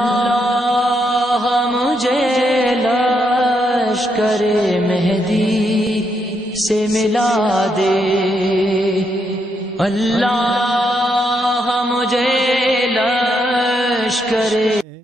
اللہ مجھے لشکر مہدی سے ملا دے، اللہ مجھے لشکر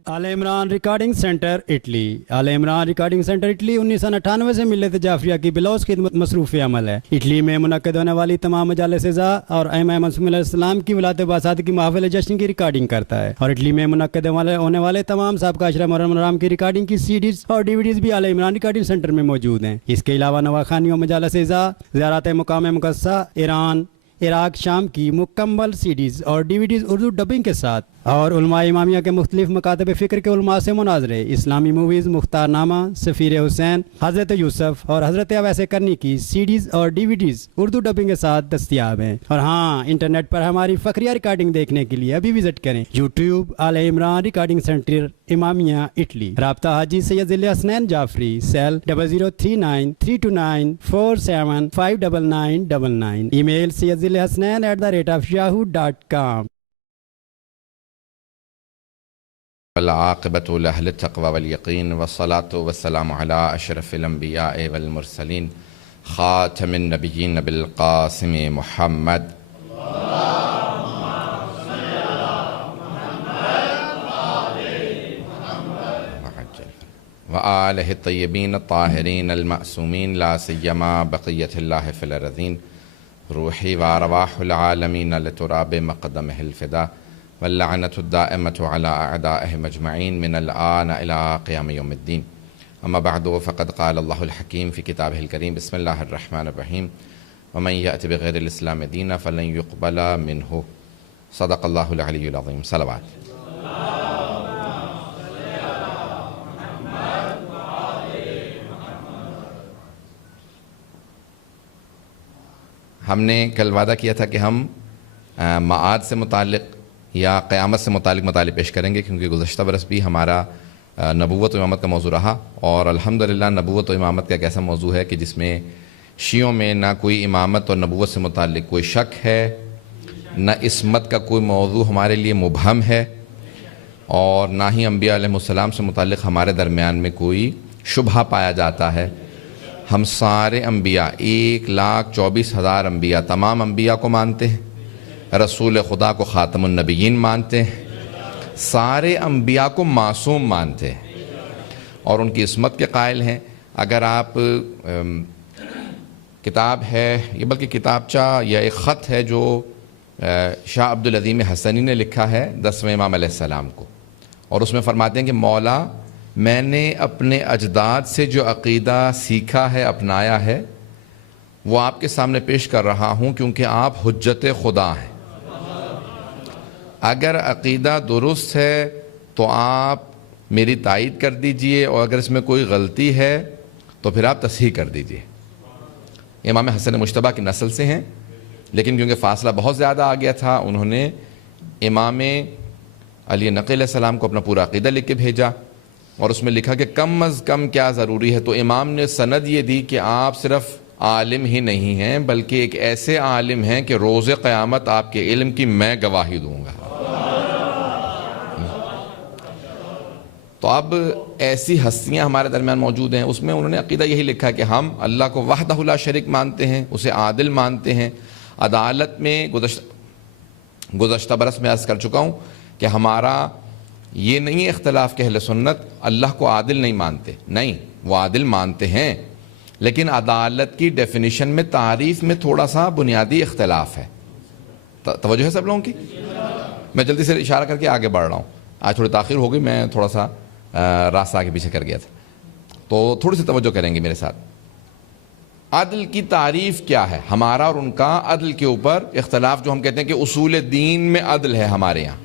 آل عمران ریکارڈنگ سینٹر اٹلی۔ آل عمران ریکارڈنگ سینٹر اٹلی 1998 سے ملت جعفریہ کی بلوز خدمت مصروف عمل ہے۔ اٹلی میں منعقد ہونے والی تمام مجالس ازا اور ائمہ معصومین علیہ السلام کی ولادت باسات کی محافل جشن کی ریکارڈنگ کرتا ہے، اور اٹلی میں منعقد ہونے والے تمام سابقہ اشرا محرم کی ریکارڈنگ کی سی ڈیز اور ڈی وی ڈیز بھی آل عمران ریکارڈنگ سینٹر میں موجود ہیں۔ اس کے علاوہ نواخانی و مجالس ازا، زیارت مقام مقدسہ ایران، عراق، شام کی مکمل سی ڈیز اور ڈی وی ڈیز اردو ڈبنگ کے ساتھ، اور علماء امامیہ کے مختلف مکاتب فکر کے علماء سے مناظرے، اسلامی موویز، مختار نامہ، سفیر حسین، حضرت یوسف اور حضرت اویس کرنی کی سی ڈیز اور ڈی وی ڈیز اردو ڈبنگ کے ساتھ دستیاب ہیں۔ اور ہاں، انٹرنیٹ پر ہماری فقریہ ریکارڈنگ دیکھنے کے لیے ابھی وزٹ کریں یوٹیوب آل عمران ریکارڈنگ سینٹر امامیہ اٹلی۔ رابطہ حاجی سید ذل حسنین جعفری، سیل 00393294759999، ای میل syedhilhasnain@yahoo.com۔ والعاقبۃ لأہل التقوی والیقین، والصلاة والسلام علی اشرف الانبیاء والمرسلین، خاتم النبیین بالقاسم محمد وآلہ الطیبین الطاہرین المعصومین، لا سیما بقیۃ اللہ فی الارضین، روحی وارواح العالمین لتراب مقدمہ الفدا، واللعنة الدائمة على أعدائهم أجمعين من الآن إلى قيام يوم الدين. أما بعد، فقد قال الله الحكيم في كتابه الكريم: بسم الله الرحمن الرحيم، ومن يأت بغير الإسلام دينا فلن يقبل منه. صدق الله العلي العظيم. صلوات. ہم نے کل وعدہ کیا تھا کہ ہم معاد سے متعلق یا قیامت سے متعلق مطالب پیش کریں گے، کیونکہ گزشتہ برس بھی ہمارا نبوت و امامت کا موضوع رہا، اور الحمدللہ نبوت و امامت کا ایک ایسا موضوع ہے کہ جس میں شیعوں میں نہ کوئی امامت اور نبوت سے متعلق کوئی شک ہے، نہ عصمت کا کوئی موضوع ہمارے لیے مبہم ہے، اور نہ ہی انبیاء علیہ السلام سے متعلق ہمارے درمیان میں کوئی شبہہ پایا جاتا ہے۔ ہم سارے انبیاء 1,24,000 انبیاء، تمام انبیاء کو مانتے ہیں، رسول خدا کو خاتم النبیین مانتے ہیں، سارے انبیاء کو معصوم مانتے ہیں اور ان کی عصمت کے قائل ہیں۔ اگر آپ کتاب ہے، یہ بلکہ کتابچہ یا ایک خط ہے جو شاہ عبدالعظیم حسنی نے لکھا ہے 10ویں امام علیہ السلام کو، اور اس میں فرماتے ہیں کہ مولا، میں نے اپنے اجداد سے جو عقیدہ سیکھا ہے، اپنایا ہے، وہ آپ کے سامنے پیش کر رہا ہوں، کیونکہ آپ حجت خدا ہیں۔ اگر عقیدہ درست ہے تو آپ میری تائید کر دیجئے، اور اگر اس میں کوئی غلطی ہے تو پھر آپ تصحیح کر دیجئے۔ امام حسن مجتبیٰ کی نسل سے ہیں، لیکن کیونکہ فاصلہ بہت زیادہ آ گیا تھا، انہوں نے امام علی نقی علیہ السلام کو اپنا پورا عقیدہ لکھ کے بھیجا، اور اس میں لکھا کہ کم از کم کیا ضروری ہے، تو امام نے سند یہ دی کہ آپ صرف عالم ہی نہیں ہیں، بلکہ ایک ایسے عالم ہیں کہ روز قیامت آپ کے علم کی میں گواہی دوں گا۔ تو اب ایسی ہستیاں ہمارے درمیان موجود ہیں، اس میں انہوں نے عقیدہ یہی لکھا کہ ہم اللہ کو وحدہ لا شریک مانتے ہیں، اسے عادل مانتے ہیں۔ عدالت میں گزشتہ برس میں عرض کر چکا ہوں کہ ہمارا یہ نہیں اختلاف کہ اہل سنت اللہ کو عادل نہیں مانتے، نہیں، وہ عادل مانتے ہیں، لیکن عدالت کی ڈیفینیشن میں، تعریف میں تھوڑا سا بنیادی اختلاف ہے۔ توجہ ہے سب لوگوں کی؟ میں جلدی سے اشارہ کر کے آگے بڑھ رہا ہوں، آج تھوڑی تاخیر ہو گئی، میں تھوڑا سا راستہ آگے پیچھے کر گیا تھا، تو تھوڑی سی توجہ کریں گے میرے ساتھ۔ عدل کی تعریف کیا ہے؟ ہمارا اور ان کا عدل کے اوپر اختلاف، جو ہم کہتے ہیں کہ اصول دین میں عدل ہے ہمارے یہاں۔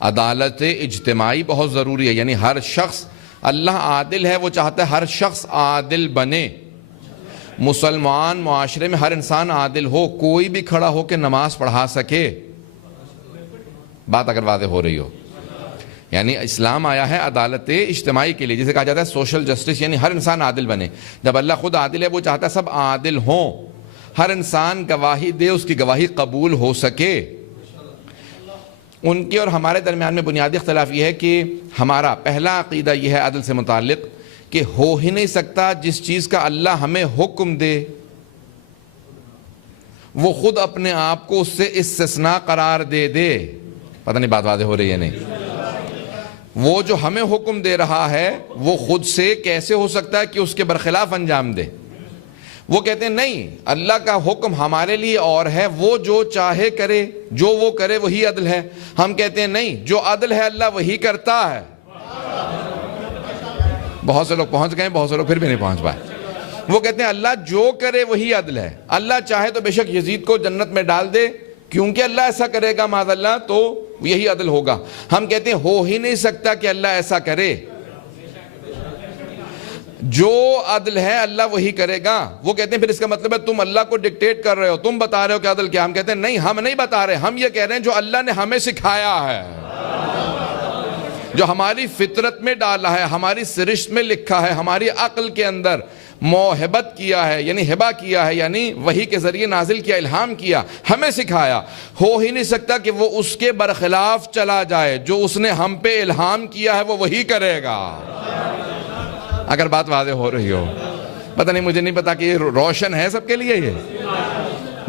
عدالت اجتماعی بہت ضروری ہے، یعنی ہر شخص، اللہ عادل ہے، وہ چاہتا ہے ہر شخص عادل بنے، مسلمان معاشرے میں ہر انسان عادل ہو، کوئی بھی کھڑا ہو کے نماز پڑھا سکے، بات اگر واضح ہو رہی ہو۔ یعنی اسلام آیا ہے عدالت اجتماعی کے لیے، جسے کہا جاتا ہے سوشل جسٹس، یعنی ہر انسان عادل بنے۔ جب اللہ خود عادل ہے، وہ چاہتا ہے سب عادل ہوں، ہر انسان گواہی دے، اس کی گواہی قبول ہو سکے۔ ان کے اور ہمارے درمیان میں بنیادی اختلاف یہ ہے کہ ہمارا پہلا عقیدہ یہ ہے عدل سے متعلق کہ ہو ہی نہیں سکتا جس چیز کا اللہ ہمیں حکم دے وہ خود اپنے آپ کو اس سے استثناء قرار دے دے. پتہ نہیں بات واضح ہو رہی ہے نہیں؟ وہ جو ہمیں حکم دے رہا ہے وہ خود سے کیسے ہو سکتا ہے کہ اس کے برخلاف انجام دے؟ وہ کہتے ہیں نہیں، اللہ کا حکم ہمارے لیے اور ہے، وہ جو چاہے کرے، جو وہ کرے وہی عدل ہے. ہم کہتے ہیں نہیں، جو عدل ہے اللہ وہی کرتا ہے. بہت سے لوگ پہنچ گئے، بہت سے لوگ پھر بھی نہیں پہنچ پائے. وہ کہتے ہیں اللہ جو کرے وہی عدل ہے. اللہ چاہے تو بے شک یزید کو جنت میں ڈال دے، کیونکہ اللہ ایسا کرے گا معاذ اللہ تو یہی عدل ہوگا. ہم کہتے ہیں ہو ہی نہیں سکتا کہ اللہ ایسا کرے، جو عدل ہے اللہ وہی کرے گا. وہ کہتے ہیں پھر اس کا مطلب ہے تم اللہ کو ڈکٹیٹ کر رہے ہو، تم بتا رہے ہو کہ عدل کیا. ہم کہتے ہیں نہیں، ہم نہیں بتا رہے، ہم یہ کہہ رہے ہیں جو اللہ نے ہمیں سکھایا ہے، جو ہماری فطرت میں ڈالا ہے، ہماری سرشت میں لکھا ہے، ہماری عقل کے اندر موہبت کیا ہے، یعنی ہبہ کیا ہے، یعنی وحی کے ذریعے نازل کیا، الہام کیا، ہمیں سکھایا. ہو ہی نہیں سکتا کہ وہ اس کے برخلاف چلا جائے. جو اس نے ہم پہ الہام کیا ہے وہ وہی کرے گا. اگر بات واضح ہو رہی ہو. پتہ نہیں، مجھے نہیں پتا کہ یہ روشن ہے سب کے لیے. یہ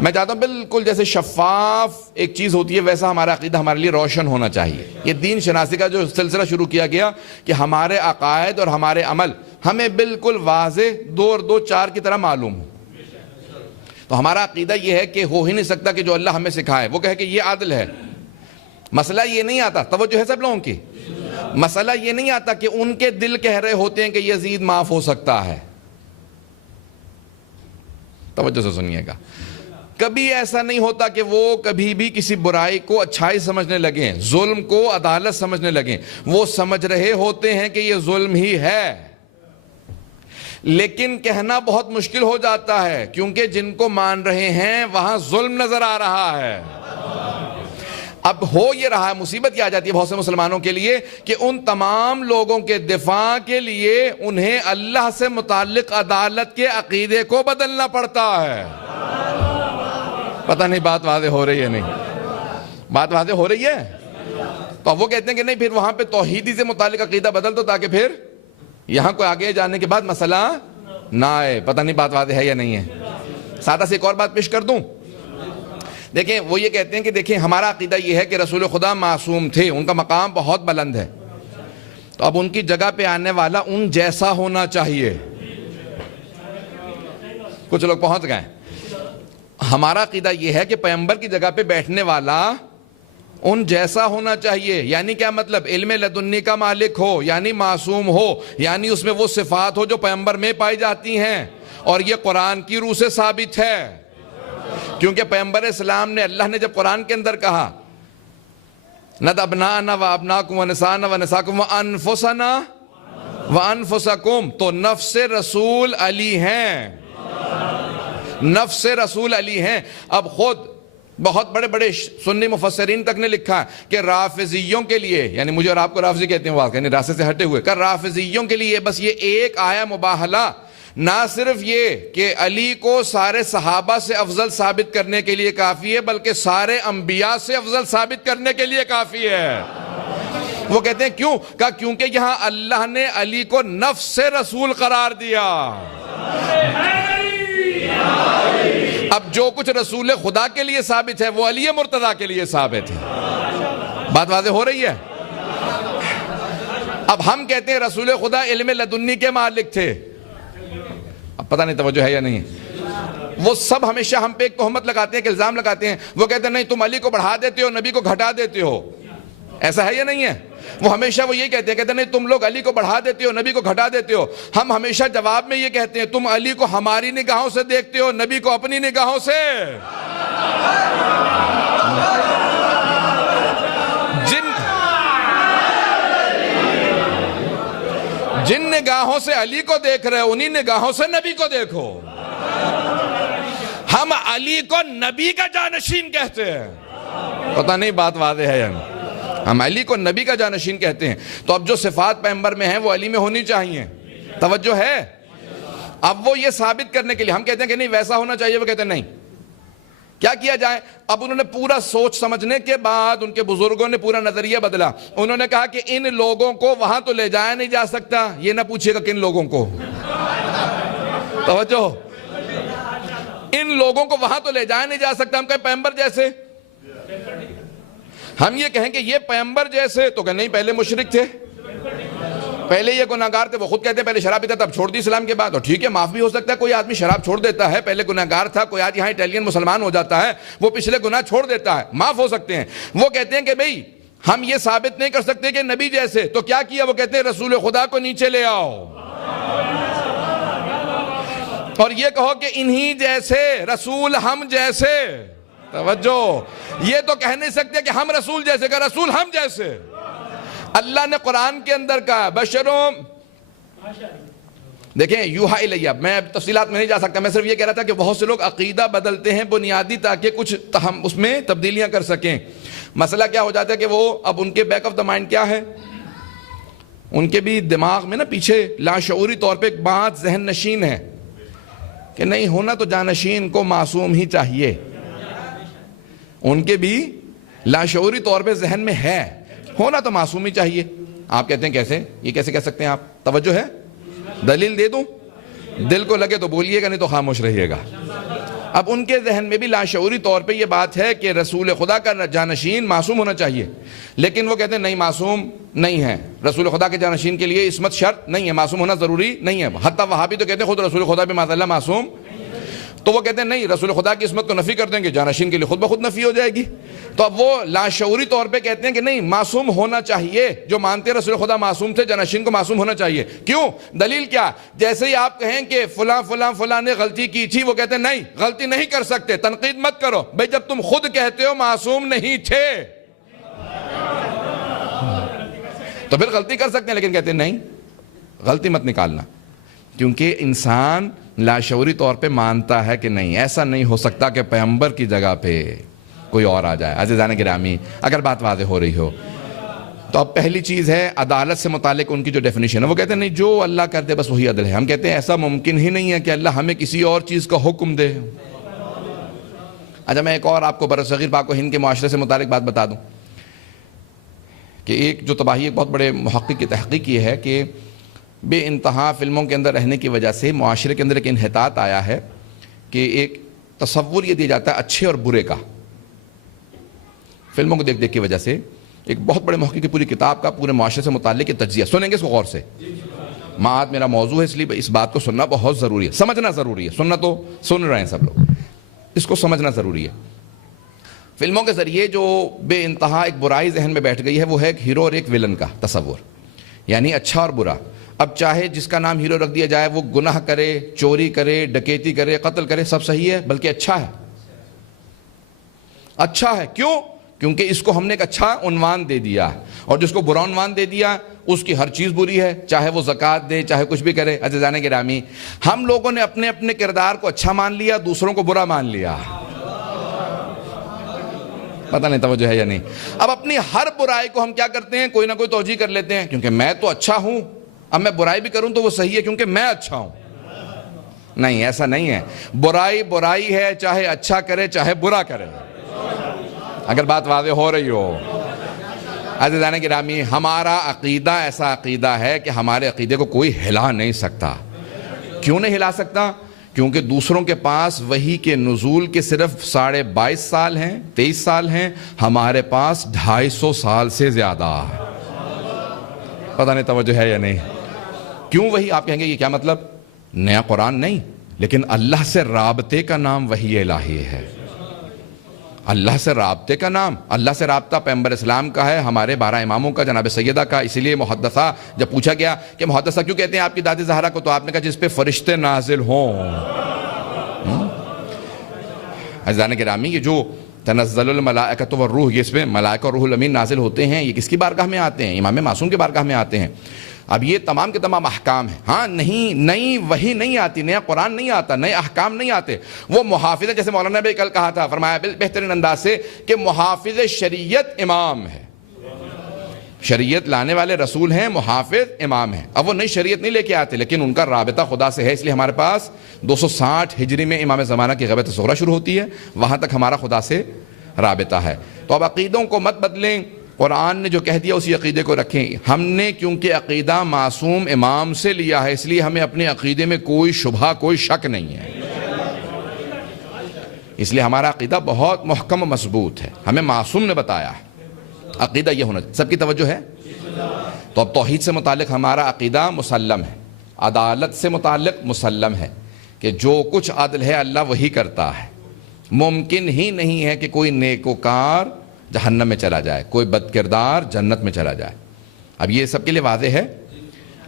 میں چاہتا ہوں بالکل جیسے شفاف ایک چیز ہوتی ہے ویسا ہمارا عقیدہ ہمارے لیے روشن ہونا چاہیے. یہ دین شناسی کا جو سلسلہ شروع کیا گیا کہ ہمارے عقائد اور ہمارے عمل ہمیں بالکل واضح 2 اور 2 4 کی طرح معلوم ہو. تو ہمارا عقیدہ یہ ہے کہ ہو ہی نہیں سکتا کہ جو اللہ ہمیں سکھائے وہ کہے کہ یہ عدل ہے. مسئلہ یہ نہیں آتا، توجہ ہے سب لوگوں کی، مسئلہ یہ نہیں آتا کہ ان کے دل کہہ رہے ہوتے ہیں کہ یزید معاف ہو سکتا ہے. توجہ سے سنیے گا. کبھی ایسا نہیں ہوتا کہ وہ کبھی بھی کسی برائی کو اچھائی سمجھنے لگیں، ظلم کو عدالت سمجھنے لگیں. وہ سمجھ رہے ہوتے ہیں کہ یہ ظلم ہی ہے، لیکن کہنا بہت مشکل ہو جاتا ہے کیونکہ جن کو مان رہے ہیں وہاں ظلم نظر آ رہا ہے. اب ہو یہ رہا ہے، مصیبت یہ آ جاتی ہے بہت سے مسلمانوں کے لیے کہ ان تمام لوگوں کے دفاع کے لیے انہیں اللہ سے متعلق عدالت کے عقیدے کو بدلنا پڑتا ہے. پتہ نہیں بات واضح ہو رہی ہے نہیں؟ بات واضح ہو رہی ہے. تو وہ کہتے ہیں کہ نہیں، پھر وہاں پہ توحیدی سے متعلق عقیدہ بدل دو تاکہ پھر یہاں کوئی آگے جانے کے بعد مسئلہ نہ آئے. پتہ نہیں بات واضح ہے یا نہیں ہے. سادہ سے ایک اور بات پیش کر دوں. دیکھیں وہ یہ کہتے ہیں کہ دیکھیں ہمارا عقیدہ یہ ہے کہ رسول خدا معصوم تھے، ان کا مقام بہت بلند ہے، تو اب ان کی جگہ پہ آنے والا ان جیسا ہونا چاہیے. کچھ لوگ پہنچ گئے. ہمارا عقیدہ یہ ہے کہ پیغمبر کی جگہ پہ بیٹھنے والا ان جیسا ہونا چاہیے. یعنی کیا مطلب؟ علم لدنی کا مالک ہو، یعنی معصوم ہو، یعنی اس میں وہ صفات ہو جو پیغمبر میں پائی جاتی ہیں. اور یہ قرآن کی روح سے ثابت ہے، کیونکہ پیغمبر اسلام نے، اللہ نے جب قرآن کے اندر کہا نَدْ أَبْنَاءَنَا وَأَبْنَاءَكُمْ وَنِسَاءَنَا وَنِسَاءَكُمْ وَأَنفُسَنَا وَأَنفُسَكُمْ، تو نفس رسول علی ہیں، نفس رسول علی ہیں. اب خود بہت بڑے بڑے سنی مفسرین تک نے لکھا کہ رافضیوں کے لیے، یعنی مجھے اور آپ کو رافضی کہتے ہیں، وہ یعنی راستے سے ہٹے ہوئے، کہ رافضیوں کے لیے بس یہ ایک آیا مباہلہ نہ صرف یہ کہ علی کو سارے صحابہ سے افضل ثابت کرنے کے لیے کافی ہے، بلکہ سارے انبیاء سے افضل ثابت کرنے کے لیے کافی ہے. وہ کہتے ہیں کیوں؟ کہا کیونکہ یہاں اللہ نے علی کو نفس رسول قرار دیا. اب جو کچھ رسول خدا کے لیے ثابت ہے وہ علی مرتضیٰ کے لیے ثابت ہے. بات واضح ہو رہی ہے؟ اب ہم کہتے ہیں رسول خدا علم لدنی کے مالک تھے. اب پتہ نہیں توجہ ہے یا نہیں. وہ سب ہمیشہ ہم پہ ایک تہمت لگاتے ہیں، کہ الزام لگاتے ہیں. وہ کہتے ہیں نہیں تم علی کو بڑھا دیتے ہو، نبی کو گھٹا دیتے ہو. ایسا ہے یا نہیں ہے؟ وہ ہمیشہ وہ یہ کہتے ہیں نہیں تم لوگ علی کو بڑھا دیتے ہو، نبی کو گھٹا دیتے ہو. ہم ہمیشہ جواب میں یہ کہتے ہیں تم علی کو ہماری نگاہوں سے دیکھتے ہو، نبی کو اپنی نگاہوں سے. جن نگاہوں سے علی کو دیکھ رہے ہو انہی نگاہوں سے نبی کو دیکھو. ہم علی کو نبی کا جانشین کہتے ہیں. پتہ نہیں بات واضح ہے یا نہیں؟ ہم علی کو نبی کا جانشین کہتے ہیں. تو اب جو صفات پیغمبر میں ہیں وہ علی میں ہونی چاہیے. توجہ ہے؟ اب وہ یہ ثابت کرنے کے لیے ہم کہتے ہیں کہ نہیں ویسا ہونا چاہیے، وہ کہتے ہیں نہیں کیا کیا جائے؟ اب انہوں نے پورا سوچ سمجھنے کے بعد ان کے بزرگوں نے پورا نظریہ بدلا. انہوں نے کہا کہ ان لوگوں کو وہاں تو لے جایا نہیں جا سکتا. یہ نہ پوچھے گا کن لوگوں کو, توجہ, ان لوگوں کو وہاں تو لے جایا نہیں جا سکتا. ہم کہیں پیغمبر جیسے, ہم یہ کہیں کہ یہ پیغمبر جیسے, تو کہ نہیں پہلے مشرک تھے, پہلے یہ گناہگار تھے. وہ خود کہتے ہیں پہلے شراب پیتا تھا, اب چھوڑ دی اسلام کے بعد. اور ٹھیک ہے, معاف بھی ہو سکتا ہے, کوئی آدمی شراب چھوڑ دیتا ہے, پہلے گناہگار تھا, کوئی آج یہاں اٹیلین مسلمان ہو جاتا ہے, وہ پچھلے گناہ چھوڑ دیتا ہے, معاف ہو سکتے ہیں. وہ کہتے ہیں کہ بھئی ہم یہ ثابت نہیں کر سکتے کہ نبی جیسے, تو کیا کیا؟ وہ کہتے ہیں رسول خدا کو نیچے لے آؤ اور یہ کہو کہ انہی جیسے, رسول ہم جیسے. توجہ, یہ تو کہہ نہیں سکتے کہ ہم رسول جیسے, کہ رسول ہم جیسے. اللہ نے قرآن کے اندر کہا بشروں, دیکھیں یوحا الیہ, میں تفصیلات میں نہیں جا سکتا, میں صرف یہ کہہ رہا تھا کہ بہت سے لوگ عقیدہ بدلتے ہیں بنیادی تاکہ کچھ ہم اس میں تبدیلیاں کر سکیں. مسئلہ کیا ہو جاتا ہے کہ وہ اب ان کے بیک آف دا مائنڈ کیا ہے, ان کے بھی دماغ میں نا پیچھے لاشعوری طور پہ ایک بات ذہن نشین ہے کہ نہیں ہونا تو جانشین کو معصوم ہی چاہیے. ان کے بھی لاشعوری طور پہ ذہن میں ہے ہونا تو معصوم ہی چاہیے. آپ کہتے ہیں کیسے, یہ کیسے کہہ سکتے ہیں آپ؟ توجہ ہے, دلیل دے دوں, دل کو لگے تو بولیے گا, نہیں تو خاموش رہیے گا. اب ان کے ذہن میں بھی لاشعوری طور پہ یہ بات ہے کہ رسول خدا کا جانشین معصوم ہونا چاہیے, لیکن وہ کہتے ہیں نہیں معصوم نہیں ہے, رسول خدا کے جانشین کے لیے عصمت شرط نہیں ہے, معصوم ہونا ضروری نہیں ہے. حتیٰ وہابی تو کہتے ہیں خود رسول خدا بھی معاذ اللہ معصوم, تو وہ کہتے ہیں نہیں رسول خدا کی عصمت کو نفی کر دیں گے, جانشین کے لیے خود بخود نفی ہو جائے گی. تو اب وہ لاشعوری طور پہ کہتے ہیں کہ نہیں معصوم ہونا چاہیے, جو مانتے رسول خدا معصوم تھے جانشین کو معصوم ہونا چاہیے. کیوں؟ دلیل کیا؟ جیسے ہی آپ کہیں کہ فلاں فلاں فلاں نے غلطی کی تھی, وہ کہتے ہیں نہیں غلطی نہیں کر سکتے, تنقید مت کرو. بھئی جب تم خود کہتے ہو معصوم نہیں تھے تو پھر غلطی کر سکتے ہیں, لیکن کہتے ہیں نہیں غلطی مت نکالنا, کیونکہ انسان لاشعوری طور پہ مانتا ہے کہ نہیں ایسا نہیں ہو سکتا کہ پیغمبر کی جگہ پہ کوئی اور آ جائے. عزیزان گرامی, اگر بات واضح ہو رہی ہو تو اب پہلی چیز ہے عدالت سے متعلق ان کی جو ڈیفینیشن ہے, وہ کہتے ہیں نہیں جو اللہ کر دے بس وہی عدل ہے. ہم کہتے ہیں ایسا ممکن ہی نہیں ہے کہ اللہ ہمیں کسی اور چیز کا حکم دے. اچھا میں ایک اور آپ کو برصغیر پاک و ہند کے معاشرے سے متعلق بات بتا دوں کہ ایک جو تباہی ایک بہت بڑے محقق کی تحقیق یہ ہے کہ بے انتہا فلموں کے اندر رہنے کی وجہ سے معاشرے کے اندر ایک انحطاط آیا ہے کہ ایک تصور یہ دیا جاتا ہے اچھے اور برے کا. فلموں کو دیکھ دیکھ کی وجہ سے ایک بہت بڑے محقق کی پوری کتاب کا پورے معاشرے سے متعلق یہ تجزیہ, سنیں گے اس کو غور سے. معاد میرا موضوع ہے اس لیے اس بات کو سننا بہت ضروری ہے, سمجھنا ضروری ہے. سننا تو سن رہے ہیں سب لوگ, اس کو سمجھنا ضروری ہے. فلموں کے ذریعے جو بے انتہا ایک برائی ذہن میں بیٹھ گئی ہے وہ ہے ایک ہیرو اور ایک ولن کا تصور, یعنی اچھا اور برا. اب چاہے جس کا نام ہیرو رکھ دیا جائے وہ گناہ کرے, چوری کرے, ڈکیتی کرے, قتل کرے, سب صحیح ہے, بلکہ اچھا ہے. اچھا ہے کیوں؟ کیونکہ اس کو ہم نے ایک اچھا عنوان دے دیا, اور جس کو برا عنوان دے دیا اس کی ہر چیز بری ہے, چاہے وہ زکوٰۃ دے چاہے کچھ بھی کرے. عزیزان گرامی, ہم لوگوں نے اپنے اپنے کردار کو اچھا مان لیا, دوسروں کو برا مان لیا. پتہ نہیں توجہ ہے یا نہیں. اب اپنی ہر برائی کو ہم کیا کرتے ہیں, کوئی نہ کوئی توجیہ کر لیتے ہیں, کیونکہ میں تو اچھا ہوں, اب میں برائی بھی کروں تو وہ صحیح ہے کیونکہ میں اچھا ہوں. نہیں, ایسا نہیں ہے. برائی برائی ہے, چاہے اچھا کرے چاہے برا کرے. اگر بات واضح ہو رہی ہو. عزیزان گرامی, ہمارا عقیدہ ایسا عقیدہ ہے کہ ہمارے عقیدے کو کوئی ہلا نہیں سکتا. کیوں نہیں ہلا سکتا؟ کیونکہ دوسروں کے پاس وحی کے نزول کے صرف 22.5 سال ہیں, 23 سال ہیں, ہمارے پاس 250 سال سے زیادہ. پتہ نہیں توجہ ہے یا نہیں. کیوں وحی؟ آپ کہیں گے یہ کیا مطلب؟ نیا قرآن نہیں, لیکن اللہ سے رابطے کا نام وحی الہی ہے. اللہ سے رابطے کا نام, اللہ سے رابطہ پیغمبر اسلام کا ہے, ہمارے 12 اماموں کا, جناب سیدہ کا. اسی لیے محدثہ, جب پوچھا گیا کہ محدثہ کیوں کہتے ہیں آپ کی دادی زہرا کو, تو آپ نے کہا جس پہ فرشتے نازل ہوں. عزیزان گرامی, یہ جو تنزل الملائکۃ والروح, یہ اس میں ملائکہ اور روح الامین نازل ہوتے ہیں, یہ کس کی بارگاہ میں آتے ہیں؟ امام معصوم کی بارگاہ میں آتے ہیں. اب یہ تمام کے تمام احکام ہیں. ہاں نہیں, نئی وحی نہیں آتی, نیا قرآن نہیں آتا, نئے احکام نہیں آتے. وہ محافظ, جیسے مولانا نے بھی کل کہا تھا, فرمایا بہترین انداز سے کہ محافظ شریعت امام ہے. شریعت لانے والے رسول ہیں، محافظ امام ہیں. اب وہ نئی شریعت نہیں لے کے آتے، لیکن ان کا رابطہ خدا سے ہے. اس لیے ہمارے پاس 260 ہجری میں امام زمانہ کی غیبت صغریٰ شروع ہوتی ہے، وہاں تک ہمارا خدا سے رابطہ ہے. تو اب عقیدوں کو مت بدلیں، قرآن نے جو کہہ دیا اسی عقیدے کو رکھیں. ہم نے کیونکہ عقیدہ معصوم امام سے لیا ہے، اس لیے ہمیں اپنے عقیدے میں کوئی شبہ، کوئی شک نہیں ہے. اس لیے ہمارا عقیدہ بہت محکم و مضبوط ہے، ہمیں معصوم نے بتایا ہے. عقیدہ یہ ہونا چاہیے. سب کی توجہ ہے؟ تو اب توحید سے متعلق ہمارا عقیدہ مسلم ہے، عدالت سے متعلق مسلم ہے کہ جو کچھ عدل ہے اللہ وہی کرتا ہے. ممکن ہی نہیں ہے کہ کوئی نیکوکار جہنم میں چلا جائے، کوئی بد کردار جنت میں چلا جائے. اب یہ سب کے لیے واضح ہے.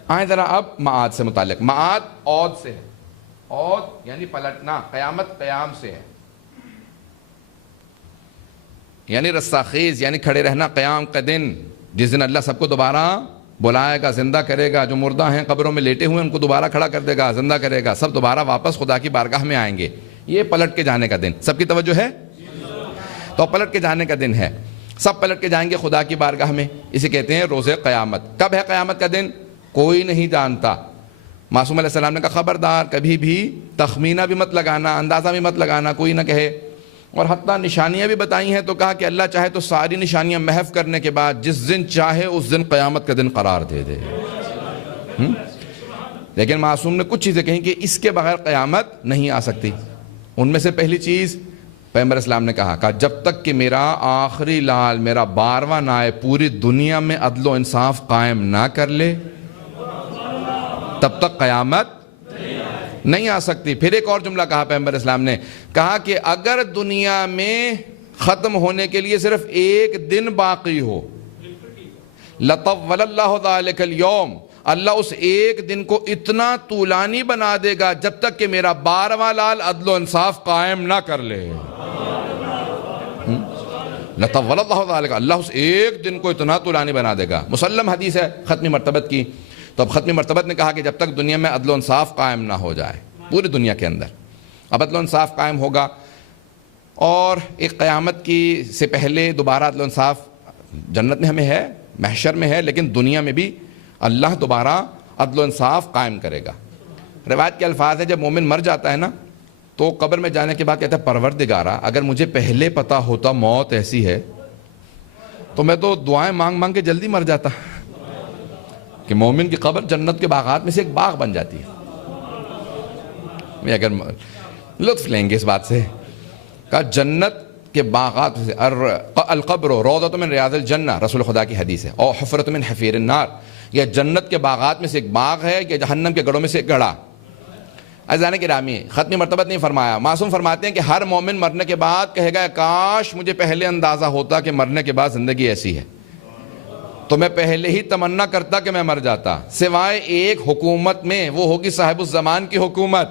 آئیں ذرا اب معاد سے متعلق. معاد عود سے ہے، عود یعنی پلٹنا، قیامت قیام سے ہے، یعنی رستاخیز، یعنی کھڑے رہنا قیام کا دن، جس دن اللہ سب کو دوبارہ بلائے گا، زندہ کرے گا. جو مردہ ہیں قبروں میں لیٹے ہوئے ان کو دوبارہ کھڑا کر دے گا، زندہ کرے گا، سب دوبارہ واپس خدا کی بارگاہ میں آئیں گے. یہ پلٹ کے جانے کا دن. سب کی توجہ ہے؟ تو پلٹ کے جانے کا دن ہے، سب پلٹ کے جائیں گے خدا کی بارگاہ میں. اسے کہتے ہیں روز قیامت. کب ہے قیامت کا دن؟ کوئی نہیں جانتا. معصوم علیہ السلام نے کہا خبردار کبھی بھی تخمینہ بھی مت لگانا، اندازہ بھی مت لگانا، کوئی نہ کہے. اور حتیٰ نشانیاں بھی بتائی ہیں تو کہا کہ اللہ چاہے تو ساری نشانیاں محو کرنے کے بعد جس دن چاہے اس دن قیامت کا دن قرار دے دے. لیکن معصوم نے کچھ چیزیں کہیں کہ اس کے بغیر قیامت نہیں آ سکتی. ان میں سے پہلی چیز پیغمبر اسلام نے کہا جب تک کہ میرا آخری لال، میرا 12واں نائب پوری دنیا میں عدل و انصاف قائم نہ کر لے تب تک قیامت نہیں آ سکتی. پھر ایک اور جملہ کہا پیغمبر اسلام نے، کہا کہ اگر دنیا میں ختم ہونے کے لیے صرف ایک دن باقی ہو، لطول اللہ ذالک اليوم، اللہ اس ایک دن کو اتنا طولانی بنا دے گا جب تک کہ میرا 12واں لال عدل و انصاف قائم نہ کر لے. لطول اللہ ذالک، اللہ اس ایک دن کو اتنا طولانی بنا دے گا. مسلم حدیث ہے ختمی مرتبت کی. تو اب ختمی مرتبت نے کہا کہ جب تک دنیا میں عدل و انصاف قائم نہ ہو جائے، پوری دنیا کے اندر اب عدل و انصاف قائم ہوگا. اور ایک قیامت کی سے پہلے دوبارہ عدل و انصاف جنت میں ہمیں ہے، محشر میں ہے، لیکن دنیا میں بھی اللہ دوبارہ عدل و انصاف قائم کرے گا. روایت کے الفاظ ہے جب مومن مر جاتا ہے نا تو قبر میں جانے کے بعد کہتا ہے پروردگارا اگر مجھے پہلے پتہ ہوتا موت ایسی ہے تو میں تو دعائیں مانگ مانگ کے جلدی مر جاتا. کہ مومن کی قبر جنت کے باغات میں سے ایک باغ بن جاتی ہے. میں اگر لطف لیں گے اس بات سے، کہا جنت کے باغات سے القبر روضۃ من ریاض الجنہ، رسول خدا کی حدیث ہے، اور حفرۃ من حفیر النار، یہ جنت کے باغات میں سے ایک باغ ہے کہ جہنم کے گڑھوں میں سے ایک گڑھا. عزیزان گرامی، ختمی مرتبت نہیں فرمایا. معصوم فرماتے ہیں کہ ہر مومن مرنے کے بعد کہے گا کاش مجھے پہلے اندازہ ہوتا کہ مرنے کے بعد زندگی ایسی ہے تو میں پہلے ہی تمنا کرتا کہ میں مر جاتا. سوائے ایک حکومت میں، وہ ہوگی صاحب الزمان کی حکومت،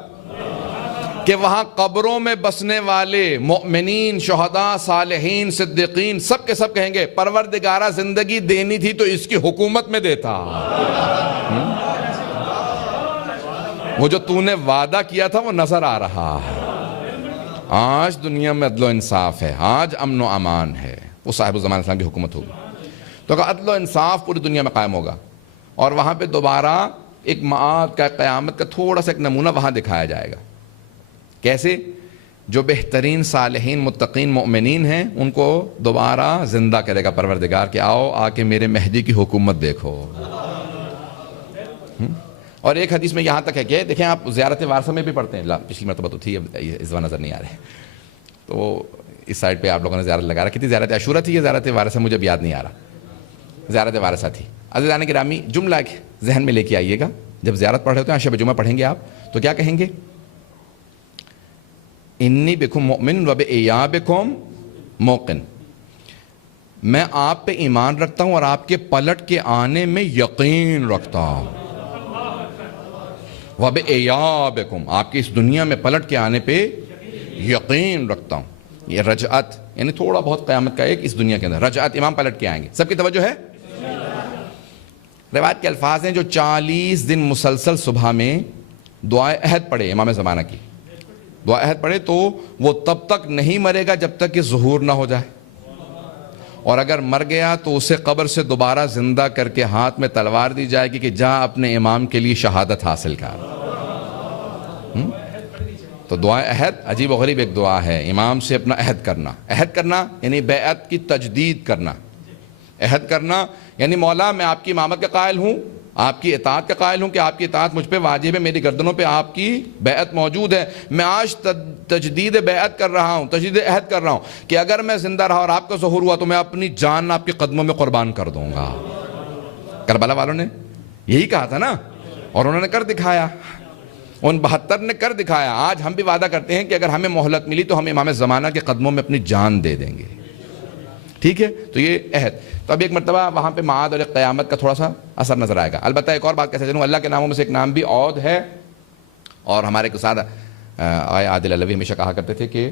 کہ وہاں قبروں میں بسنے والے مؤمنین، شہداء، صالحین، صدیقین سب کے سب کہیں گے پروردگارہ زندگی دینی تھی تو اس کی حکومت میں دیتا. وہ جو تو نے وعدہ کیا تھا وہ نظر آ رہا ہے. آج دنیا میں عدل و انصاف ہے، آج امن و امان ہے. وہ صاحب الزمان اسلام کی حکومت ہوگی تو عدل و انصاف پوری دنیا میں قائم ہوگا. اور وہاں پہ دوبارہ ایک معاد کا، قیامت کا تھوڑا سا ایک نمونہ وہاں دکھایا جائے گا. کیسے؟ جو بہترین صالحین متقین مؤمنین ہیں ان کو دوبارہ زندہ کرے گا پروردگار کہ آؤ آ کے میرے مہدی کی حکومت دیکھو. اور ایک حدیث میں یہاں تک ہے کہ دیکھیں آپ زیارت وارثہ میں بھی پڑھتے ہیں، پچھلی مرتبہ تو تھی، اب اس بار نظر نہیں آ رہے. تو اس سائڈ پہ آپ لوگوں نے زیارت لگا رہا. کتنی زیارت عاشورہ تھی یا زیارت وارثہ مجھے اب یاد نہیں آ رہا. زیارت وارثہ تھی. عزیزان گرامی جملہ ذہن میں لے کے آئیے گا، جب زیارت پڑھ رہے ہوتے ہیں، شب جمعہ پڑھیں گے آپ تو کیا کہیں گے؟ انی بکم مؤمن و بایابکم موقن، میں آپ پہ ایمان رکھتا ہوں اور آپ کے پلٹ کے آنے میں یقین رکھتا ہوں. و بایابکم، آپ کی اس دنیا میں پلٹ کے آنے پہ یقین رکھتا ہوں. یہ رجعت یعنی تھوڑا بہت قیامت کا ایک اس دنیا کے اندر رجعت، امام پلٹ کے آئیں گے. سب کی توجہ ہے؟ روایت کے الفاظ ہیں جو 40 دن مسلسل صبح میں دعائے عہد پڑھے، امام زمانہ کی دعائے عہد پڑھے تو وہ تب تک نہیں مرے گا جب تک کہ ظہور نہ ہو جائے. اور اگر مر گیا تو اسے قبر سے دوبارہ زندہ کر کے ہاتھ میں تلوار دی جائے گی کہ جا اپنے امام کے لیے شہادت حاصل کر. تو دعا عہد عجیب و غریب ایک دعا ہے. امام سے اپنا عہد کرنا یعنی بیعت کی تجدید کرنا. عہد کرنا یعنی مولا میں آپ کی امامت کا قائل ہوں, آپ کی اطاعت کا قائل ہوں کہ آپ کی اطاعت مجھ پہ واجب ہے, میری گردنوں پہ آپ کی بیعت موجود ہے. میں آج تجدید بیعت کر رہا ہوں, تجدید عہد کر رہا ہوں کہ اگر میں زندہ رہا اور آپ کا ظہور ہوا تو میں اپنی جان آپ کے قدموں میں قربان کر دوں گا. کربلا والوں نے یہی کہا تھا نا, اور انہوں نے کر دکھایا. ان 72 نے کر دکھایا. آج ہم بھی وعدہ کرتے ہیں کہ اگر ہمیں مہلت ملی تو ہم امام زمانہ کے قدموں میں اپنی جان دے دیں گے. ٹھیک ہے, تو یہ عہد. تو اب ایک مرتبہ وہاں پہ معاد اور ایک قیامت کا تھوڑا سا اثر نظر آئے گا. البتہ ایک اور بات کہتے چلوں, اللہ کے ناموں میں سے ایک نام بھی عود ہے. اور ہمارے کے ساتھ عادل علوی ہمیشہ کہا کرتے تھے کہ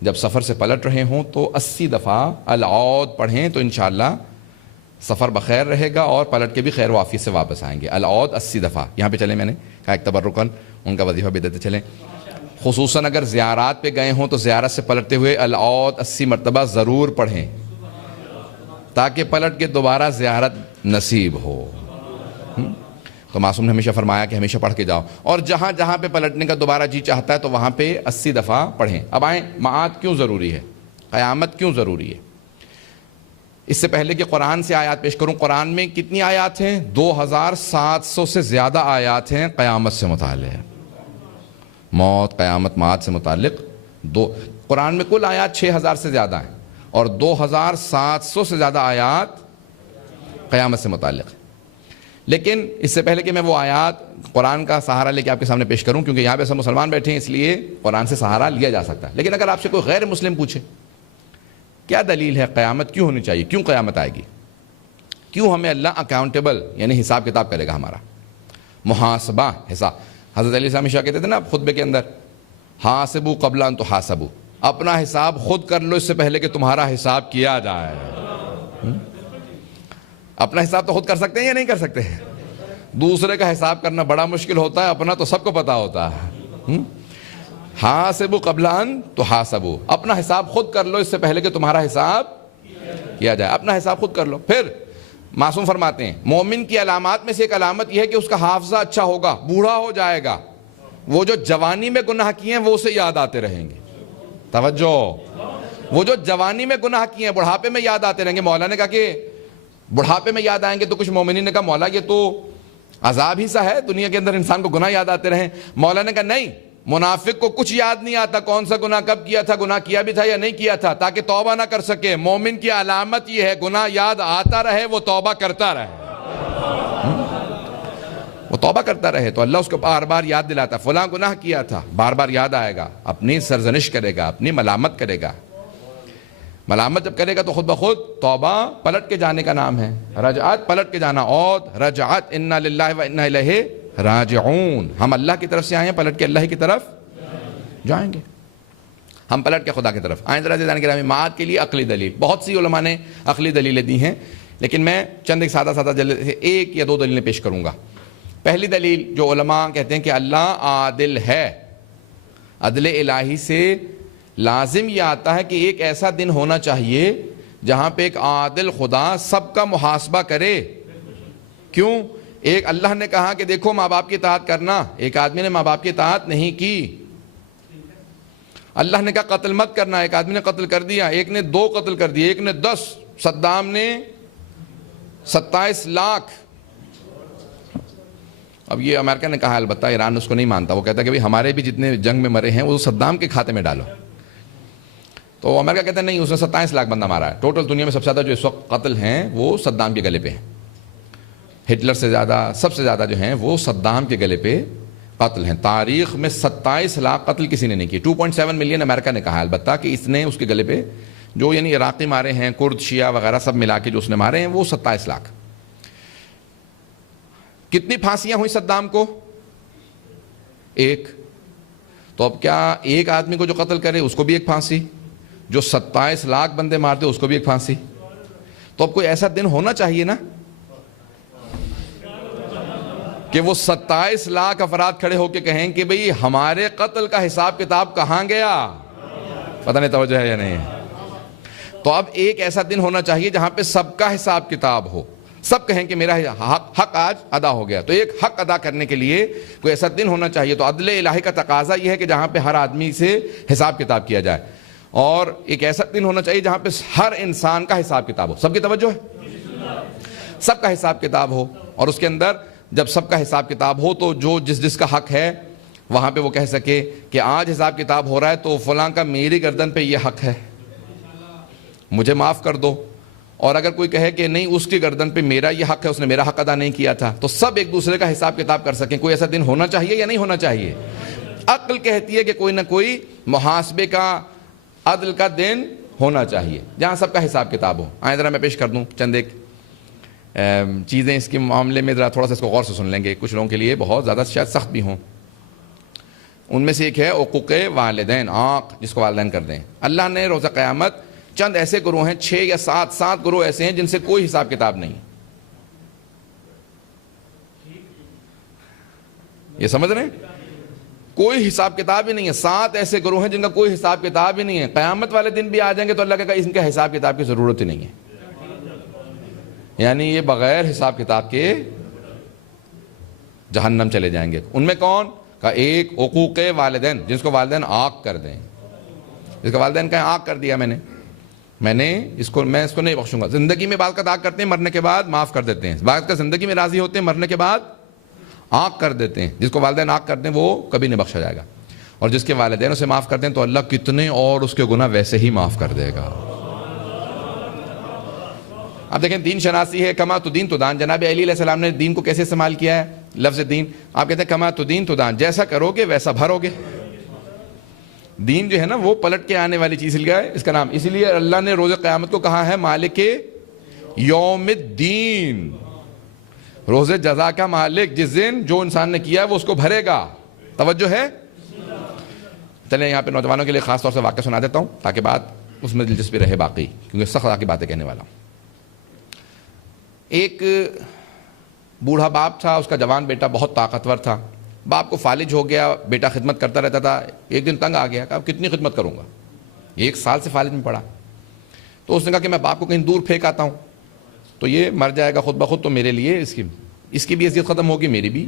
جب سفر سے پلٹ رہے ہوں تو 80 دفعہ العود پڑھیں تو انشاءاللہ سفر بخیر رہے گا اور پلٹ کے بھی خیر و عافیت سے واپس آئیں گے. العود 80 دفعہ. یہاں پہ چلیں, میں نے کہا ایک تبرکن ان کا وظیفہ بھی دیتے چلیں. خصوصاً اگر زیارات پہ گئے ہوں تو زیارت سے پلٹتے ہوئے العود 80 مرتبہ ضرور پڑھیں تاکہ پلٹ کے دوبارہ زیارت نصیب ہو. تو معصوم نے ہمیشہ فرمایا کہ ہمیشہ پڑھ کے جاؤ, اور جہاں جہاں پہ پلٹنے کا دوبارہ جی چاہتا ہے تو وہاں پہ 80 دفعہ پڑھیں. اب آئیں, معاد کیوں ضروری ہے, قیامت کیوں ضروری ہے. اس سے پہلے کہ قرآن سے آیات پیش کروں, قرآن میں کتنی آیات ہیں؟ 2700 سے زیادہ آیات ہیں قیامت سے متعلق, موت, قیامت, معاد سے متعلق. قرآن میں کل آیات 6000 سے زیادہ ہیں اور 2700 سے زیادہ آیات قیامت سے متعلق. لیکن اس سے پہلے کہ میں وہ آیات قرآن کا سہارا لے کے آپ کے سامنے پیش کروں, کیونکہ یہاں پہ سب مسلمان بیٹھے ہیں اس لیے قرآن سے سہارا لیا جا سکتا ہے. لیکن اگر آپ سے کوئی غیر مسلم پوچھے کیا دلیل ہے, قیامت کیوں ہونی چاہیے, کیوں قیامت آئے گی, کیوں ہمیں اللہ اکاؤنٹیبل یعنی حساب کتاب کرے گا, ہمارا محاسبہ, حساب. حضرت علی صاحب ہمیشہ کہتے تھے نا خطبے کے اندر, حاسبو قبل ان تحاسبو, اپنا حساب خود کر لو اس سے پہلے کہ تمہارا حساب کیا جائے. اپنا حساب تو خود کر سکتے ہیں یا نہیں کر سکتے ہیں؟ دوسرے کا حساب کرنا بڑا مشکل ہوتا ہے, اپنا تو سب کو پتا ہوتا ہے. حاسبو قبل ان تحاسبو, اپنا حساب خود کر لو اس سے پہلے کہ تمہارا حساب کیا جائے. اپنا حساب خود کر لو. پھر معصوم فرماتے ہیں مومن کی علامات میں سے ایک علامت یہ ہے کہ اس کا حافظہ اچھا ہوگا, بوڑھا ہو جائے گا, وہ جو جوانی میں گناہ کیے ہیں وہ اسے یاد آتے رہیں گے. توجہ, وہ جو جوانی میں گناہ کیے ہیں بڑھاپے میں یاد آتے رہیں گے. مولا نے کہا کہ بڑھاپے میں یاد آئیں گے, تو کچھ مومنین نے کہا مولا یہ تو عذاب ہی سا ہے, دنیا کے اندر انسان کو گناہ یاد آتے رہیں. مولا نے کہا نہیں, منافق کو کچھ یاد نہیں آتا کون سا گناہ کب کیا تھا, گناہ کیا بھی تھا یا نہیں کیا تھا, تاکہ توبہ نہ کر سکے. مومن کی علامت یہ ہے گناہ یاد آتا رہے, وہ توبہ کرتا رہے. وہ توبہ کرتا رہے تو اللہ اس کو بار بار یاد دلاتا, فلاں گناہ کیا تھا, بار بار یاد آئے گا, اپنی سرزنش کرے گا, اپنی ملامت کرے گا. ملامت جب کرے گا تو خود بخود توبہ پلٹ کے جانے کا نام ہے. رجعت, پلٹ کے جانا. عود, رجعت, انا للہ و انا الیہ راجعون, ہم اللہ کی طرف سے آئے ہیں, پلٹ کے اللہ کی طرف جائیں گے. ہم پلٹ کے خدا کی طرف آئیں. ذرا جانے کے معاد کے لیے عقلی دلیل, بہت سی علماء نے عقلی دلیلیں دی ہیں, لیکن میں چند ایک سادہ جلد سے 1 یا 2 دلیلیں پیش کروں گا. پہلی دلیل جو علماء کہتے ہیں کہ اللہ عادل ہے, عدل الہی سے لازم یہ آتا ہے کہ ایک ایسا دن ہونا چاہیے جہاں پہ ایک عادل خدا سب کا محاسبہ کرے. کیوں؟ ایک اللہ نے کہا کہ دیکھو ماں باپ کی اطاعت کرنا, ایک آدمی نے ماں باپ کی اطاعت نہیں کی. اللہ نے کہا قتل مت کرنا, ایک آدمی نے قتل کر دیا, ایک نے 2 قتل کر دیے, ایک نے 10, صدام نے 27 لاکھ. اب یہ امریکہ نے کہا, البتہ ایران اس کو نہیں مانتا, وہ کہتا ہے کہ بھئی ہمارے بھی جتنے جنگ میں مرے ہیں وہ صدام کے کھاتے میں ڈالو. تو امریکہ کہتا ہے نہیں, اس نے 27 لاکھ بندہ مارا ہے. ٹوٹل دنیا میں سب سے زیادہ جو اس وقت قتل ہیں وہ صدام کے گلے پہ ہیں. ہٹلر سے زیادہ, سب سے زیادہ جو ہیں وہ صدام کے گلے پہ قتل ہیں. تاریخ میں 27 لاکھ قتل کسی نے نہیں کی. 2.7 ملین امریکہ نے کہا البتہ کہ اس نے اس کے گلے پہ جو یعنی عراقی مارے ہیں, کرد, شیعہ وغیرہ سب ملا کے جو اس نے مارے ہیں وہ 27 لاکھ. کتنی پھانسیاں ہوئی صدام کو؟ 1. تو اب کیا ایک آدمی کو جو قتل کرے اس کو بھی ایک پھانسی, جو 27 لاکھ بندے مارتے اس کو بھی ایک پھانسی. تو اب کوئی ایسا دن ہونا چاہیے نا کہ وہ 27 لاکھ افراد کھڑے ہو کے کہیں کہ بھئی ہمارے قتل کا حساب کتاب کہاں گیا. پتہ نہیں توجہ ہے یا نہیں. تو اب ایک ایسا دن ہونا چاہیے جہاں پہ سب کا حساب کتاب ہو, سب کہیں کہ میرا حق آج ادا ہو گیا. تو ایک حق ادا کرنے کے لیے کوئی ایسا دن ہونا چاہیے. تو عدل الہی کا تقاضا یہ ہے کہ جہاں پہ ہر آدمی سے حساب کتاب کیا جائے, اور ایک ایسا دن ہونا چاہیے جہاں پہ ہر انسان کا حساب کتاب ہو. سب کی توجہ ہے, سب کا حساب کتاب ہو, اور اس کے اندر جب سب کا حساب کتاب ہو تو جو جس کا حق ہے وہاں پہ وہ کہہ سکے کہ آج حساب کتاب ہو رہا ہے تو فلاں کا میری گردن پہ یہ حق ہے, مجھے معاف کر دو. اور اگر کوئی کہے کہ نہیں اس کی گردن پہ میرا یہ حق ہے, اس نے میرا حق ادا نہیں کیا تھا, تو سب ایک دوسرے کا حساب کتاب کر سکیں. کوئی ایسا دن ہونا چاہیے یا نہیں ہونا چاہیے؟ عقل کہتی ہے کہ کوئی نہ کوئی محاسبے کا, عدل کا دن ہونا چاہیے جہاں سب کا حساب کتاب ہو. آئیں ذرا میں پیش کر دوں چند ایک چیزیں اس کے معاملے میں, ذرا تھوڑا سا اس کو غور سے سن لیں گے, کچھ لوگوں کے لیے بہت زیادہ شاید سخت بھی ہوں. ان میں سے ایک ہے عقوق والدین, آنکھ جس کو والدین کر دیں. اللہ نے روزہ قیامت چند ایسے گروہ ہیں, 6 یا 7 گروہ ایسے ہیں جن سے کوئی حساب کتاب نہیں. یہ سمجھ رہے ہیں؟ کوئی حساب کتاب ہی نہیں ہے. 7 ایسے گروہ ہیں جن کا کوئی حساب کتاب ہی نہیں ہے. قیامت والے دن بھی آ جائیں گے تو اللہ کہے گا ان کا حساب کتاب کی ضرورت ہی نہیں ہے. یعنی یہ بغیر حساب کتاب کے جہنم چلے جائیں گے. ان میں کون کا ایک عقوق والدین, جس کو والدین آنکھ کر دیں. جس کا والدین کہیں آنکھ کر دیا میں اس کو نہیں بخشوں گا. زندگی میں بعض کا آنکھ کرتے ہیں, مرنے کے بعد معاف کر دیتے ہیں. بعض کا زندگی میں راضی ہوتے ہیں, مرنے کے بعد آنکھ کر دیتے ہیں. جس کو والدین آنکھ کر دیں وہ کبھی نہیں بخشا جائے گا, اور جس کے والدین اسے معاف کر دیں تو اللہ کتنے اور اس کے گناہ ویسے ہی معاف کر دے گا. اب دیکھیں دین شناسی ہے, کما تو دین تو دان. جناب علی علیہ السلام نے دین کو کیسے استعمال کیا ہے؟ لفظ دین. آپ کہتے ہیں کما تو دین تو دان, جیسا کرو گے ویسا بھرو گے. دین جو ہے نا وہ پلٹ کے آنے والی چیز ہے اس کا نام. اسی لیے اللہ نے روز قیامت کو کہا ہے مالک یوم الدین, روز جزا کا مالک. جس دن جو انسان نے کیا ہے وہ اس کو بھرے گا. توجہ ہے؟ چلیں یہاں پہ نوجوانوں کے لیے خاص طور سے واقعہ سنا دیتا ہوں تاکہ بات اس میں دلچسپی رہے باقی, کیونکہ سخت کی باتیں کہنے والا ہوں. ایک بوڑھا باپ تھا, اس کا جوان بیٹا بہت طاقتور تھا. باپ کو فالج ہو گیا, بیٹا خدمت کرتا رہتا تھا. ایک دن تنگ آ گیا, کہا کتنی خدمت کروں گا, 1 سال سے فالج میں پڑا. تو اس نے کہا کہ میں باپ کو کہیں دور پھینک آتا ہوں تو یہ مر جائے گا خود بخود, تو میرے لیے اس کی بھی عزت ختم ہوگی, میری بھی.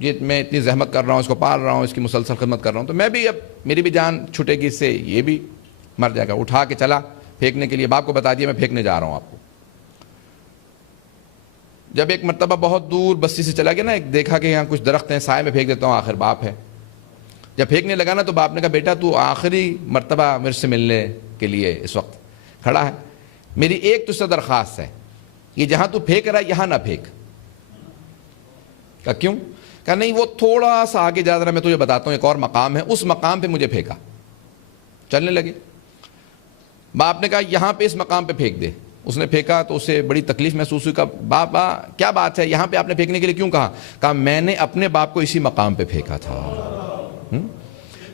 یہ میں اتنی زحمت کر رہا ہوں, اس کو پال رہا ہوں, اس کی مسلسل خدمت کر رہا ہوں, تو میں بھی اب میری بھی جان چھوٹے گی اس سے, یہ بھی مر جائے گا. اٹھا کے چلا پھینکنے کے لیے. باپ کو بتا دیا میں پھینکنے جا رہا ہوں آپ کو. جب ایک مرتبہ بہت دور بستی سے چلا گیا نا, ایک دیکھا کہ یہاں کچھ درخت ہیں, سائے میں پھینک دیتا ہوں, آخر باپ ہے. جب پھینکنے لگا نا تو باپ نے کہا بیٹا تو آخری مرتبہ میرے سے ملنے کے لیے اس وقت کھڑا ہے, میری ایک تجھ سے درخواست ہے, یہ جہاں تو پھینک رہا ہے یہاں نہ پھینک. کہا کیوں؟ کہا نہیں وہ تھوڑا سا آگے جا رہا, میں تجھے بتاتا ہوں ایک اور مقام ہے, اس مقام پہ مجھے پھینکا. چلنے لگے. باپ نے کہا یہاں پہ اس مقام پہ پھینک دے. اس نے پھینکا تو اسے بڑی تکلیف محسوس ہوئی. کہا بابا کیا بات ہے, یہاں پہ آپ نے پھینکنے کے لیے کیوں کہا؟ کہا میں نے اپنے باپ کو اسی مقام پہ پھینکا تھا.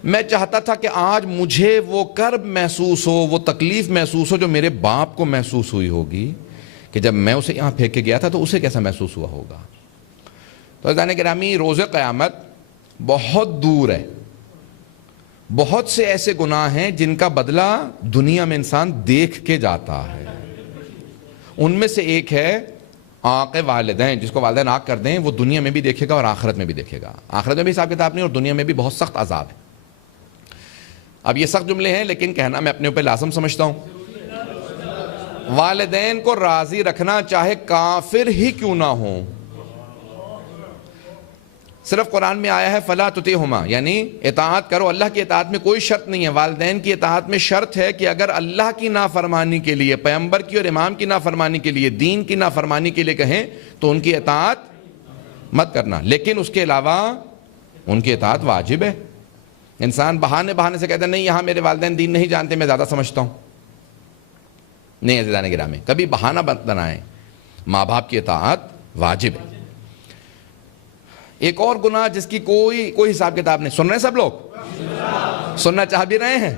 میں چاہتا تھا کہ آج مجھے وہ کرب محسوس ہو, وہ تکلیف محسوس ہو جو میرے باپ کو محسوس ہوئی ہوگی کہ جب میں اسے یہاں پھینک کے گیا تھا تو اسے کیسا محسوس ہوا ہوگا. تو عزیزان گرامی, روز قیامت بہت دور ہے. بہت سے ایسے گناہ ہیں جن کا بدلہ دنیا میں انسان دیکھ کے جاتا ہے. ان میں سے ایک ہے آنکھ والدین. جس کو والدین آنکھ کر دیں وہ دنیا میں بھی دیکھے گا اور آخرت میں بھی دیکھے گا. آخرت میں بھی حساب کتاب نہیں, اور دنیا میں بھی بہت سخت عذاب ہے. اب یہ سخت جملے ہیں لیکن کہنا میں اپنے اوپر لازم سمجھتا ہوں. والدین کو راضی رکھنا چاہے کافر ہی کیوں نہ ہو. صرف قرآن میں آیا ہے فلا تطیعہما, یعنی اطاعت کرو. اللہ کی اطاعت میں کوئی شرط نہیں ہے. والدین کی اطاعت میں شرط ہے کہ اگر اللہ کی نافرمانی کے لیے, پیغمبر کی اور امام کی نافرمانی کے لیے, دین کی نافرمانی کے لیے کہیں تو ان کی اطاعت مت کرنا, لیکن اس کے علاوہ ان کی اطاعت واجب ہے. انسان بہانے سے کہتا ہے نہیں یہاں میرے والدین دین نہیں جانتے, میں زیادہ سمجھتا ہوں. نہیں عزیزان گرامی, کبھی بہانہ مت بنائیں. ماں باپ کی اطاعت واجب ہے. ایک اور گناہ جس کی کوئی حساب کتاب نہیں. سن رہے ہیں سب لوگ؟ سننا چاہ بھی رہے ہیں؟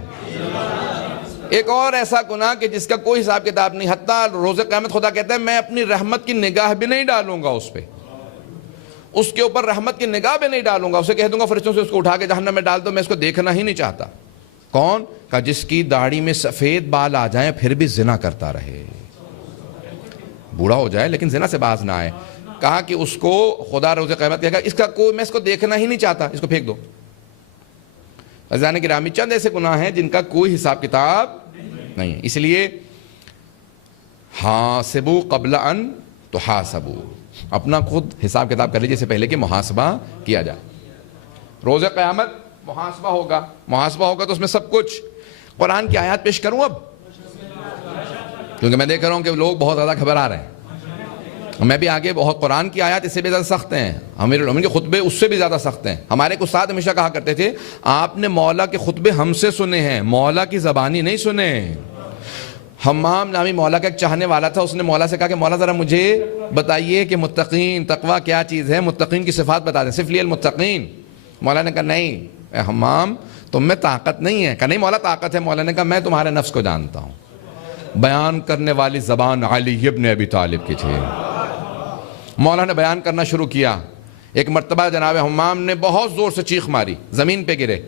ایک اور ایسا گناہ کہ جس کا کوئی حساب کتاب نہیں, حتیٰ روز قیامت خدا کہتا ہے میں اپنی رحمت کی نگاہ بھی نہیں ڈالوں گا اس پہ, اس کے اوپر رحمت کی نگاہ بھی نہیں ڈالوں گا. اسے کہہ دوں گا فرشتوں سے اس کو اٹھا کے جہنم میں ڈال دو, میں اس کو دیکھنا ہی نہیں چاہتا. کون؟ کہ جس کی داڑھی میں سفید بال آ جائیں پھر بھی زنا کرتا رہے، بوڑھا ہو جائے لیکن زنا سے باز نہ آئے. کہا کہ اس کو خدا روز قیامت کہے گا اس کا کوئی، میں اس کو دیکھنا ہی نہیں چاہتا، اس کو پھینک دو. عزیزان گرامی، چند ایسے گناہ ہیں جن کا کوئی حساب کتاب نہیں ہے. اس لیے حاسبوا قبل ان تحاسبوا، اپنا خود حساب کتاب کر لیجیے اس سے پہلے کہ محاسبہ کیا جائے. روز قیامت محاسبہ ہوگا، محاسبہ ہوگا تو اس میں سب کچھ. قرآن کی آیات پیش کروں اب، کیونکہ میں دیکھ رہا ہوں کہ لوگ بہت زیادہ گھبرا رہے ہیں. میں بھی آگے بہت، قرآن کی آیات اس سے بھی زیادہ سخت ہیں، امیر المومنین کے خطبے اس سے بھی زیادہ سخت ہیں. ہمارے ایک استاد ہمیشہ کہا کرتے تھے آپ نے مولا کے خطبے ہم سے سنے ہیں، مولا کی زبانی نہیں سنے. حمام نامی مولا کا ایک چاہنے والا تھا، اس نے مولا سے کہا کہ مولا ذرا مجھے بتائیے کہ متقین تقویٰ کیا چیز ہے، متقین کی صفات بتا دیں، صف لی المتقین. مولا نے کہا نہیں اے حمام تم میں طاقت نہیں ہے. کہا نہیں مولا طاقت ہے. مولا نے کہا میں تمہارے نفس کو جانتا ہوں. بیان کرنے والی زبان علی ابن ابی طالب کی تھی. مولا نے بیان کرنا شروع کیا. ایک مرتبہ جناب حمام نے بہت زور سے چیخ ماری، زمین پہ گرے.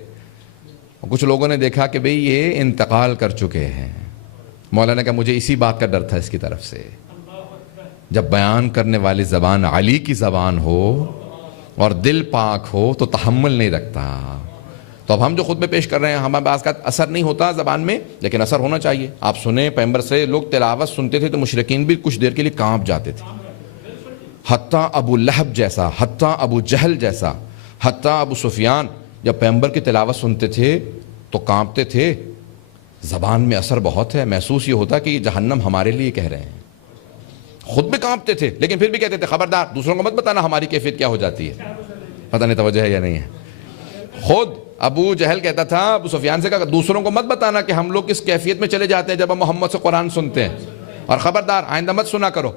کچھ لوگوں نے دیکھا کہ بھئی یہ انتقال کر چکے ہیں. مولا نے کہا مجھے اسی بات کا ڈر تھا اس کی طرف سے، جب بیان کرنے والی زبان علی کی زبان ہو اور دل پاک ہو تو تحمل نہیں رکھتا. تو اب ہم جو خطبے پیش کر رہے ہیں ہمارے پاس کا اثر نہیں ہوتا زبان میں، لیکن اثر ہونا چاہیے. آپ سنیں پیغمبر سے لوگ تلاوت سنتے تھے تو مشرکین بھی کچھ دیر کے لیے کانپ جاتے تھے. حتیٰ ابو لہب جیسا، حتیٰ ابو جہل جیسا، حتیٰ ابو سفیان جب پیغمبر کی تلاوت سنتے تھے تو کانپتے تھے. زبان میں اثر بہت ہے. محسوس یہ ہوتا کہ یہ جہنم ہمارے لیے کہہ رہے ہیں. خود بھی کانپتے تھے لیکن پھر بھی کہتے تھے خبردار دوسروں کو مت بتانا ہماری کیفیت کیا ہو جاتی ہے. پتہ نہیں توجہ ہے یا نہیں ہے. خود ابو جہل کہتا تھا ابو سفیان سے، کہا دوسروں کو مت بتانا کہ ہم لوگ کس کیفیت میں چلے جاتے ہیں جب ہم محمد سے قرآن سنتے ہیں، اور خبردار آئندہ مت سنا کرو.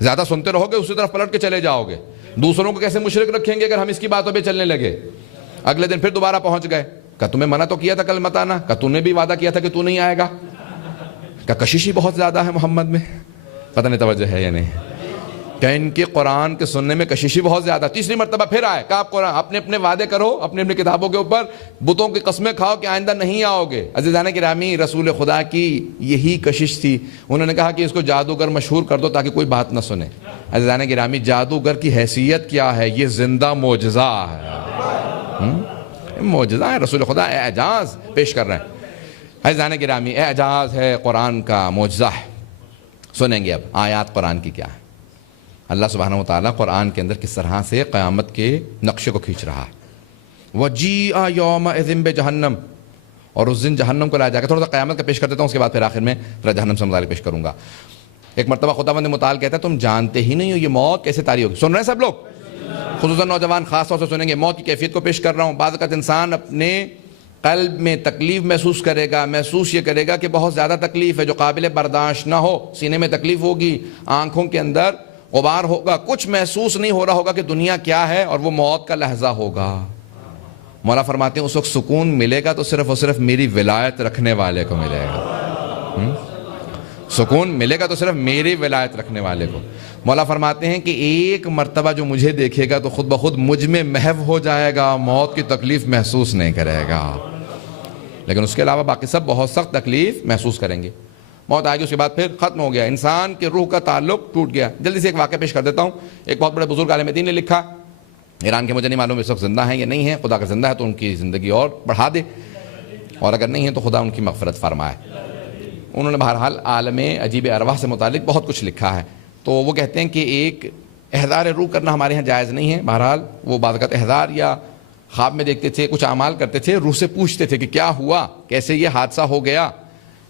زیادہ سنتے رہو گے اسی طرف پلٹ کے چلے جاؤ گے. دوسروں کو کیسے مشرک رکھیں گے اگر ہم اس کی باتوں پہ چلنے لگے. اگلے دن پھر دوبارہ پہنچ گئے. کہ تمہیں منع تو کیا تھا کل مت آنا. کہ تو نے بھی وعدہ کیا تھا کہ تو نہیں آئے گا. کہ کششی بہت زیادہ ہے محمد میں. پتہ نہیں توجہ ہے یا نہیں کہ ان کے قرآن کے سننے میں کششی بہت زیادہ. تیسری مرتبہ پھر آئے. کہ آپ قرآن اپنے اپنے وعدے کرو اپنے اپنے کتابوں کے اوپر، بتوں کی قسمیں کھاؤ کہ آئندہ نہیں آؤ گے. عزیزان گرامی، رسول خدا کی یہی کشش تھی. انہوں نے کہا کہ اس کو جادوگر مشہور کر دو تاکہ کوئی بات نہ سنے. عزیزان گرامی، جادوگر کی حیثیت کیا ہے؟ یہ زندہ معجزہ ہے. معجزہ ہے. رسول خدا اعجاز پیش کر رہے ہیں. عزیزان گرامی، اعجاز ہے قرآن کا، معجزہ ہے. سنیں گے اب آیات قرآن کی کیا ہے. اللہ سبحانہ وتعالیٰ قرآن کے اندر کس طرح سے قیامت کے نقشے کو کھینچ رہا ہے. وَجِيءَ يَوْمَئِذٍ بِجَهَنَّمَ، اور اس دن جہنم کو لایا جائے گا. تھوڑا سا قیامت کا پیش کر دیتا ہوں، اس کے بعد پھر آخر میں جہنم سے متعلق پیش کروں گا. ایک مرتبہ خداوند متعال کہتا ہے تم جانتے ہی نہیں ہو یہ موت کیسے طاری ہوگی. سن رہے ہیں سب لوگ؟ خصوصاً نوجوان خاص طور سے سنیں گے. موت کی کیفیت کو پیش کر رہا ہوں. بعض اوقات انسان اپنے قلب میں تکلیف محسوس کرے گا، محسوس یہ کرے گا کہ بہت زیادہ تکلیف ہے جو قابل برداشت نہ ہو. سینے میں تکلیف ہوگی، آنکھوں کے اندر غبار ہوگا، کچھ محسوس نہیں ہو رہا ہوگا کہ دنیا کیا ہے، اور وہ موت کا لحظہ ہوگا. مولا فرماتے ہیں اس وقت سکون ملے گا تو صرف اور صرف میری ولایت رکھنے والے کو ملے گا. سکون ملے گا تو صرف میری ولایت رکھنے والے کو. مولا فرماتے ہیں کہ ایک مرتبہ جو مجھے دیکھے گا تو خود بخود مجھ میں محو ہو جائے گا، موت کی تکلیف محسوس نہیں کرے گا. لیکن اس کے علاوہ باقی سب بہت سخت تکلیف محسوس کریں گے. موت آئے گی، اس کے بعد پھر ختم ہو گیا. انسان کے روح کا تعلق ٹوٹ گیا. جلدی سے ایک واقعہ پیش کر دیتا ہوں. ایک بہت بڑے بزرگ عالم دین نے لکھا، ایران کے، مجھے نہیں معلوم اس وقت زندہ ہیں یا نہیں ہیں. خدا کا زندہ ہے تو ان کی زندگی اور بڑھا دے، اور اگر نہیں ہے تو خدا ان کی مغفرت فرمائے. انہوں نے بہرحال عالم عجیب ارواح سے متعلق بہت کچھ لکھا ہے. تو وہ کہتے ہیں کہ ایک احضار روح کرنا ہمارے ہاں جائز نہیں ہے. بہرحال وہ بعض اوقات احضار یا خواب میں دیکھتے تھے، کچھ اعمال کرتے تھے، روح سے پوچھتے تھے کہ کیا ہوا، کیسے یہ حادثہ ہو گیا.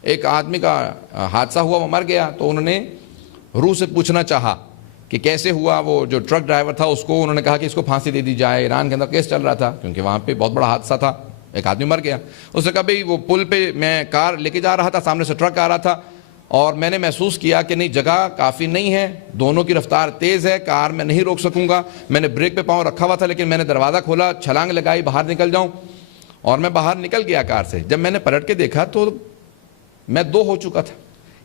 ایک آدمی کا حادثہ ہوا، وہ مر گیا، تو انہوں نے روح سے پوچھنا چاہا کہ کیسے ہوا. وہ جو ٹرک ڈرائیور تھا اس کو انہوں نے کہا کہ اس کو پھانسی دے دی جائے. ایران کے اندر کیس چل رہا تھا کیونکہ وہاں پہ بہت بڑا حادثہ تھا، ایک آدمی مر گیا. اس نے کہا بھئی وہ پل پہ میں کار لے کے جا رہا تھا، سامنے سے ٹرک آ رہا تھا، اور میں نے محسوس کیا کہ نہیں جگہ کافی نہیں ہے، دونوں کی رفتار تیز ہے، کار میں نہیں روک سکوں گا. میں نے بریک پہ پاؤں رکھا ہوا تھا لیکن میں نے دروازہ کھولا، چھلانگ لگائی باہر نکل جاؤں، اور میں باہر نکل گیا کار سے. جب میں نے پلٹ کے دیکھا تو میں دو ہو چکا تھا،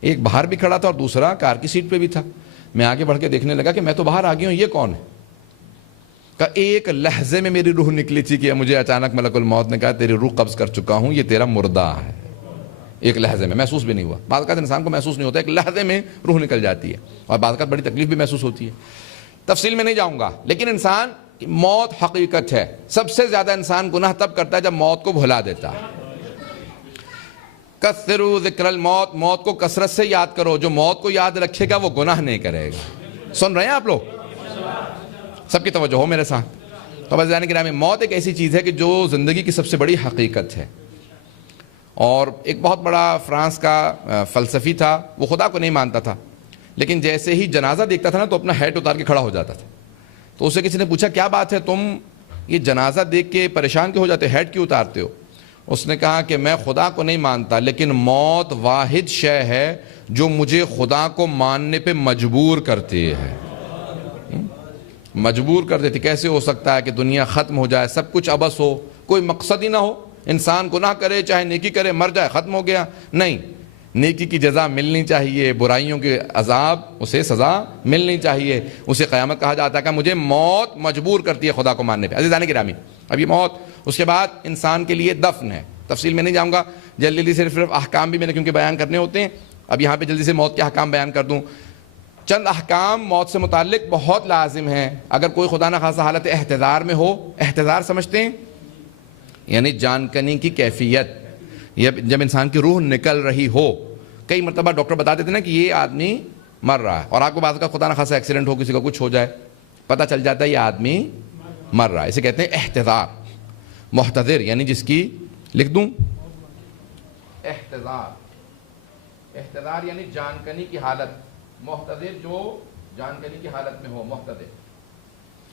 ایک باہر بھی کھڑا تھا اور دوسرا کار کی سیٹ پہ بھی تھا. میں آگے بڑھ کے دیکھنے لگا کہ میں تو باہر آ گیا ہوں، یہ کون ہے؟ کہ ایک لحظے میں میری روح نکلی تھی کہ مجھے اچانک ملک الموت نے کہا تیری روح قبض کر چکا ہوں، یہ تیرا مردہ ہے. ایک لحظے میں محسوس بھی نہیں ہوا. بعض اوقات انسان کو محسوس نہیں ہوتا، ایک لحظے میں روح نکل جاتی ہے، اور بعض اوقات بڑی تکلیف بھی محسوس ہوتی ہے. تفصیل میں نہیں جاؤں گا، لیکن انسان موت حقیقت ہے. سب سے زیادہ انسان گناہ تب کرتا ہے جب موت کو بھلا دیتا ہے. کثروا ذکر الموت، موت کو کثرت سے یاد کرو. جو موت کو یاد رکھے گا وہ گناہ نہیں کرے گا. سن رہے ہیں آپ لوگ؟ سب کی توجہ ہو میرے ساتھ. تو بس جانے گرامی، موت ایک ایسی چیز ہے کہ جو زندگی کی سب سے بڑی حقیقت ہے. اور ایک بہت بڑا فرانس کا فلسفی تھا، وہ خدا کو نہیں مانتا تھا، لیکن جیسے ہی جنازہ دیکھتا تھا نا تو اپنا ہیٹ اتار کے کھڑا ہو جاتا تھا. تو اسے کسی نے پوچھا کیا بات ہے، تم یہ جنازہ دیکھ کے پریشان کیوں ہو جاتے، ہیٹ کیوں اتارتے ہو؟ اس نے کہا کہ میں خدا کو نہیں مانتا، لیکن موت واحد شے ہے جو مجھے خدا کو ماننے پہ مجبور کرتی ہے. مجبور کر دیتی. کیسے ہو سکتا ہے کہ دنیا ختم ہو جائے، سب کچھ عبث ہو، کوئی مقصد ہی نہ ہو، انسان گناہ کرے چاہے نیکی کرے، مر جائے ختم ہو گیا؟ نہیں، نیکی کی جزا ملنی چاہیے، برائیوں کے عذاب اسے سزا ملنی چاہیے. اسے قیامت کہا جاتا ہے کہ مجھے موت مجبور کرتی ہے خدا کو ماننے پہ. عزیزان گرامی، اب یہ موت، اس کے بعد انسان کے لیے دفن ہے. تفصیل میں نہیں جاؤں گا، جلدی صرف احکام بھی میں نے کیونکہ بیان کرنے ہوتے ہیں. اب یہاں پہ جلدی سے موت کے احکام بیان کر دوں. چند احکام موت سے متعلق بہت لازم ہیں. اگر کوئی خدا نہ خاصہ حالت احتضار میں ہو، احتضار سمجھتے ہیں یعنی جان کنی کی کیفیت، جب انسان کی روح نکل رہی ہو. کئی مرتبہ ڈاکٹر بتا دیتے نا کہ یہ آدمی مر رہا ہے، اور آپ کو بعض کا خدا نہ خاصا ایکسیڈنٹ ہو، کسی کا کچھ ہو جائے، پتہ چل جاتا ہے یہ آدمی مر رہا ہے. اسے کہتے ہیں احتضار. محتضر یعنی جس کی، لکھ دوں، احتضار. احتضار یعنی جان کنی کی حالت. محتضر جو جان کنی کی حالت میں ہو، محتضر.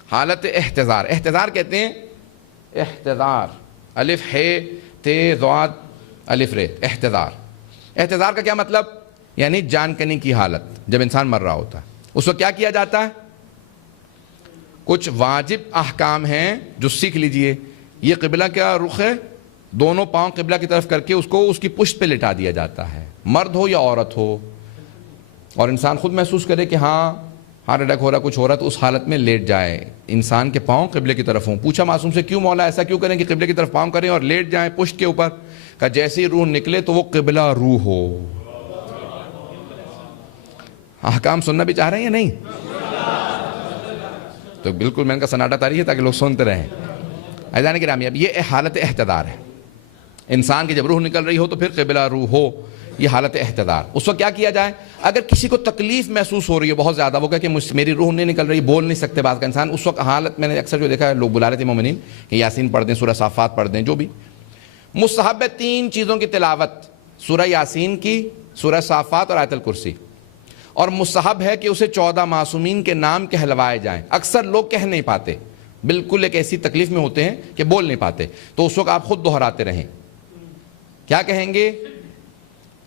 حالت احتضار. احتضار کہتے ہیں احتضار، الف ہے تے ضاد الف رے. احتضار. احتضار کا کیا مطلب؟ یعنی جان کنی کی حالت جب انسان مر رہا ہوتا ہے. اس وقت کیا کیا جاتا ہے؟ کچھ واجب احکام ہیں جو سیکھ لیجئے. یہ قبلہ کا رخ ہے، دونوں پاؤں قبلہ کی طرف کر کے اس کو اس کی پشت پہ لٹا دیا جاتا ہے، مرد ہو یا عورت ہو. اور انسان خود محسوس کرے کہ ہاں ہارٹ اٹیک ہو رہا، کچھ ہو رہا، تو اس حالت میں لیٹ جائے. انسان کے پاؤں قبلے کی طرف ہوں. پوچھا معصوم سے کیوں مولا ایسا کیوں کریں کہ قبلے کی طرف پاؤں کریں اور لیٹ جائیں پشت کے اوپر؟ کہ جیسے ہی روح نکلے تو وہ قبلہ روح ہو. احکام سننا بھی چاہ رہے ہیں یا نہیں؟ تو بالکل میں ان کا سناٹا تاریخ ہے تاکہ لوگ سنتے رہیں. عزیزان گرامی، اب یہ حالت احتضار ہے. انسان کی جب روح نکل رہی ہو تو پھر قبلہ روح ہو، یہ حالت احتضار. اس وقت کیا کیا جائے؟ اگر کسی کو تکلیف محسوس ہو رہی ہے بہت زیادہ، وہ کہ میری روح نہیں نکل رہی، بول نہیں سکتے بعض کا انسان، اس وقت حالت میں نے اکثر جو دیکھا ہے لوگ بلا رہے تھے مومنین کہ یاسین پڑھ دیں، سورہ صافات پڑھ دیں، جو بھی. مستحب ہے 3 چیزوں کی تلاوت، سورہ یاسین کی، سورہ صافات اور آیت الکرسی. اور مستحب ہے کہ اسے 14 معصومین کے نام کہلوائے جائیں. اکثر لوگ کہہ نہیں پاتے، بالکل ایک ایسی تکلیف میں ہوتے ہیں کہ بول نہیں پاتے، تو اس وقت آپ خود دہراتے رہیں. کیا کہیں گے؟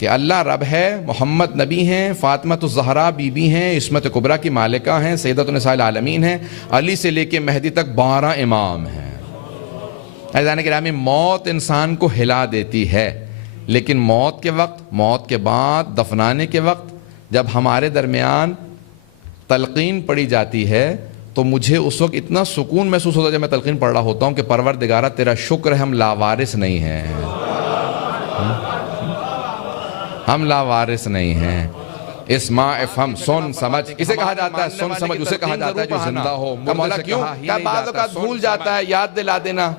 کہ اللہ رب ہے، محمد نبی ہیں، فاطمہ الزہرا بی بی ہیں، عصمت کبریٰ کی مالکہ ہیں، سیدۃ النساء العالمین ہیں، علی سے لے کے مہدی تک 12 امام ہیں. عزیزان گرامی، موت انسان کو ہلا دیتی ہے، لیکن موت کے وقت، موت کے بعد، دفنانے کے وقت جب ہمارے درمیان تلقین پڑھی جاتی ہے تو مجھے اس وقت اتنا سکون محسوس ہوتا ہے جب میں تلقین پڑھ رہا ہوتا ہوں کہ پروردگارہ تیرا شکر ہے ہم لاوارث نہیں ہیں. ہم لاوارث نہیں ہیں. اسمع افہم، سن سمجھ. اسے کہا جاتا ہے سن سمجھ، اسے کہا جاتا ہے جو زندہ ہو. مولا کیوں؟ کہ بعض اوقات بھول جاتا ہے، یاد دلا دینا.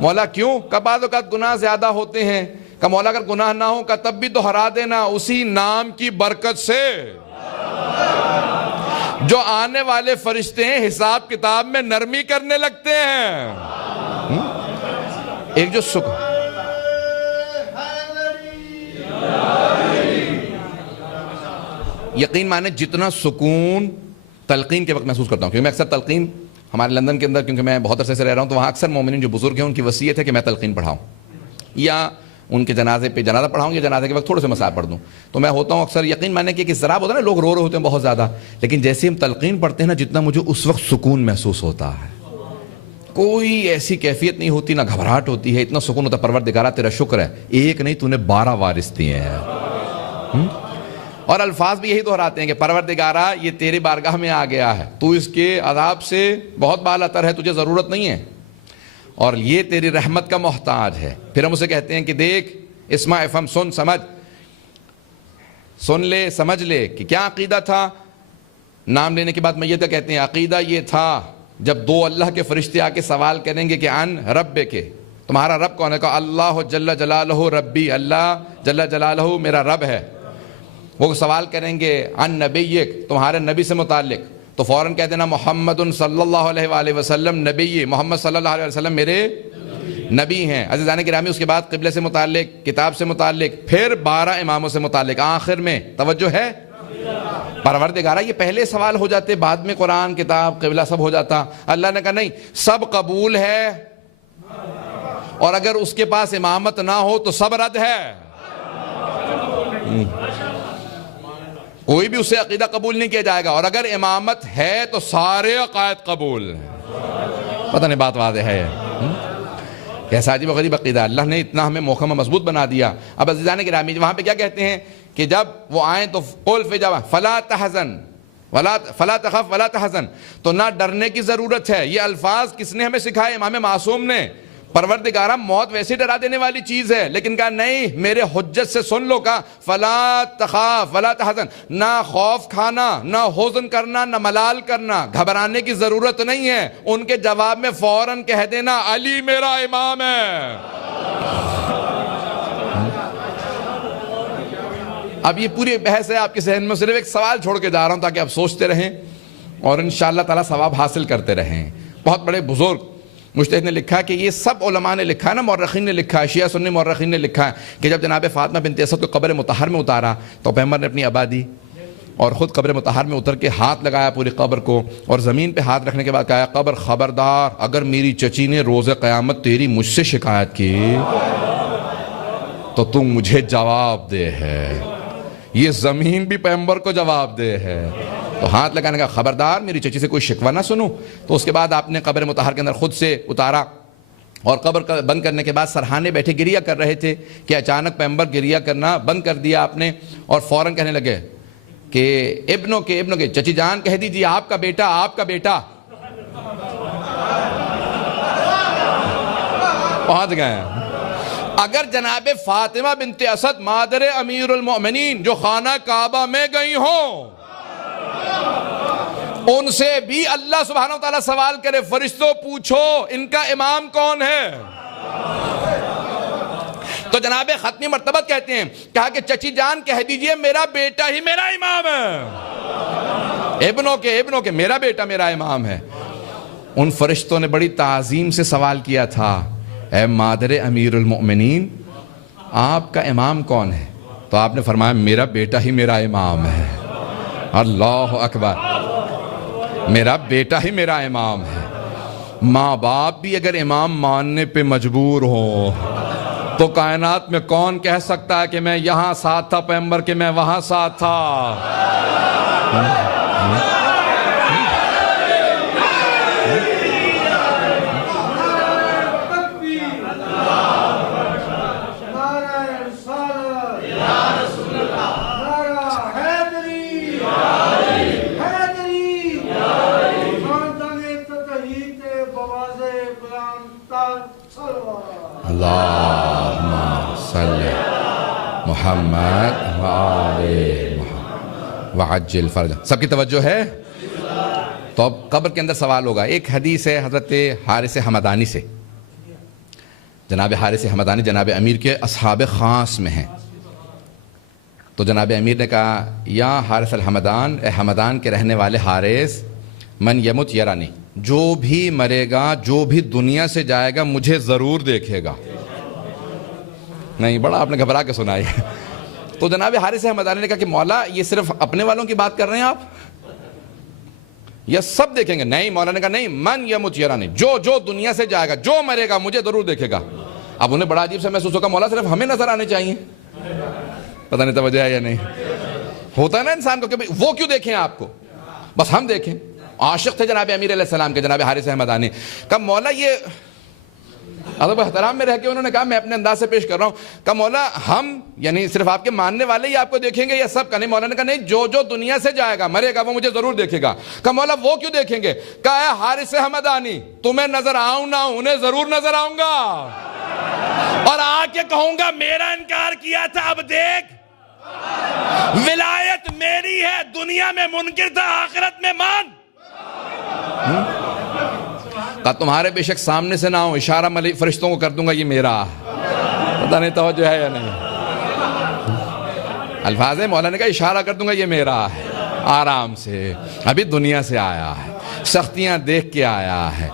مولا کیوں؟ کہ بعض اوقات گناہ زیادہ ہوتے ہیں. کہ مولا اگر گناہ نہ ہو کہ تب بھی دہرا دینا، اسی نام کی برکت سے جو آنے والے فرشتے ہیں حساب کتاب میں نرمی کرنے لگتے ہیں. ایک جو سکون، یقین مانے جتنا سکون تلقین کے وقت محسوس کرتا ہوں، کیونکہ میں اکثر تلقین ہمارے لندن کے اندر، کیونکہ میں بہت عرصے سے رہ رہا ہوں، تو وہاں اکثر مومنین جو بزرگ ہیں ان کی وصیت ہے کہ میں تلقین پڑھاؤں یا ان کے جنازے پہ جنازہ پڑھاؤں یا جنازے کے وقت تھوڑے سے مسائل پڑھ دوں. تو میں ہوتا ہوں اکثر، یقین مانے کہ ذرا ہوتا ہے نا، لوگ رو رہے ہوتے ہیں بہت زیادہ، لیکن جیسے ہم تلقین پڑھتے ہیں نا، جتنا مجھے اس وقت سکون محسوس ہوتا ہے، کوئی ایسی کیفیت نہیں ہوتی، نہ گھبراہٹ ہوتی ہے، اتنا سکون ہوتا ہے. پروردگارہ تیرا شکر ہے، ایک نہیں تو نے 12 وارث دیے ہیں. اور الفاظ بھی یہی دہراتے ہیں کہ پروردگارا یہ تیری بارگاہ میں آ گیا ہے، تو اس کے عذاب سے بہت بالا تر ہے، تجھے ضرورت نہیں ہے، اور یہ تیری رحمت کا محتاج ہے۔ پھر ہم اسے کہتے ہیں کہ دیکھ اسمع افہم، سن لے سمجھ لے کہ کیا عقیدہ تھا۔ نام لینے کے بعد میت کا کہتے ہیں عقیدہ یہ تھا جب دو اللہ کے فرشتے آ کے سوال کریں گے کہ ان رب کے، تمہارا رب کون ہے؟ کہا اللہ جل جلالہ ربی، اللہ جل جلالہ میرا رب ہے۔ وہ سوال کریں گے ان نبیک، تمہارے نبی سے متعلق، تو فوراً کہہ دینا محمد صلی اللہ علیہ وآلہ وسلم نبی، محمد صلی اللہ علیہ وسلم میرے نبی ہیں۔ عزیزان گرامی، اس کے بعد قبلے سے متعلق، کتاب سے متعلق، پھر 12 اماموں سے متعلق، آخر میں توجہ ہے پروردگارہ۔ یہ پہلے سوال ہو جاتے، بعد میں قرآن، کتاب، قبلہ سب ہو جاتا۔ اللہ نے کہا نہیں، سب قبول ہے، اور اگر اس کے پاس امامت نہ ہو تو سب رد ہے۔ کوئی بھی اسے عقیدہ قبول نہیں کیا جائے گا، اور اگر امامت ہے تو سارے عقائد قبول۔ پتہ نہیں بات واضح ہے؟ کیسا عجیب و غریب عقیدہ، اللہ نے اتنا ہمیں محکم مضبوط بنا دیا۔ اب عزیزان گرامی، وہاں پہ کیا کہتے ہیں کہ جب وہ آئیں تو قول فی جواب فلا تحزن فلا تخف ولا تحزن، تو نہ ڈرنے کی ضرورت ہے۔ یہ الفاظ کس نے ہمیں سکھائے؟ امام معصوم نے۔ پروردگارہ موت ویسے ڈرا دینے والی چیز ہے، لیکن کہا نہیں، میرے حجت سے سن لو، کہا فلا تخاف ولا تحزن، نہ خوف کھانا، نہ حزن کرنا، نہ ملال کرنا، گھبرانے کی ضرورت نہیں ہے۔ ان کے جواب میں فوراً کہہ دینا علی میرا امام ہے۔ اب یہ پوری بحث ہے آپ کے ذہن میں، صرف ایک سوال چھوڑ کے جا رہا ہوں تاکہ آپ سوچتے رہیں اور انشاءاللہ تعالیٰ ثواب حاصل کرتے رہیں۔ بہت بڑے بزرگ مجتہد نے لکھا کہ یہ سب علماء نے لکھا ہے نا، مورخین نے لکھا ہے، شیعہ سنی مورخین نے لکھا ہے کہ جب جناب فاطمہ بنت اسد کو قبر مطہر میں اتارا تو پیغمبر نے اپنی ابا دی اور خود قبر مطہر میں اتر کے ہاتھ لگایا پوری قبر کو، اور زمین پہ ہاتھ رکھنے کے بعد کہا قبر خبردار، اگر میری چچی نے روز قیامت تیری مجھ سے شکایت کی تو تم مجھے جواب دے ہے۔ یہ زمین بھی پیغمبر کو جواب دے ہے۔ تو ہاتھ لگانے کا خبردار میری چچی سے کوئی شکوہ نہ سنو۔ تو اس کے بعد آپ نے قبر مطہر کے اندر خود سے اتارا، اور قبر بند کرنے کے بعد سرحانے بیٹھے گریہ کر رہے تھے کہ اچانک پیغمبر گریہ کرنا بند کر دیا آپ نے، اور فوراً کہنے لگے کہ ابنوں کے چچی جان کہہ دیجیے آپ کا بیٹا پہنچ گئے۔ اگر جناب فاطمہ بنت اسد مادر امیر المؤمنین جو خانہ کعبہ میں گئی ہوں، ان سے بھی اللہ سبحانہ وتعالیٰ سوال کرے فرشتوں پوچھو ان کا امام کون ہے، تو جناب ختمی مرتبت کہتے ہیں، کہا کہ چچی جان کہہ دیجئے میرا بیٹا ہی میرا امام ہے، ابنوں کے میرا بیٹا میرا امام ہے۔ ان فرشتوں نے بڑی تعظیم سے سوال کیا تھا، اے مادر امیر المؤمنین آپ کا امام کون ہے؟ تو آپ نے فرمایا میرا بیٹا ہی میرا امام ہے۔ اللہ اکبر، میرا بیٹا ہی میرا امام ہے۔ ماں باپ بھی اگر امام ماننے پہ مجبور ہو تو کائنات میں کون کہہ سکتا ہے کہ میں یہاں ساتھ تھا پیغمبر کے، میں وہاں ساتھ تھا؟ اللہم صلی محمد وآل محمد وعجل فرج۔ سب کی توجہ ہے؟ تو اب قبر کے اندر سوال ہوگا۔ ایک حدیث ہے حضرت حارث حمدانی سے، جناب حارث حمدانی جناب امیر کے اصحاب خاص میں ہیں۔ تو جناب امیر نے کہا یا حارث الحمدان، اے حمدان کے رہنے والے حارث، من یمت یرانی، جو بھی مرے گا، جو بھی دنیا سے جائے گا مجھے ضرور دیکھے گا۔ نہیں، بڑا آپ نے گھبرا کے سنا ہے۔ تو جناب حارث حمدانی نے کہا کہ مولا یہ صرف اپنے والوں کی بات کر رہے ہیں آپ یا سب دیکھیں گے؟ نہیں، مولا نے کہا نہیں، من یمت یرانی، جو دنیا سے جائے گا، جو مرے گا مجھے ضرور دیکھے گا۔ اب انہیں بڑا عجیب سے محسوس ہوگا، مولا صرف ہمیں نظر آنے چاہیے، پتہ نہیں توجہ ہے یا نہیں۔ ہوتا ہے نا انسان کو کہ وہ کیوں دیکھیں آپ کو، بس ہم دیکھیں۔ عاشق تھے جناب امیر علیہ السلام کے جناب حارث حمدانی۔ کہا مولا یہ ادب و احترام میں رہ کے انہوں نے کہا میں اپنے انداز سے پیش کر رہا ہوں. کہا مولا ہم یعنی صرف آپ کے ماننے والے ہی آپ کو دیکھیں گے یا سب کا؟ نہیں. مولا نے کہا نہیں، جو دنیا سے جائے گا مرے گا وہ مجھے ضرور دیکھے گا. کہا مولا وہ کیوں دیکھیں گے؟ کہا ہے حارث حمدانی تمہیں نظر آؤں نہ انہیں ضرور نظر آؤں گا اور آ کے کہوں گا میرا انکار کیا تھا، اب دیکھ ولایت میری ہے، دنیا میں منکر تھا آخرت میں مان. کہا تمہارے بے شک سامنے سے نہ ہو، اشارہ فرشتوں کو کر دوں گا یہ میرا. پتہ نہیں توجہ ہے یا نہیں. الفاظ ہے مولا نے کہا اشارہ کر دوں گا یہ میرا ہے، آرام سے ابھی دنیا سے آیا ہے، سختیاں دیکھ کے آیا ہے.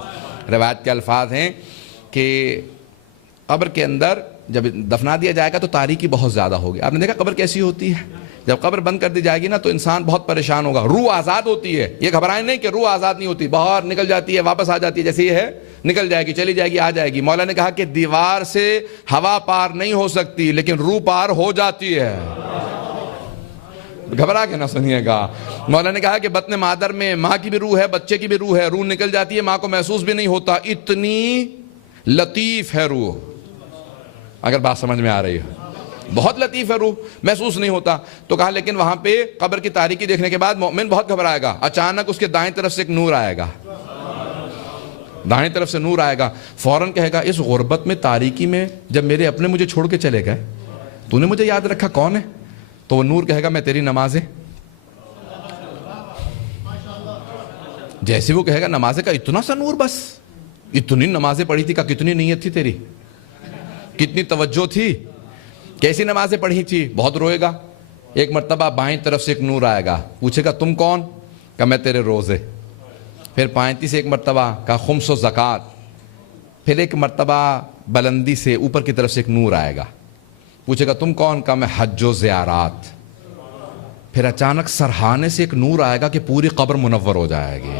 روایت کے الفاظ ہیں کہ قبر کے اندر جب دفنا دیا جائے گا تو تاریکی بہت زیادہ ہوگی. آپ نے دیکھا قبر کیسی ہوتی ہے؟ جب قبر بند کر دی جائے گی نا تو انسان بہت پریشان ہوگا. روح آزاد ہوتی ہے، یہ گھبرائیں نہیں کہ روح آزاد نہیں ہوتی، باہر نکل جاتی ہے واپس آ جاتی ہے، جیسے یہ ہے نکل جائے گی چلی جائے گی آ جائے گی. مولا نے کہا کہ دیوار سے ہوا پار نہیں ہو سکتی لیکن روح پار ہو جاتی ہے. گھبرا کے نہ سنیے گا. مولا نے کہا کہ بطن مادر میں ماں کی بھی روح ہے، بچے کی بھی روح ہے، روح نکل جاتی ہے، ماں کو محسوس بھی نہیں ہوتا، اتنی لطیف ہے روح. اگر بات سمجھ میں آ رہی ہے بہت لطیف ہے روح، محسوس نہیں ہوتا. تو کہا لیکن وہاں پہ قبر کی تاریکی دیکھنے کے بعد مومن بہت گھبرائے گا. اچانک اس کے دائیں طرف سے ایک نور آئے گا، دائیں طرف سے نور آئے گا. فوراً کہے گا اس غربت میں تاریکی میں جب میرے اپنے مجھے چھوڑ کے چلے گئے تو نے مجھے یاد رکھا کون ہے؟ تو وہ نور کہے گا میں تیری نمازیں. جیسے وہ کہے گا نمازیں کا اتنا سا نور، بس اتنی نمازیں پڑھی تھی. کا کتنی نیت تھی تیری، کتنی توجہ تھی، کیسی نمازیں پڑھی تھی. بہت روئے گا. ایک مرتبہ بائیں طرف سے ایک نور آئے گا، پوچھے گا تم کون؟ کہ میں تیرے روزے. پھر پائنتی سے ایک مرتبہ کہا خمس و زکوٰۃ. پھر ایک مرتبہ بلندی سے اوپر کی طرف سے ایک نور آئے گا، پوچھے گا تم کون؟ کہا میں حج و زیارات. پھر اچانک سرہانے سے ایک نور آئے گا کہ پوری قبر منور ہو جائے گی.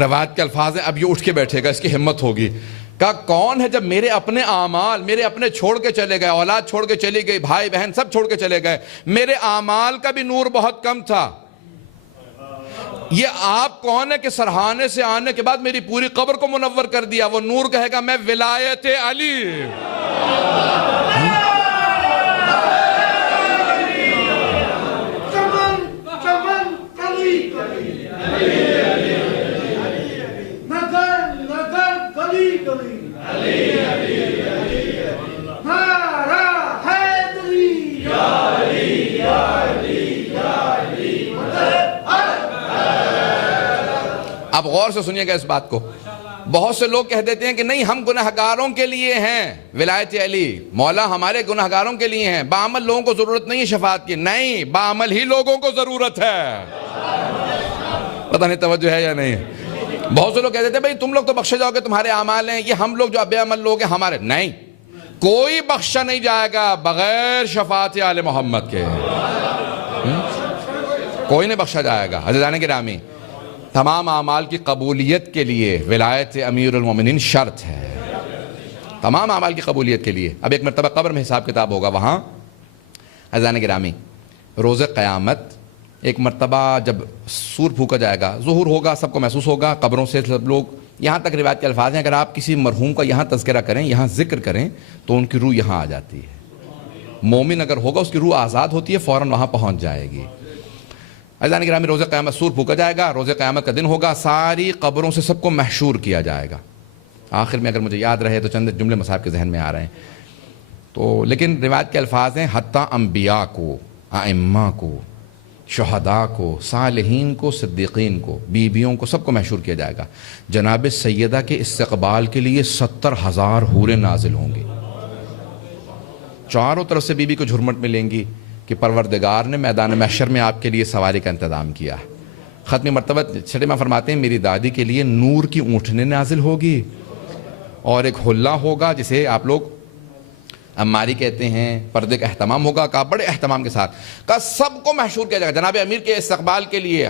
روایت کے الفاظ ہیں اب یہ اٹھ کے بیٹھے گا، اس کی ہمت ہوگی. کہا کون ہے؟ جب میرے اپنے اعمال میرے اپنے چھوڑ کے چلے گئے، اولاد چھوڑ کے چلی گئی، بھائی بہن سب چھوڑ کے چلے گئے، میرے اعمال کا بھی نور بہت کم تھا. یہ آپ کون ہے کہ سرہانے سے آنے کے بعد میری پوری قبر کو منور کر دیا؟ وہ نور کہے گا میں ولایت علی. اب غور سے سنیے گا اس بات کو. بہت سے لوگ کہہ دیتے ہیں کہ نہیں ہم گناہگاروں کے لیے ہیں ولایت علی، مولا ہمارے گناہگاروں کے لیے ہیں، بعمل لوگوں کو ضرورت نہیں ہے شفاعت کی. نہیں، بعمل ہی لوگوں کو ضرورت ہے. پتہ نہیں توجہ ہے یا نہیں. بہت سے لوگ کہہ دیتے ہیں بھئی تم لوگ تو بخشے جاؤ گے، تمہارے اعمال ہیں، یہ ہم لوگ جو بے عمل لوگ ہیں ہمارے. نہیں، کوئی بخشا نہیں جائے گا بغیر شفاعت آل محمد کے. کوئی نہیں بخشا جائے گا. عزیزان گرامی، تمام اعمال کی قبولیت کے لیے ولایت امیر المومنین شرط ہے، تمام اعمال کی قبولیت کے لیے. اب ایک مرتبہ قبر میں حساب کتاب ہوگا وہاں. عزیزان گرامی، روز قیامت ایک مرتبہ جب سور پھونکا جائے گا، ظہور ہوگا، سب کو محسوس ہوگا، قبروں سے سب لوگ. یہاں تک روایت کے الفاظ ہیں اگر آپ کسی مرحوم کا یہاں تذکرہ کریں، یہاں ذکر کریں تو ان کی روح یہاں آ جاتی ہے. مومن اگر ہوگا اس کی روح آزاد ہوتی ہے، فوراً وہاں پہنچ جائے گی. عزیزان گرامی، روز قیامت سور پھونکا جائے گا، روز قیامت کا دن ہوگا، ساری قبروں سے سب کو محشور کیا جائے گا. آخر میں اگر مجھے یاد رہے تو چند جملے مصاحب کے ذہن میں آ رہے ہیں تو، لیکن روایت کے الفاظ ہیں حتیٰ انبیاء کو، ائمہ کو، شہداء کو، صالحین کو، صدیقین کو، بیویوں کو، سب کو محشور کیا جائے گا. جناب سیدہ کے استقبال کے لیے 70,000 حوریں نازل ہوں گی. چاروں طرف سے بی بی کو جھرمٹ ملیں گی کہ پروردگار نے میدان محشر میں آپ کے لیے سواری کا انتظام کیا. ختم مرتبہ چھٹے ماں فرماتے ہیں میری دادی کے لیے نور کی اونٹنیں نازل ہوگی اور ایک حلہ ہوگا جسے آپ لوگ اماری کہتے ہیں، پردے کا اہتمام ہوگا. کہا بڑے اہتمام کے ساتھ. کہا سب کو محشور کیا جائے گا جناب امیر کے استقبال کے لیے،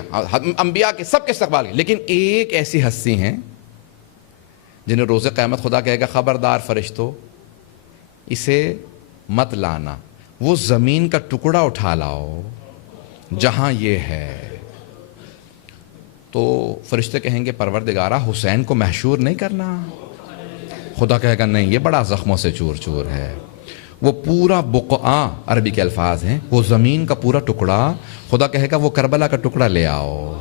انبیاء کے سب کے استقبال کے. لیکن ایک ایسی ہستی ہیں جنہیں روز قیامت خدا کہے گا خبردار فرشتوں اسے مت لانا، وہ زمین کا ٹکڑا اٹھا لاؤ جہاں یہ ہے. تو فرشتے کہیں گے پروردگارہ حسین کو محشور نہیں کرنا، خدا کہے گا نہیں، یہ بڑا زخموں سے چور چور ہے. وہ پورا بقعہ عربی کے الفاظ ہیں، وہ زمین کا پورا ٹکڑا، خدا کہے گا وہ کربلا کا ٹکڑا لے آؤ،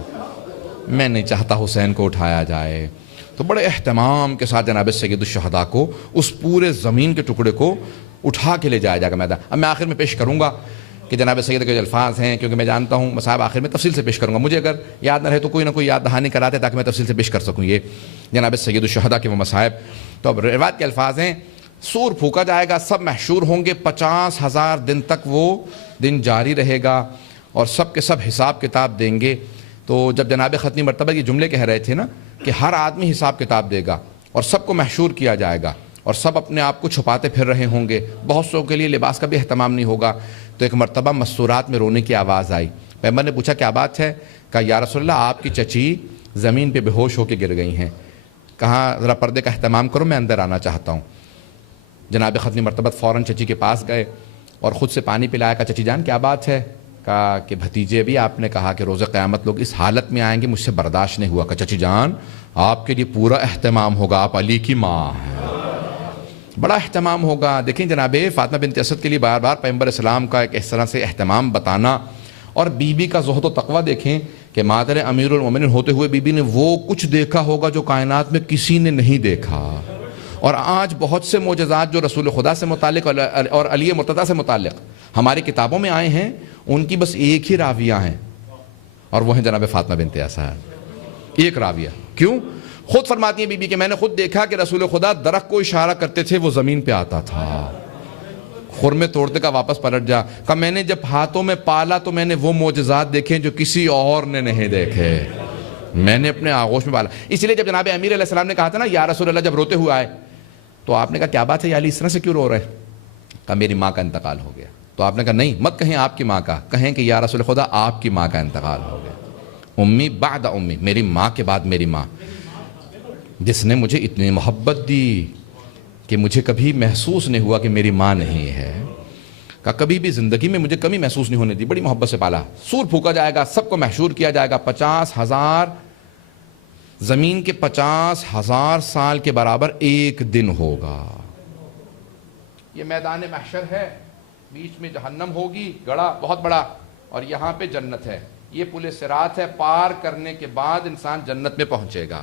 میں نہیں چاہتا حسین کو اٹھایا جائے. تو بڑے اہتمام کے ساتھ جناب سید الشہداء کو اس پورے زمین کے ٹکڑے کو اٹھا کے لے جایا جائے گا میدان. اب میں آخر میں پیش کروں گا کہ جناب سید کے جو الفاظ ہیں، کیونکہ میں جانتا ہوں مصاحب آخر میں تفصیل سے پیش کروں گا، مجھے اگر یاد نہ رہے تو کوئی نہ کوئی یاد دہانی کراتے تاکہ میں تفصیل سے پیش کر سکوں یہ جناب سید الشہداء کے وہ مصاحب. تو اب روایت کے الفاظ ہیں، سور پھونکا جائے گا، سب محشور ہوں گے، 50,000 دن تک وہ دن جاری رہے گا اور سب کے سب حساب کتاب دیں گے. تو جب جناب ختمی مرتبہ یہ جملے کہہ رہے تھے نا کہ ہر آدمی حساب کتاب دے گا اور سب کو محشور کیا جائے گا اور سب اپنے آپ کو چھپاتے پھر رہے ہوں گے، بہت سو کے لیے لباس کا بھی اہتمام نہیں ہوگا. تو ایک مرتبہ مستورات میں رونے کی آواز آئی. پیغمبر نے پوچھا کیا بات ہے؟ کہا یا رسول اللہ آپ کی چچی زمین پہ بے ہوش ہو کے گر گئی ہیں. کہا ذرا پردے کا اہتمام کرو، میں اندر آنا چاہتا ہوں. جناب ختمی مرتبہ فوراً چچی کے پاس گئے اور خود سے پانی پلایا. کہا چچی جان کیا بات ہے؟ کہا کہ بھتیجے بھی آپ نے کہا کہ روز قیامت لوگ اس حالت میں آئیں گے، مجھ سے برداشت نہیں ہوا. کہا چچی جان آپ کے لیے پورا اہتمام ہوگا، آپ علی کی ماں ہیں، بڑا اہتمام ہوگا. دیکھیں جناب فاطمہ بنت اسد کے لیے بار بار پیغمبر اسلام کا ایک اس طرح سے اہتمام بتانا، اور بی بی کا زہد و تقوی دیکھیں کہ مادر امیر المومنین ہوتے ہوئے بی بی نے وہ کچھ دیکھا ہوگا جو کائنات میں کسی نے نہیں دیکھا. اور آج بہت سے معجزات جو رسول خدا سے متعلق اور علی مرتضیٰ سے متعلق ہماری کتابوں میں آئے ہیں، ان کی بس ایک ہی راویہ ہیں اور وہ ہیں جناب فاطمہ بنت اسد. ایک راویہ. کیوں؟ خود فرماتی ہیں بی بی کہ میں نے خود دیکھا کہ رسول خدا درخت کو اشارہ کرتے تھے، وہ زمین پہ آتا تھا، خرمے توڑتے کا واپس پلٹ جا. کہ میں نے جب ہاتھوں میں پالا تو میں نے وہ معجزات دیکھے جو کسی اور نے نہیں دیکھے، میں نے اپنے آغوش میں پالا. اس لیے جب جناب امیر علیہ السلام نے کہا تھا نا یا رسول اللہ، جب روتے ہوئے آئے تو آپ نے کہا کیا بات ہے یا علی اس طرح سے کیوں رو رہے؟ کہا میری ماں کا انتقال ہو گیا. تو آپ نے کہا نہیں، مت کہیں آپ کی ماں کا، کہیں کہ یا رسول خدا آپ کی ماں کا انتقال ہو گیا. امی بعد امی، میری ماں کے بعد میری ماں، جس نے مجھے اتنی محبت دی کہ مجھے کبھی محسوس نہیں ہوا کہ میری ماں نہیں ہے. کہ کبھی بھی زندگی میں مجھے کمی محسوس نہیں ہونے دی، بڑی محبت سے پالا. سور پھونکا جائے گا، سب کو محشور کیا جائے گا، 50,000 زمین کے 50,000 سال کے برابر ایک دن ہوگا. یہ میدان محشر ہے، بیچ میں جہنم ہوگی، گڑھا بہت بڑا، اور یہاں پہ جنت ہے. یہ پل صراط ہے، پار کرنے کے بعد انسان جنت میں پہنچے گا.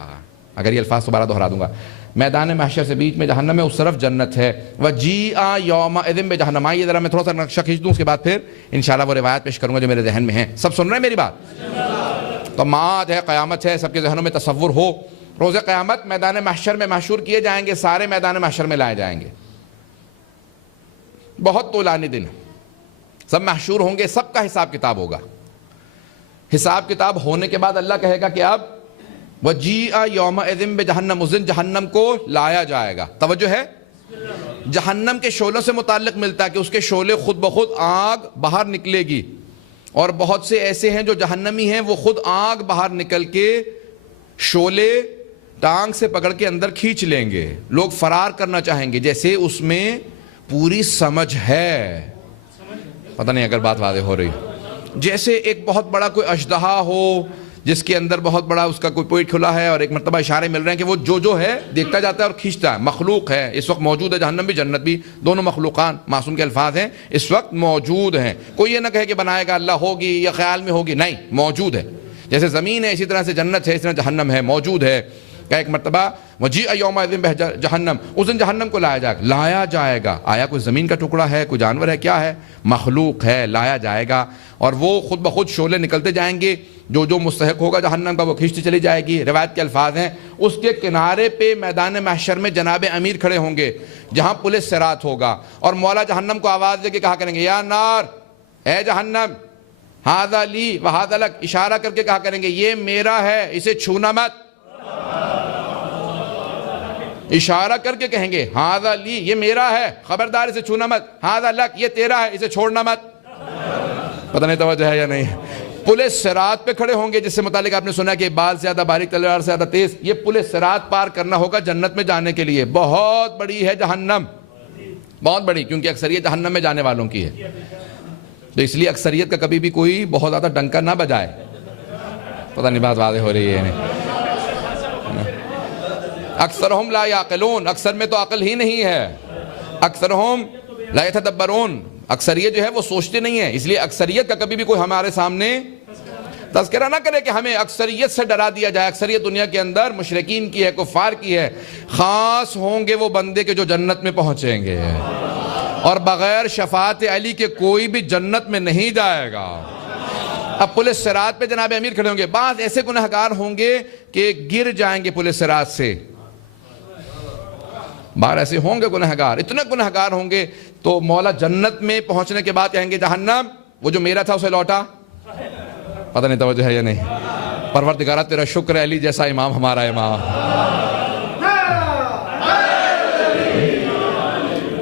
اگر یہ الفاظ دوبارہ دہرا دوں گا، میدان محشر سے بیچ میں جہنم ہے، اس طرف جنت ہے. وَجِیعَ یَوْمَئِذٍ بِجَہَنَّمَ. آئیے ذرا میں تھوڑا سا نقشہ کھینچ دوں، اس کے بعد پھر انشاءاللہ وہ روایت پیش کروں گا جو میرے ذہن میں ہیں. سب سن رہے ہیں میری بات؟ تو معاد ہے، قیامت ہے، سب کے ذہنوں میں تصور ہو. روز قیامت میدان محشر میں محشور کیے جائیں گے، سارے میدان محشر میں لائے جائیں گے. بہت طولانی دن، سب محشور ہوں گے، سب کا حساب کتاب ہوگا. حساب کتاب ہونے کے بعد اللہ کہے گا کہ اب وَجِیعَ یَوْمَئِذٍ بِجَہَنَّمَ، اس دن جہنم کو لایا جائے گا. توجہ ہے، جہنم کے شعلوں سے متعلق ملتا ہے کہ اس کے شعلے خود بخود آگ باہر نکلے گی، اور بہت سے ایسے ہیں جو جہنمی ہیں وہ خود آگ باہر نکل کے شعلے ٹانگ سے پکڑ کے اندر کھینچ لیں گے. لوگ فرار کرنا چاہیں گے، جیسے اس میں پوری سمجھ ہے. پتہ نہیں اگر بات واضح ہو رہی، جیسے ایک بہت بڑا کوئی اژدہا ہو جس کے اندر بہت بڑا اس کا کوئی پیٹ کھلا ہے اور ایک مرتبہ اشارے مل رہے ہیں کہ وہ جو ہے دیکھتا جاتا ہے اور کھینچتا ہے. مخلوق ہے اس وقت موجود ہے، جہنم بھی جنت بھی، دونوں مخلوقان معصوم کے الفاظ ہیں، اس وقت موجود ہیں. کوئی یہ نہ کہے کہ بنائے گا اللہ ہوگی یا خیال میں ہوگی، نہیں، موجود ہے. جیسے زمین ہے اسی طرح سے جنت ہے، اس طرح جہنم ہے، موجود ہے. کہ ایک مرتبہ وَجِیعَ یَوْمَئِذٍ بِجَہَنَّمَ، اس دن جہنم کو لایا جائے گا. آیا کوئی زمین کا ٹکڑا ہے، کوئی جانور ہے، کیا ہے؟ مخلوق ہے. لایا جائے گا اور وہ خود بخود شعلے نکلتے جائیں گے، جو مستحق ہوگا جہنم کا وہ کھینچتی چلی جائے گی. روایت کے الفاظ ہیں اس کے کنارے پہ میدان محشر میں جناب امیر کھڑے ہوں گے جہاں پل صراط ہوگا، اور مولا جہنم کو آواز دے کے کہا کریں گے یا نار، اے جہنم، ھذا لی وھذا لک، اشارہ کر کے کہا کریں گے یہ میرا ہے، اسے چھونا مت. اشارہ کر کے کہیں گے ھذا لی، یہ میرا ہے، خبردار اسے چھونا مت. ھذا لک، یہ تیرا ہے، اسے چھوڑنا مت. پتہ نہیں توجہ ہے یا نہیں. پل صراط پہ کھڑے ہوں گے، جس سے متعلق آپ نے سنا کہ بال سے زیادہ باریک، تلوار سے زیادہ تیز. یہ پل صراط پار کرنا ہوگا جنت میں جانے کے لیے. بہت بڑی ہے جہنم، بہت بڑی، کیونکہ اکثریت جہنم میں جانے والوں کی ہے. تو اس لیے اکثریت کا کبھی بھی کوئی بہت زیادہ ڈنکا نہ بجائے. پتہ نہیں بات واضح ہو رہی ہے. اکثرہم لا یعقلون، اکثر میں تو عقل ہی نہیں ہے، اکثرہم لا یتدبرون، اکثریت جو ہے وہ سوچتے نہیں ہے، اس لیے اکثریت کا کبھی بھی کوئی ہمارے سامنے تذکرہ نہ کرے کہ ہمیں اکثریت سے ڈرا دیا جائے۔ اکثریت دنیا کے اندر مشرکین کی ہے، کفار کی ہے، خاص ہوں گے وہ بندے کے جو جنت میں پہنچیں گے، اور بغیر شفاعت علی کے کوئی بھی جنت میں نہیں جائے گا۔ اب پولیس صراط پہ جناب امیر کھڑے ہوں گے، بعض ایسے گنہگار ہوں گے کہ گر جائیں گے پولیس صراط سے، بعض ایسے ہوں گے گنہگار، اتنے گنہگار ہوں گے تو مولا جنت میں پہنچنے کے بعد کہیں گے جہنم وہ جو میرا تھا اسے لوٹا۔ پتہ نہیں توجہ ہے یا نہیں؟ پروردگارہ تیرا شکر ہے علی جیسا امام ہمارا امام۔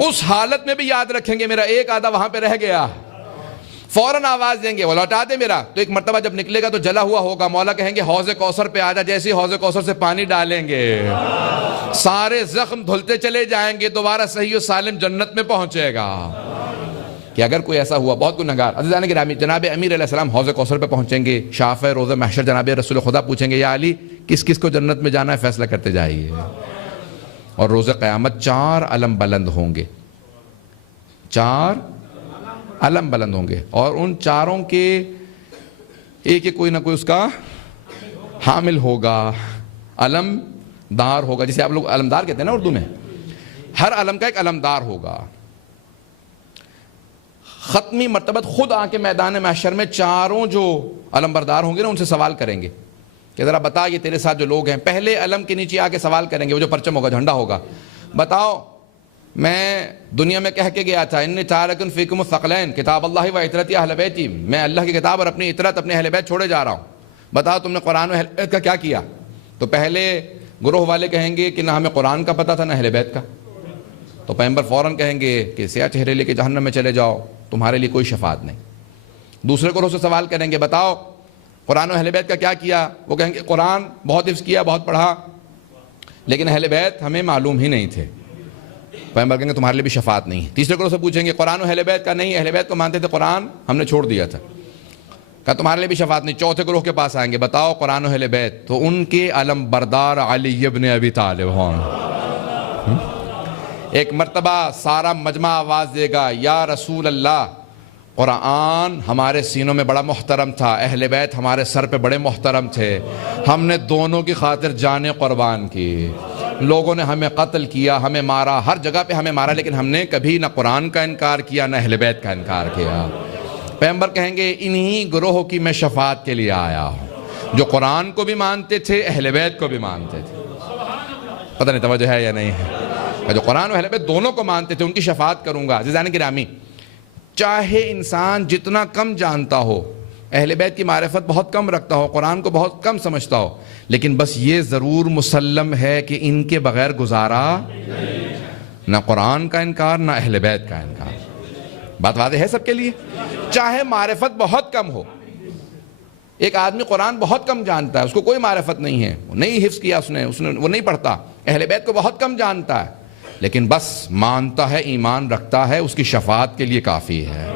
اس حالت میں بھی یاد رکھیں گے میرا ایک آدھا وہاں پہ رہ گیا، فوراً آواز دیں گے وہ لوٹا دے میرا، تو ایک مرتبہ جب نکلے گا تو جلا ہوا ہوگا، مولا کہیں گے حوض کوثر پہ آجا، جیسے حوض کوثر سے پانی ڈالیں گے سارے زخم دھلتے چلے جائیں گے، دوبارہ صحیح و سالم جنت میں پہنچے گا۔ کہ اگر کوئی ایسا ہوا بہت گنہگار، عزیزان گرامی، جناب امیر علیہ السلام حوض کوثر پہ پہنچیں گے، شافع روز محشر جناب رسول خدا پوچھیں گے یا علی کس کس کو جنت میں جانا ہے، فیصلہ کرتے جائیے۔ اور روز قیامت 4 علم بلند ہوں گے، 4 علم بلند ہوں گے، اور ان چاروں کے ایک کوئی نہ کوئی اس کا حامل ہوگا، علم دار ہوگا، جسے آپ لوگ علمدار کہتے ہیں نا اردو میں، ہر علم کا ایک علمدار ہوگا۔ ختمی مرتبت خود آ کے میدان محشر میں چاروں جو علم بردار ہوں گے نا ان سے سوال کریں گے کہ ذرا بتا یہ تیرے ساتھ جو لوگ ہیں، پہلے علم کے نیچے آ کے سوال کریں گے، وہ جو پرچم ہوگا، جھنڈا ہوگا، بتاؤ میں دنیا میں کہہ کے گیا تھا انی تارکن فیکم الثقلین کتاب اللہ و عترتی اہل بیتی، میں اللہ کی کتاب اور اپنی عترت اپنے اہل بیت چھوڑے جا رہا ہوں، بتاؤ تم نے قرآن و اہل بیت کا کیا کیا؟ تو پہلے گروہ والے کہیں گے کہ نہ ہمیں قرآن کا پتہ تھا نہ اہل بیت کا، تو پیغمبر فوراً کہیں گے کہ سیاہ چہرے لے کے جہنم میں چلے جاؤ، تمہارے لیے کوئی شفاعت نہیں۔ دوسرے گروہ سے سوال کریں گے بتاؤ قرآن و اہل بیت کا کیا کیا؟ وہ کہیں گے قرآن بہت حفظ کیا، بہت پڑھا، لیکن اہل بیت ہمیں معلوم ہی نہیں تھے، پیغمبر کہیں گے تمہارے لیے بھی شفاعت نہیں ہے۔ تیسرے گروہ سے پوچھیں گے قرآن و اہل بیت کا نہیں، اہل بیت کو مانتے تھے، قرآن ہم نے چھوڑ دیا تھا، کہا تمہارے لیے بھی شفاعت نہیں۔ چوتھے گروہ کے پاس آئیں گے بتاؤ قرآن و اہل بیت، تو ان کے علم بردار علی ابن ابی طالب ہوں۔ ایک مرتبہ سارا مجمع آواز دے گا یا رسول اللہ قرآن ہمارے سینوں میں بڑا محترم تھا، اہل بیت ہمارے سر پہ بڑے محترم تھے، ہم نے دونوں کی خاطر جانیں قربان کی، لوگوں نے ہمیں قتل کیا، ہمیں مارا، ہر جگہ پہ ہمیں مارا، لیکن ہم نے کبھی نہ قرآن کا انکار کیا نہ اہل بیت کا انکار کیا۔ پیغمبر کہیں گے انہی گروہوں کی میں شفاعت کے لیے آیا ہوں، جو قرآن کو بھی مانتے تھے اہل بیت کو بھی مانتے تھے۔ پتہ نہیں توجہ ہے یا نہیں ہے؟ جو قرآن و اہل بیت دونوں کو مانتے تھے ان کی شفاعت کروں گا۔ عزیزان گرامی، چاہے انسان جتنا کم جانتا ہو، اہل بیت کی معرفت بہت کم رکھتا ہو، قرآن کو بہت کم سمجھتا ہو، لیکن بس یہ ضرور مسلم ہے کہ ان کے بغیر گزارا، نہ قرآن کا انکار نہ اہل بیت کا انکار۔ بات واضح ہے سب کے لیے؟ چاہے معرفت بہت کم ہو، ایک آدمی قرآن بہت کم جانتا ہے، اس کو کوئی معرفت نہیں ہے، نہیں حفظ کیا اس نے وہ نہیں پڑھتا، اہل بیت کو بہت کم جانتا ہے، لیکن بس مانتا ہے، ایمان رکھتا ہے، اس کی شفاعت کے لیے کافی ہے۔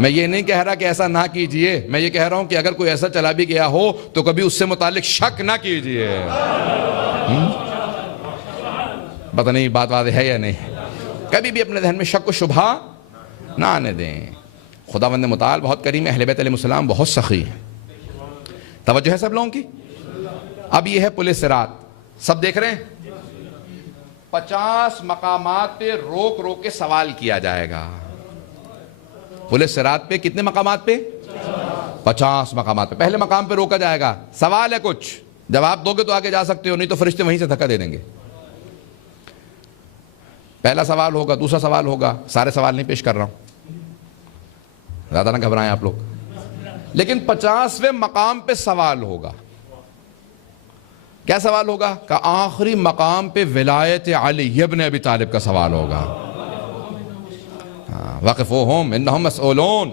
میں یہ نہیں کہہ رہا کہ ایسا نہ کیجئے، میں یہ کہہ رہا ہوں کہ اگر کوئی ایسا چلا بھی گیا ہو تو کبھی اس سے متعلق شک نہ کیجئے۔ پتہ نہیں بات واضح ہے یا نہیں؟ کبھی بھی اپنے ذہن میں شک و شبہ نہ آنے دیں۔ خداوند متعال بہت کریم، اہل بیت علیہ السلام بہت سخی ہیں۔ توجہ ہے سب لوگوں کی؟ اب یہ ہے پولیس صراط، سب دیکھ رہے ہیں؟ 50 مقامات پہ روک روک کے سوال کیا جائے گا۔ پولیس صراط پہ کتنے مقامات پہ؟ 50 مقامات پہ۔ پہلے مقام پہ روکا جائے گا، سوال ہے کچھ، جواب دو گے تو آگے جا سکتے ہو، نہیں تو فرشتے وہیں سے دھکا دے دیں گے۔ پہلا سوال ہوگا، دوسرا سوال ہوگا، سارے سوال نہیں پیش کر رہا ہوں، زیادہ نہ گھبرائیں آپ لوگ، لیکن 50ویں مقام پہ سوال ہوگا۔ کیا سوال ہوگا؟ کہ آخری مقام پہ ولایت علی ابن ابی طالب کا سوال ہوگا۔ وقفوہم انہم مسئولون،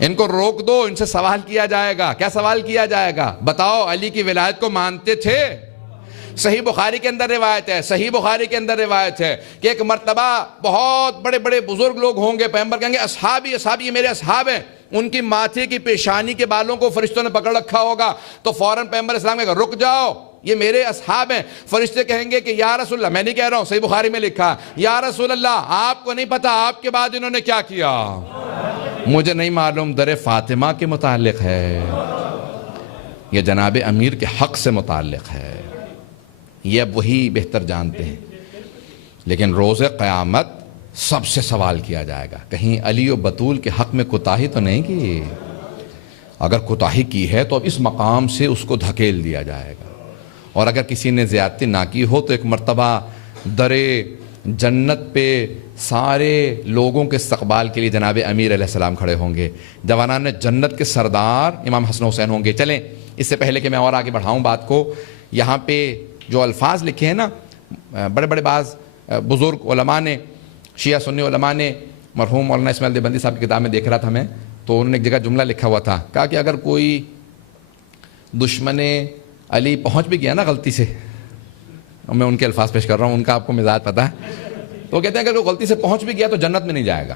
ان کو روک دو، ان سے سوال کیا جائے گا۔ کیا سوال کیا جائے گا؟ بتاؤ علی کی ولایت کو مانتے تھے؟ صحیح بخاری کے اندر روایت ہے، صحیح بخاری کے اندر روایت ہے کہ ایک مرتبہ بہت بڑے بڑے بزرگ لوگ ہوں گے، پیغمبر کہیں گے اصحابی اصحابی، یہ میرے اصحاب ہیں، ان کی ماتھے کی پیشانی کے بالوں کو فرشتوں نے پکڑ رکھا ہوگا، تو فوراً پیغمبر اسلام کہے گا رک جاؤ، یہ میرے اصحاب ہیں. فرشتے کہیں گے کہ یا رسول اللہ، میں نہیں کہہ رہا ہوں، صحیح بخاری میں لکھا، یا رسول اللہ آپ کو نہیں پتا آپ کے بعد انہوں نے کیا کیا؟ مجھے نہیں معلوم. در فاطمہ کے متعلق ہے، یہ جناب امیر کے حق سے متعلق ہے، یہ اب وہی بہتر جانتے ہیں. لیکن روز قیامت سب سے سوال کیا جائے گا، کہیں علی و بطول کے حق میں کوتاہی تو نہیں کی؟ اگر کوتاہی کی ہے تو اب اس مقام سے اس کو دھکیل دیا جائے گا. اور اگر کسی نے زیادتی نہ کی ہو تو ایک مرتبہ در جنت پہ سارے لوگوں کے استقبال کے لیے جناب امیر علیہ السلام کھڑے ہوں گے. جوانان جنت کے سردار امام حسن حسین ہوں گے. چلیں اس سے پہلے کہ میں اور آگے بڑھاؤں بات کو، یہاں پہ جو الفاظ لکھے ہیں نا بڑے بڑے بعض بزرگ علماء نے، شیعہ سنی علماء نے، مرحوم مولانا اسماعیل دیوبندی صاحب کی کتاب میں دیکھ رہا تھا میں، تو انہوں نے ایک جگہ جملہ لکھا ہوا تھا، کہا کہ اگر کوئی دشمن علی پہنچ بھی گیا نا غلطی سے، میں ان کے الفاظ پیش کر رہا ہوں، ان کا آپ کو مزاج پتہ ہے، تو وہ کہتے ہیں اگر وہ غلطی سے پہنچ بھی گیا تو جنت میں نہیں جائے گا.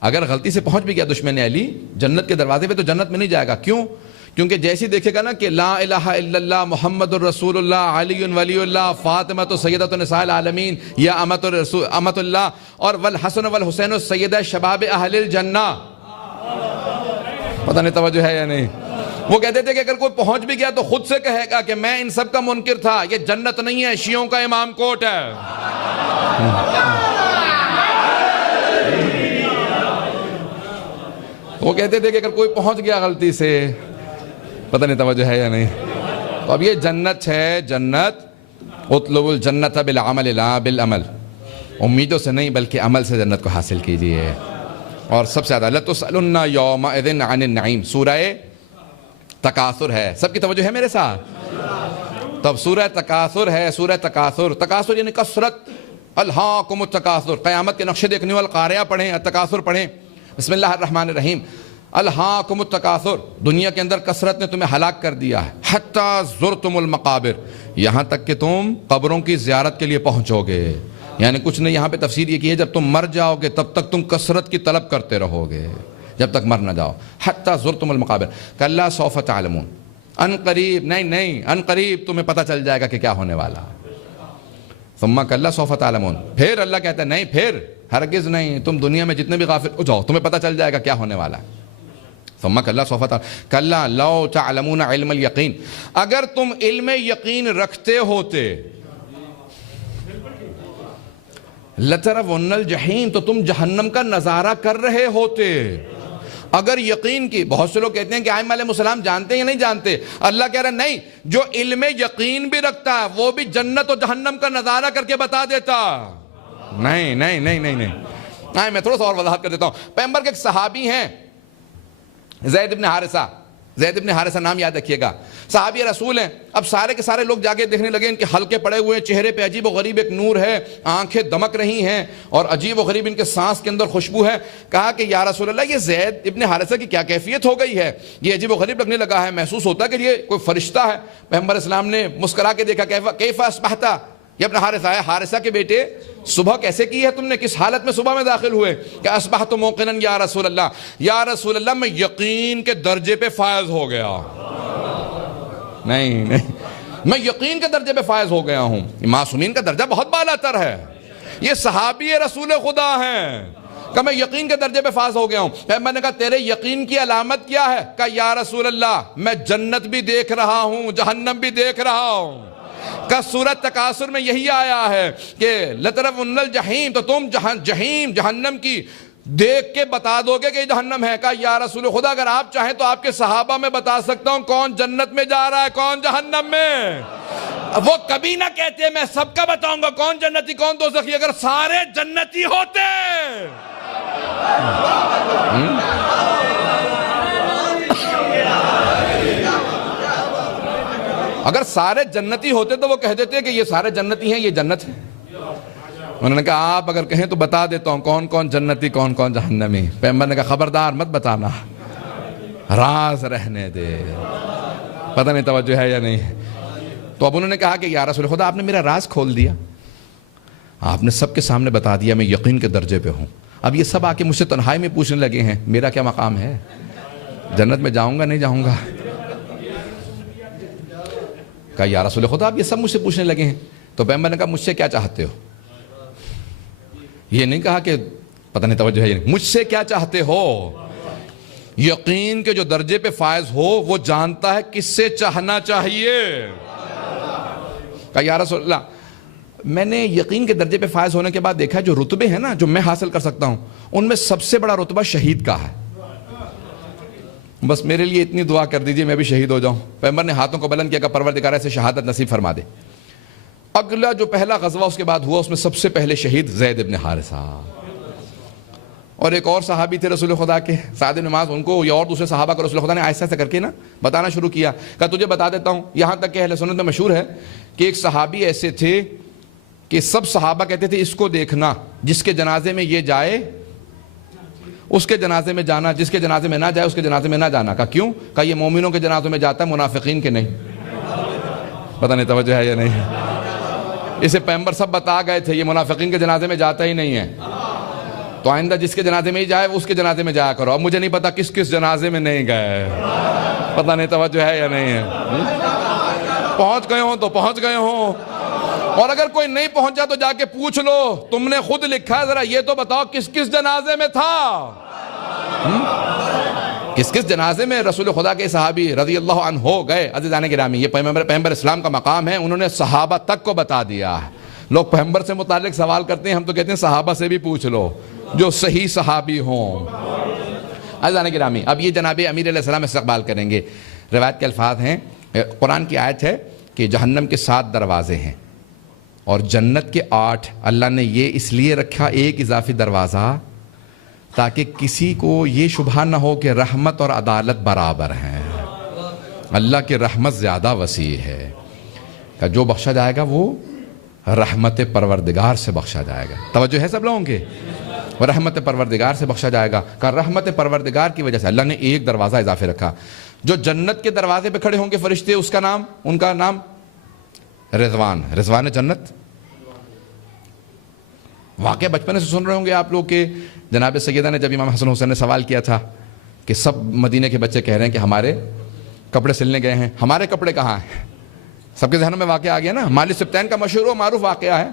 اگر غلطی سے پہنچ بھی گیا دشمن علی جنت کے دروازے پہ تو جنت میں نہیں جائے گا. کیوں؟ کیونکہ جیسی دیکھے گا نا کہ لا الہ الا اللہ محمد الرسول اللہ علی ولی اللہ فاطمہ تو سیدۃ نساء العالمین یا امت اللہ اور والحسن والحسین سیدہ شباب اہل الجنہ. پتہ نہیں توجہ ہے یا نہیں؟ وہ کہتے تھے کہ اگر کوئی پہنچ بھی گیا تو خود سے کہے گا کہ میں ان سب کا منکر تھا، یہ جنت نہیں ہے، شیعوں کا امام کوٹ ہے. وہ کہتے تھے کہ اگر کوئی پہنچ گیا غلطی سے، پتہ نہیں توجہ ہے یا نہیں. تو اب یہ جنت ہے، جنت اطلب الجنت بالعمل لا بالعمل، امیدوں سے نہیں بلکہ عمل سے جنت کو حاصل کیجئے. اور سب سے زیادہ لَتُسْأَلُنَّ يَوْمَئِذٍ عَنِ النَّعِيمِ، سورہ تکاثر ہے. سب کی توجہ ہے میرے ساتھ؟ تب سورہ تکاثر ہے، سورہ تکاثر. تکاثر یعنی کثرت، الہاکم التکاثر. قیامت کے نقشے دیکھنے والے القاریہ پڑھیں، التکاثر پڑھیں. بسم اللہ الرحمن الرحیم. الہاکم التکاثر، دنیا کے اندر کثرت نے تمہیں ہلاک کر دیا ہے. حتی زرتم المقابر، یہاں تک کہ تم قبروں کی زیارت کے لیے پہنچو گے. یعنی کچھ نے یہاں پہ تفسیر یہ کی ہے جب تم مر جاؤ گے تب تک تم کثرت کی طلب کرتے رہو گے، جب تک مر نہ جاؤ. حتی زرتم المقابر کلا سوف تعلمون، ان قریب، نہیں ان قریب تمہیں پتہ چل جائے گا کہ کیا ہونے والا. ثم کلا سوف تعلمون، پھر اللہ کہتا ہے نہیں، پھر ہرگز نہیں، تم دنیا میں جتنے بھی غافل ہو جاؤ تمہیں پتہ چل جائے گا کیا ہونے والا. ثم کلا سوف تعلمون کلا لو تعلمون علم الیقین، اگر تم علم یقین رکھتے ہوتے، لترون الجحیم، تو تم جہنم کا نظارہ کر رہے ہوتے. اگر یقین کی، بہت سے لوگ کہتے ہیں کہ ائمہ علیہ السلام جانتے ہیں یا نہیں جانتے. اللہ کہہ رہا ہے نہیں، جو علم یقین بھی رکھتا ہے وہ بھی جنت و جہنم کا نظارہ کر کے بتا دیتا. نہیں. میں تھوڑا سا اور وضاحت کر دیتا ہوں. پیغمبر کے ایک صحابی ہیں زید بن حارثہ، زید بن حارثہ نام یاد رکھیے گا، صحابی رسول ہیں. اب سارے کے سارے لوگ جاگے دیکھنے لگے ان کے حلقے پڑے ہوئے ہیں، چہرے پہ عجیب و غریب ایک نور ہے، آنکھیں دمک رہی ہیں اور عجیب و غریب ان کے سانس کے اندر خوشبو ہے. کہا کہ یا رسول اللہ یہ زید ابن حارثہ کی کیا کیفیت ہو گئی ہے، یہ عجیب و غریب لگنے لگا ہے، محسوس ہوتا ہے کہ یہ کوئی فرشتہ ہے. پیغمبر اسلام نے مسکرا کے دیکھا، کیف اصبحت، یہ ابن حارثہ ہے، حارثہ کے بیٹے صبح کیسے کی ہے تم نے، کس حالت میں صبح میں داخل ہوئے؟ کہ اصبحت موقنا یا رسول اللہ، یا رسول اللہ میں یقین کے درجے پہ فائز ہو گیا. نہیں میں یقین کے درجے پہ فائز ہو گیا ہوں. معصومین کا درجہ بہت بالا تر ہے، یہ صحابی رسول خدا ہیں. کہ میں یقین کے درجے پہ فائز ہو گیا ہوں. میں نے کہا تیرے یقین کی علامت کیا ہے؟ کہا یا رسول اللہ میں جنت بھی دیکھ رہا ہوں، جہنم بھی دیکھ رہا ہوں. کا سورۃ تکاثر میں یہی آیا ہے کہ لترون الجحیم، تو تم جہنم، جہنم کی دیکھ کے بتا دو گے کہ جہنم ہے. کہا یا رسول خدا اگر آپ چاہیں تو آپ کے صحابہ میں بتا سکتا ہوں کون جنت میں جا رہا ہے کون جہنم میں. وہ کبھی نہ کہتے میں سب کا بتاؤں گا کون جنتی کون دوزخی، اگر سارے جنتی ہوتے. اگر سارے جنتی ہوتے تو وہ کہہ دیتے کہ یہ سارے جنتی ہیں، یہ جنت ہے. انہوں نے کہا آپ اگر کہیں تو بتا دیتا ہوں کون کون جنتی کون کون جہنمی. پیغمبر نے کہا خبردار مت بتانا، راز رہنے دے. پتہ نہیں توجہ ہے یا نہیں. تو اب انہوں نے کہا کہ یا رسول خدا آپ نے میرا راز کھول دیا، آپ نے سب کے سامنے بتا دیا میں یقین کے درجے پہ ہوں. اب یہ سب آ کے مجھ سے تنہائی میں پوچھنے لگے ہیں میرا کیا مقام ہے، جنت میں جاؤں گا نہیں جاؤں گا. کہا یا رسول خدا آپ یہ سب مجھ سے پوچھنے لگے ہیں؟ تو پیغمبر نے کہا مجھ سے کیا چاہتے ہو؟ یہ نہیں کہا کہ پتہ نہیں توجہ ہے، مجھ سے کیا چاہتے ہو؟ یقین کے جو درجے پہ فائز ہو وہ جانتا ہے کس سے چاہنا چاہیے. کہا یا رسول اللہ میں نے یقین کے درجے پہ فائز ہونے کے بعد دیکھا جو رتبے ہیں نا جو میں حاصل کر سکتا ہوں ان میں سب سے بڑا رتبہ شہید کا ہے، بس میرے لیے اتنی دعا کر دیجئے میں بھی شہید ہو جاؤں. پیغمبر نے ہاتھوں کو بلند کیا کہ پروردگار ایسے شہادت نصیب فرما دے. اگلا جو پہلا غزوہ اس کے بعد ہوا اس میں سب سے پہلے شہید زید ابن حارثہ، اور ایک اور صحابی تھے رسول خدا کے سعد بن معاذ، ان کو یا اور دوسرے صحابہ کو رسول خدا نے آہستہ سے کر کے نا بتانا شروع کیا. کہا تجھے بتا دیتا ہوں، یہاں تک کہ اہل سنت میں مشہور ہے کہ ایک صحابی ایسے تھے کہ سب صحابہ کہتے تھے اس کو دیکھنا، جس کے جنازے میں یہ جائے اس کے جنازے میں جانا، جس کے جنازے میں نہ جائے اس کے جنازے میں نہ جانا. کہا کیوں؟ کہا یہ مومنوں کے جنازوں میں جاتا ہے منافقین کے نہیں. پتہ نہیں توجہ ہے یا نہیں؟ اسے پیغمبر سب بتا گئے تھے یہ منافقین کے جنازے میں جاتا ہی نہیں ہے، تو آئندہ جس کے جنازے میں ہی جائے اس کے جنازے میں جایا کرو. اب مجھے نہیں پتا کس کس جنازے میں نہیں گئے، پتہ نہیں توجہ ہے یا نہیں ہے. پہنچ گئے ہوں تو پہنچ گئے ہوں، اور اگر کوئی نہیں پہنچا تو جا کے پوچھ لو تم نے خود لکھا ہے ذرا یہ تو بتاؤ کس کس جنازے میں تھا، کس کس جنازے میں رسول خدا کے صحابی رضی اللہ عنہ ہو گئے. عزیزان گرامی یہ پیغمبر اسلام کا مقام ہے، انہوں نے صحابہ تک کو بتا دیا ہے. لوگ پیغمبر سے متعلق سوال کرتے ہیں، ہم تو کہتے ہیں صحابہ سے بھی پوچھ لو جو صحیح صحابی ہوں. عزیزان گرامی اب یہ جناب امیر علیہ السلام استقبال کریں گے. روایت کے الفاظ ہیں، قرآن کی آیت ہے کہ جہنم کے 7 دروازے ہیں اور جنت کے 8. اللہ نے یہ اس لیے رکھا ایک اضافی دروازہ تاکہ کسی کو یہ شبہ نہ ہو کہ رحمت اور عدالت برابر ہیں. اللہ کی رحمت زیادہ وسیع ہے کہ جو بخشا جائے گا وہ رحمت پروردگار سے بخشا جائے گا. توجہ ہے سب لوگوں کے؟ رحمت پروردگار سے بخشا جائے گا. کہ رحمت پروردگار کی وجہ سے اللہ نے ایک دروازہ اضافے رکھا. جو جنت کے دروازے پہ کھڑے ہوں گے فرشتے اس کا نام، ان کا نام رضوان، رضوان جنت. واقعہ بچپن سے سن رہے ہوں گے آپ لوگ کہ جناب سیدہ نے جب امام حسن حسین نے سوال کیا تھا کہ سب مدینے کے بچے کہہ رہے ہیں کہ ہمارے کپڑے سلنے گئے ہیں، ہمارے کپڑے کہاں ہیں؟ سب کے ذہنوں میں واقعہ آ گیا نا، مالی سبتین کا مشہور و معروف واقعہ ہے.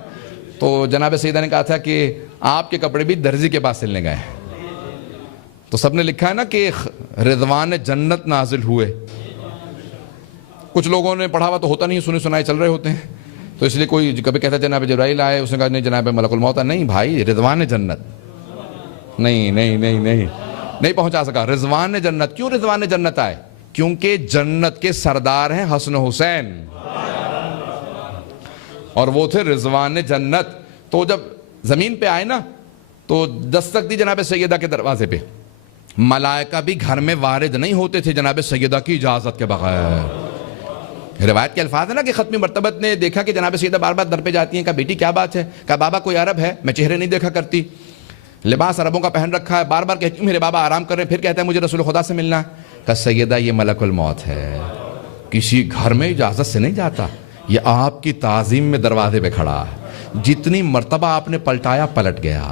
تو جناب سیدہ نے کہا تھا کہ آپ کے کپڑے بھی درزی کے پاس سلنے گئے ہیں. تو سب نے لکھا ہے نا کہ رضوان جنت نازل ہوئے. کچھ لوگوں نے پڑھا ہوا تو ہوتا نہیں، سنے سنائے چل رہے ہوتے ہیں، تو اس لیے کوئی کبھی کہتا ہے جناب جبرائیل آئے، اس نے کہا نہیں جناب ملک الموت. نہیں بھائی، رضوان جنت نہیں پہنچا سکا. رضوان جنت. کیوں رضوان جنت آئے؟ کیونکہ جنت کے سردار ہیں حسن حسین اور وہ تھے رضوان جنت. تو جب زمین پہ آئے نا تو دستک دی جناب سیدہ کے دروازے پہ. ملائکہ بھی گھر میں وارد نہیں ہوتے تھے جناب سیدہ کی اجازت کے بغیر. روایت کے الفاظ ہے نا کہ ختمی مرتبت نے دیکھا کہ جناب سیدہ بار بار در پہ جاتی ہیں. کہا بیٹی کیا بات ہے؟ کہا بابا کوئی عرب ہے، میں چہرے نہیں دیکھا کرتی، لباس عربوں کا پہن رکھا ہے، بار بار کہتی ہوں میرے بابا آرام کر رہے ہیں، پھر کہتا ہے مجھے رسول خدا سے ملنا ہے. کہا سیدہ یہ ملک الموت ہے، کسی گھر میں اجازت سے نہیں جاتا، یہ آپ کی تعظیم میں دروازے پہ کھڑا ہے. جتنی مرتبہ آپ نے پلٹایا پلٹ گیا،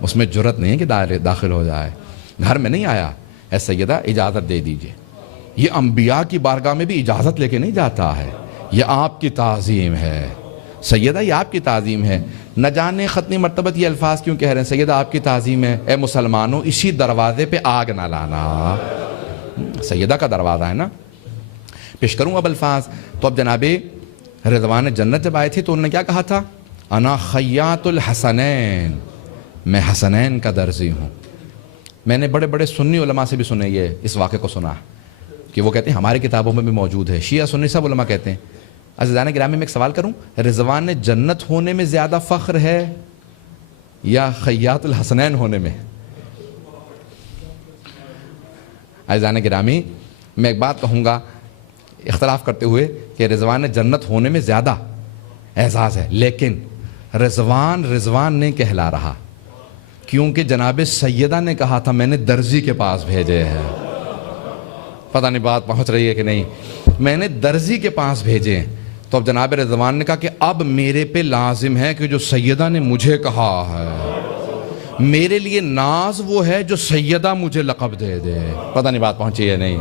اس میں جرت نہیں ہے کہ داخل ہو جائے. گھر میں نہیں آیا، اے سیدہ اجازت دے دیجئے. یہ انبیاء کی بارگاہ میں بھی اجازت لے کے نہیں جاتا ہے، یہ آپ کی تعظیم ہے. سیدہ یہ آپ کی تعظیم ہے. نہ جانے ختمی مرتبت یہ الفاظ کیوں کہہ رہے ہیں، سیدہ آپ کی تعظیم ہے، اے مسلمانوں اسی دروازے پہ آگ نہ لانا. سیدہ کا دروازہ ہے نا. پیش کروں اب الفاظ. تو اب جناب رضوان جنت جب آئے تھے تو انہوں نے کیا کہا تھا؟ انا خیاط الحسنین، میں حسنین کا درزی ہوں. میں نے بڑے بڑے سنی علماء سے بھی سنے یہ اس واقعے کو سنا کہ وہ کہتے ہیں ہماری کتابوں میں بھی موجود ہے. شیعہ سنی سب علماء کہتے ہیں. عزیزان گرامی میں ایک سوال کروں، رضوان جنت ہونے میں زیادہ فخر ہے یا خیاط الحسنین ہونے میں؟ عزیزان گرامی میں ایک بات کہوں گا اختلاف کرتے ہوئے کہ رضوان جنت ہونے میں زیادہ اعزاز ہے، لیکن رضوان نہیں کہلا رہا کیونکہ جناب سیدہ نے کہا تھا میں نے درزی کے پاس بھیجے ہیں. پتہ نہیں بات پہنچ رہی ہے کہ نہیں. میں نے درزی کے پاس بھیجے ہیں. تو اب جناب رضوان نے کہا کہ اب میرے پہ لازم ہے کہ جو سیدہ نے مجھے کہا ہے، میرے لیے ناز وہ ہے جو سیدہ مجھے لقب دے دے. پتہ نہیں بات پہنچی ہے نہیں.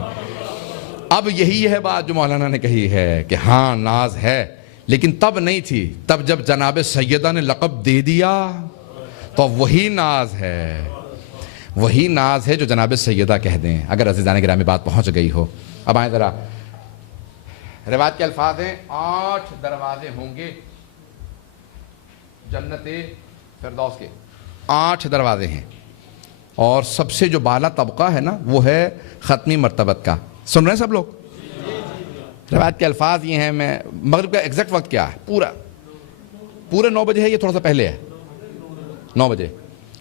اب یہی ہے بات جو مولانا نے کہی ہے کہ ہاں ناز ہے، لیکن تب نہیں تھی، تب جب جناب سیدہ نے لقب دے دیا تو وہی ناز ہے، وہی ناز ہے جو جناب سیدہ کہہ دیں، اگر عزیزان گرامی بات پہنچ گئی ہو۔ اب آئیں ذرا، روایت کے الفاظ ہیں 8 دروازے ہوں گے جنت فردوس کے، 8 دروازے ہیں، اور سب سے جو بالا طبقہ ہے نا وہ ہے ختمی مرتبت کا۔ سن رہے ہیں سب لوگ؟ روایت کے الفاظ یہ ہیں، میں مغرب کا ایگزیکٹ وقت کیا ہے؟ پورے 9 بجے ہے، یہ تھوڑا سا پہلے ہے، 9 بجے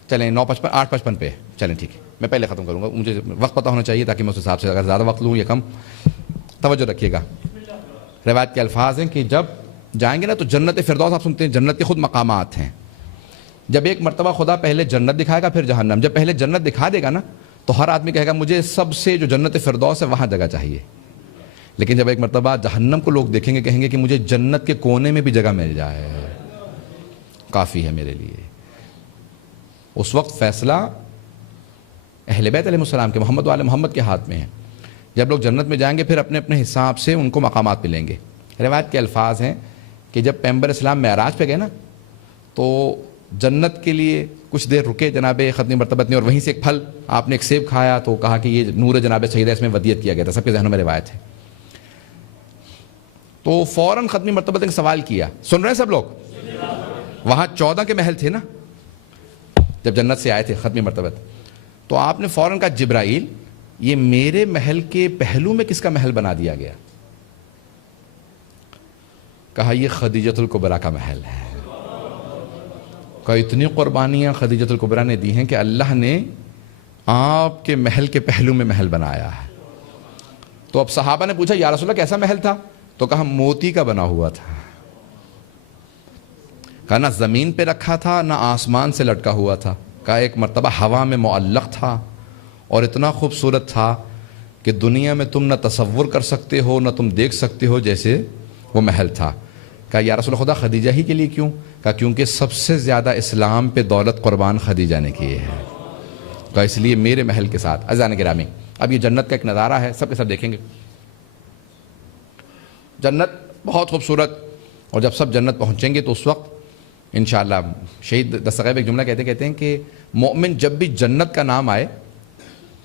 چلیں، 9:55 8:55 پہ چلیں، ٹھیک ہے، میں پہلے ختم کروں گا، مجھے وقت پتہ ہونا چاہیے تاکہ میں اس حساب سے اگر زیادہ وقت لوں یا کم، توجہ رکھیے گا۔ روایت کے الفاظ ہیں کہ جب جائیں گے نا تو جنت فردوس، آپ سنتے ہیں جنت کے خود مقامات ہیں، جب ایک مرتبہ خدا پہلے جنت دکھائے گا پھر جہنم، جب پہلے جنت دکھا دے گا نا تو ہر آدمی کہے گا مجھے سب سے جو جنت فردوس ہے وہاں جگہ چاہیے، لیکن جب ایک مرتبہ جہنم کو لوگ دیکھیں گے کہیں گے کہ مجھے جنت کے کونے میں بھی جگہ مل جائے کافی ہے میرے لیے۔ اس وقت فیصلہ اہل بیت علیہ السلام کے، محمد وآل محمد کے ہاتھ میں ہے۔ جب لوگ جنت میں جائیں گے پھر اپنے اپنے حساب سے ان کو مقامات ملیں گے۔ روایت کے الفاظ ہیں کہ جب پیغمبر اسلام معراج پہ گئے نا تو جنت کے لیے کچھ دیر رکے جناب ختمی مرتبت نے، اور وہیں سے ایک پھل آپ نے ایک سیب کھایا تو کہا کہ یہ نور جناب سیدہ، اس میں ودیت کیا گیا تھا، سب کے ذہنوں میں روایت ہے۔ تو فوراً ختمی مرتبت نے سوال کیا، سن رہے ہیں سب لوگ؟ وہاں 14 کے محل تھے نا جب جنت سے آئے تھے ختمی مرتبت، تو آپ نے فوراً کہا جبرائیل یہ میرے محل کے پہلو میں کس کا محل بنا دیا گیا؟ کہا یہ خدیجۃ الکبریٰ کا محل ہے۔ کہا اتنی قربانیاں خدیجۃ الکبریٰ نے دی ہیں کہ اللہ نے آپ کے محل کے پہلو میں محل بنایا ہے۔ تو اب صحابہ نے پوچھا یا رسول اللہ کیسا محل تھا؟ تو کہا موتی کا بنا ہوا تھا۔ کہا نہ زمین پہ رکھا تھا نہ آسمان سے لٹکا ہوا تھا، کہا ایک مرتبہ ہوا میں معلق تھا اور اتنا خوبصورت تھا کہ دنیا میں تم نہ تصور کر سکتے ہو نہ تم دیکھ سکتے ہو جیسے وہ محل تھا۔ کہا یا رسول خدا خدیجہ ہی کے لیے کیوں؟ کہا کیونکہ سب سے زیادہ اسلام پہ دولت قربان خدیجہ نے کی ہے، کہا اس لیے میرے محل کے ساتھ۔ عزیزان گرامی اب یہ جنت کا ایک نظارہ ہے، سب کے سب دیکھیں گے جنت بہت خوبصورت، اور جب سب جنت پہنچیں گے تو اس وقت انشاءاللہ شہید دستغیب ایک جملہ کہتے ہیں کہ مومن جب بھی جنت کا نام آئے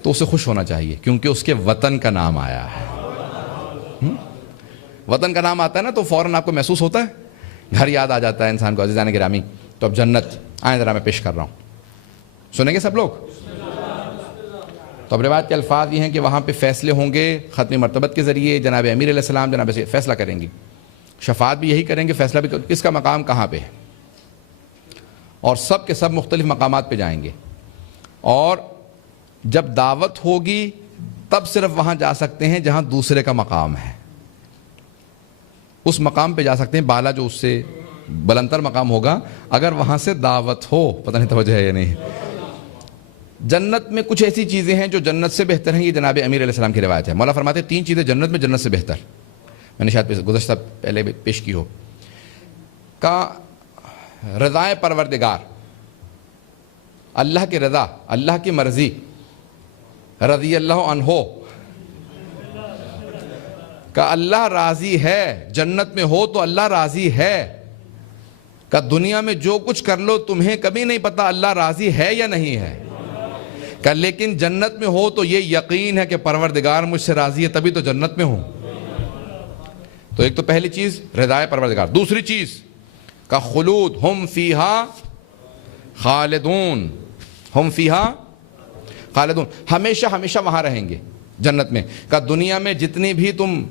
تو اسے خوش ہونا چاہیے کیونکہ اس کے وطن کا نام آیا ہے۔ وطن کا نام آتا ہے نا تو فوراً آپ کو محسوس ہوتا ہے، گھر یاد آ جاتا ہے انسان کو۔ عزیزان گرامی تو اب جنت آئیں ذرا میں پیش کر رہا ہوں، سنیں گے سب لوگ؟ تو اب روایت کے الفاظ یہ ہیں کہ وہاں پہ فیصلے ہوں گے ختمی مرتبت کے ذریعے، جناب امیر علیہ السلام جناب سے فیصلہ کریں گی، شفاعت بھی یہی کریں گے، فیصلہ بھی کس کا مقام کہاں پہ ہے، اور سب کے سب مختلف مقامات پہ جائیں گے، اور جب دعوت ہوگی تب صرف وہاں جا سکتے ہیں جہاں دوسرے کا مقام ہے، اس مقام پہ جا سکتے ہیں بالا جو اس سے بلندر مقام ہوگا اگر وہاں سے دعوت ہو۔ پتہ نہیں توجہ ہے یا نہیں؟ جنت میں کچھ ایسی چیزیں ہیں جو جنت سے بہتر ہیں، یہ جناب امیر علیہ السلام کی روایت ہے۔ مولا فرماتے ہیں 3 چیزیں جنت میں جنت سے بہتر، میں نے شاید گزشتہ پہلے بھی پیش کی ہو، کا رضائے پروردگار، اللہ کی رضا، اللہ کی مرضی، رضی اللہ عنہ، کہ اللہ راضی ہے، جنت میں ہو تو اللہ راضی ہے، کہ دنیا میں جو کچھ کر لو تمہیں کبھی نہیں پتا اللہ راضی ہے یا نہیں ہے، کہ لیکن جنت میں ہو تو یہ یقین ہے کہ پروردگار مجھ سے راضی ہے تبھی تو جنت میں ہوں۔ تو ایک تو پہلی چیز رضائے پروردگار، دوسری چیز کا خلود، ہم فیہا خالدون، ہم فیہا خالدون، ہمیشہ ہمیشہ وہاں رہیں گے جنت میں، کہ دنیا میں جتنی بھی تم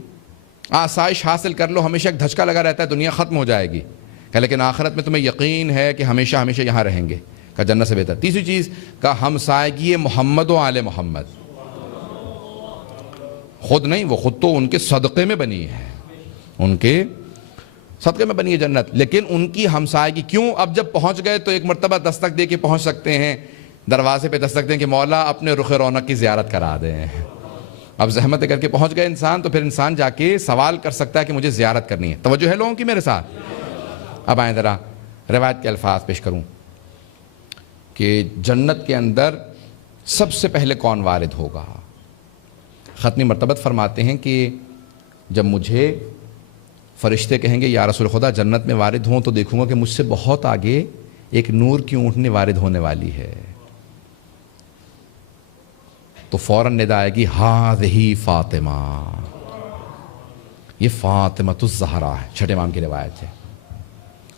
آسائش حاصل کر لو ہمیشہ ایک دھچکا لگا رہتا ہے، دنیا ختم ہو جائے گی، کہ لیکن آخرت میں تمہیں یقین ہے کہ ہمیشہ ہمیشہ یہاں رہیں گے، کہ جنت سے بہتر۔ تیسری چیز کا ہمسائیگی محمد و آل محمد، خود نہیں، وہ خود تو ان کے صدقے میں بنی ہے، ان کے صدقے میں بنی ہے جنت، لیکن ان کی ہمسائیگی کیوں؟ اب جب پہنچ گئے تو ایک مرتبہ دستک دے کے پہنچ سکتے ہیں، دروازے پہ دستک دیں کہ مولا اپنے رخ رونق کی زیارت کرا دیں۔ اب زحمت کر کے پہنچ گئے انسان تو پھر انسان جا کے سوال کر سکتا ہے کہ مجھے زیارت کرنی ہے۔ توجہ ہے لوگوں کی میرے ساتھ؟ اب آئیں ذرا روایت کے الفاظ پیش کروں کہ جنت کے اندر سب سے پہلے کون وارد ہوگا؟ ختمی مرتبت فرماتے ہیں کہ جب مجھے فرشتے کہیں گے یا رسول خدا جنت میں وارد ہوں تو دیکھوں گا کہ مجھ سے بہت آگے ایک نور کی اونٹنی وارد ہونے والی ہے، تو فوراً ندا آئے گی ہاذہی فاطمہ، یہ فاطمۃ الزہرا ہے، چھٹے امام کی روایت ہے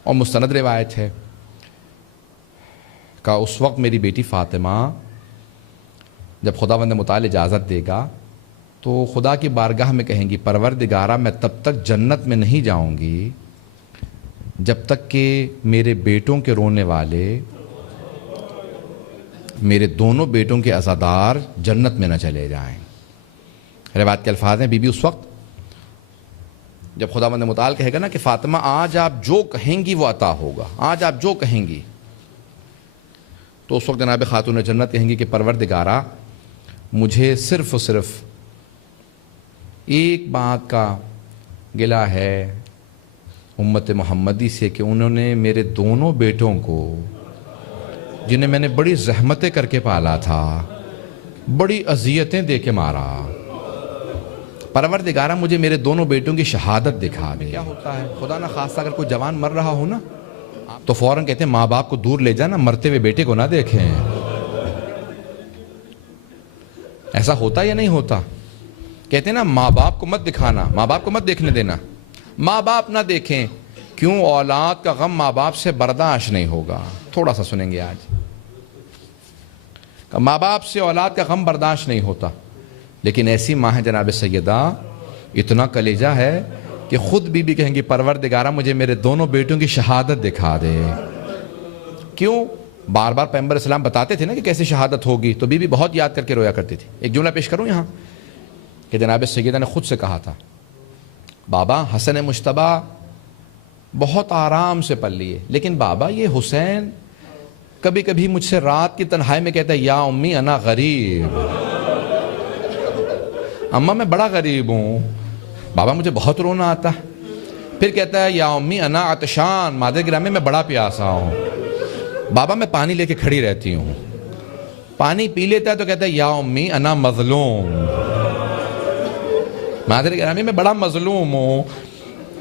اور مستند روایت ہے کہ اس وقت میری بیٹی فاطمہ جب خداوند متعال اجازت دے گا تو خدا کی بارگاہ میں کہیں گی پروردگارہ میں تب تک جنت میں نہیں جاؤں گی جب تک کہ میرے بیٹوں کے رونے والے، میرے دونوں بیٹوں کے عزادار جنت میں نہ چلے جائیں۔ روایت کے الفاظ ہیں، بی بی اس وقت جب خداوند متعال کہے گا نا کہ فاطمہ آج آپ جو کہیں گی وہ عطا ہوگا، آج آپ جو کہیں گی، تو اس وقت جناب خاتون جنت کہیں گی کہ پروردگارہ مجھے صرف و صرف ایک بات کا گلہ ہے امت محمدی سے کہ انہوں نے میرے دونوں بیٹوں کو، جنہیں میں نے بڑی زحمتیں کر کے پالا تھا، بڑی اذیتیں دے کے مارا، پروردگارہ مجھے میرے دونوں بیٹوں کی شہادت دکھا دے۔ کیا ہوتا ہے خدا نہ خواستہ اگر کوئی جوان مر رہا ہو نا تو فوراً کہتے ہیں ماں باپ کو دور لے جانا، مرتے ہوئے بیٹے کو نہ دیکھیں۔ ایسا ہوتا یا نہیں ہوتا؟ کہتے ہیں نا ماں باپ کو مت دکھانا، ماں باپ کو مت دیکھنے دینا، ماں باپ نہ دیکھیں، کیوں اولاد کا غم ماں باپ سے برداشت نہیں ہوگا۔ تھوڑا سا سنیں گے آج، کہ ماں باپ سے اولاد کا غم برداشت نہیں ہوتا، لیکن ایسی ماں ہے جناب سیدہ، اتنا کلیجہ ہے کہ خود بی بی کہیں گی پروردگارہ مجھے میرے دونوں بیٹوں کی شہادت دکھا دے۔ کیوں؟ بار بار پیغمبر اسلام بتاتے تھے نا کہ کیسے شہادت ہوگی، تو بی بی بہت یاد کر کے رویا کرتی تھی۔ ایک جملہ پیش کروں یہاں کہ جناب سیدہ نے خود سے کہا تھا، بابا حسن مجتبیٰ بہت آرام سے پل لیے، لیکن بابا یہ حسین کبھی کبھی مجھ سے رات کی تنہائی میں کہتا ہے یا امی انا غریب، اماں میں بڑا غریب ہوں، بابا مجھے بہت رونا آتا ہے۔ پھر کہتا ہے یا امی انا عطشان، مادر گرامی میں بڑا پیاسا ہوں، بابا میں پانی لے کے کھڑی رہتی ہوں۔ پانی پی لیتا ہے تو کہتا ہے یا امی انا مظلوم، مادر گرامی میں بڑا مظلوم ہوں،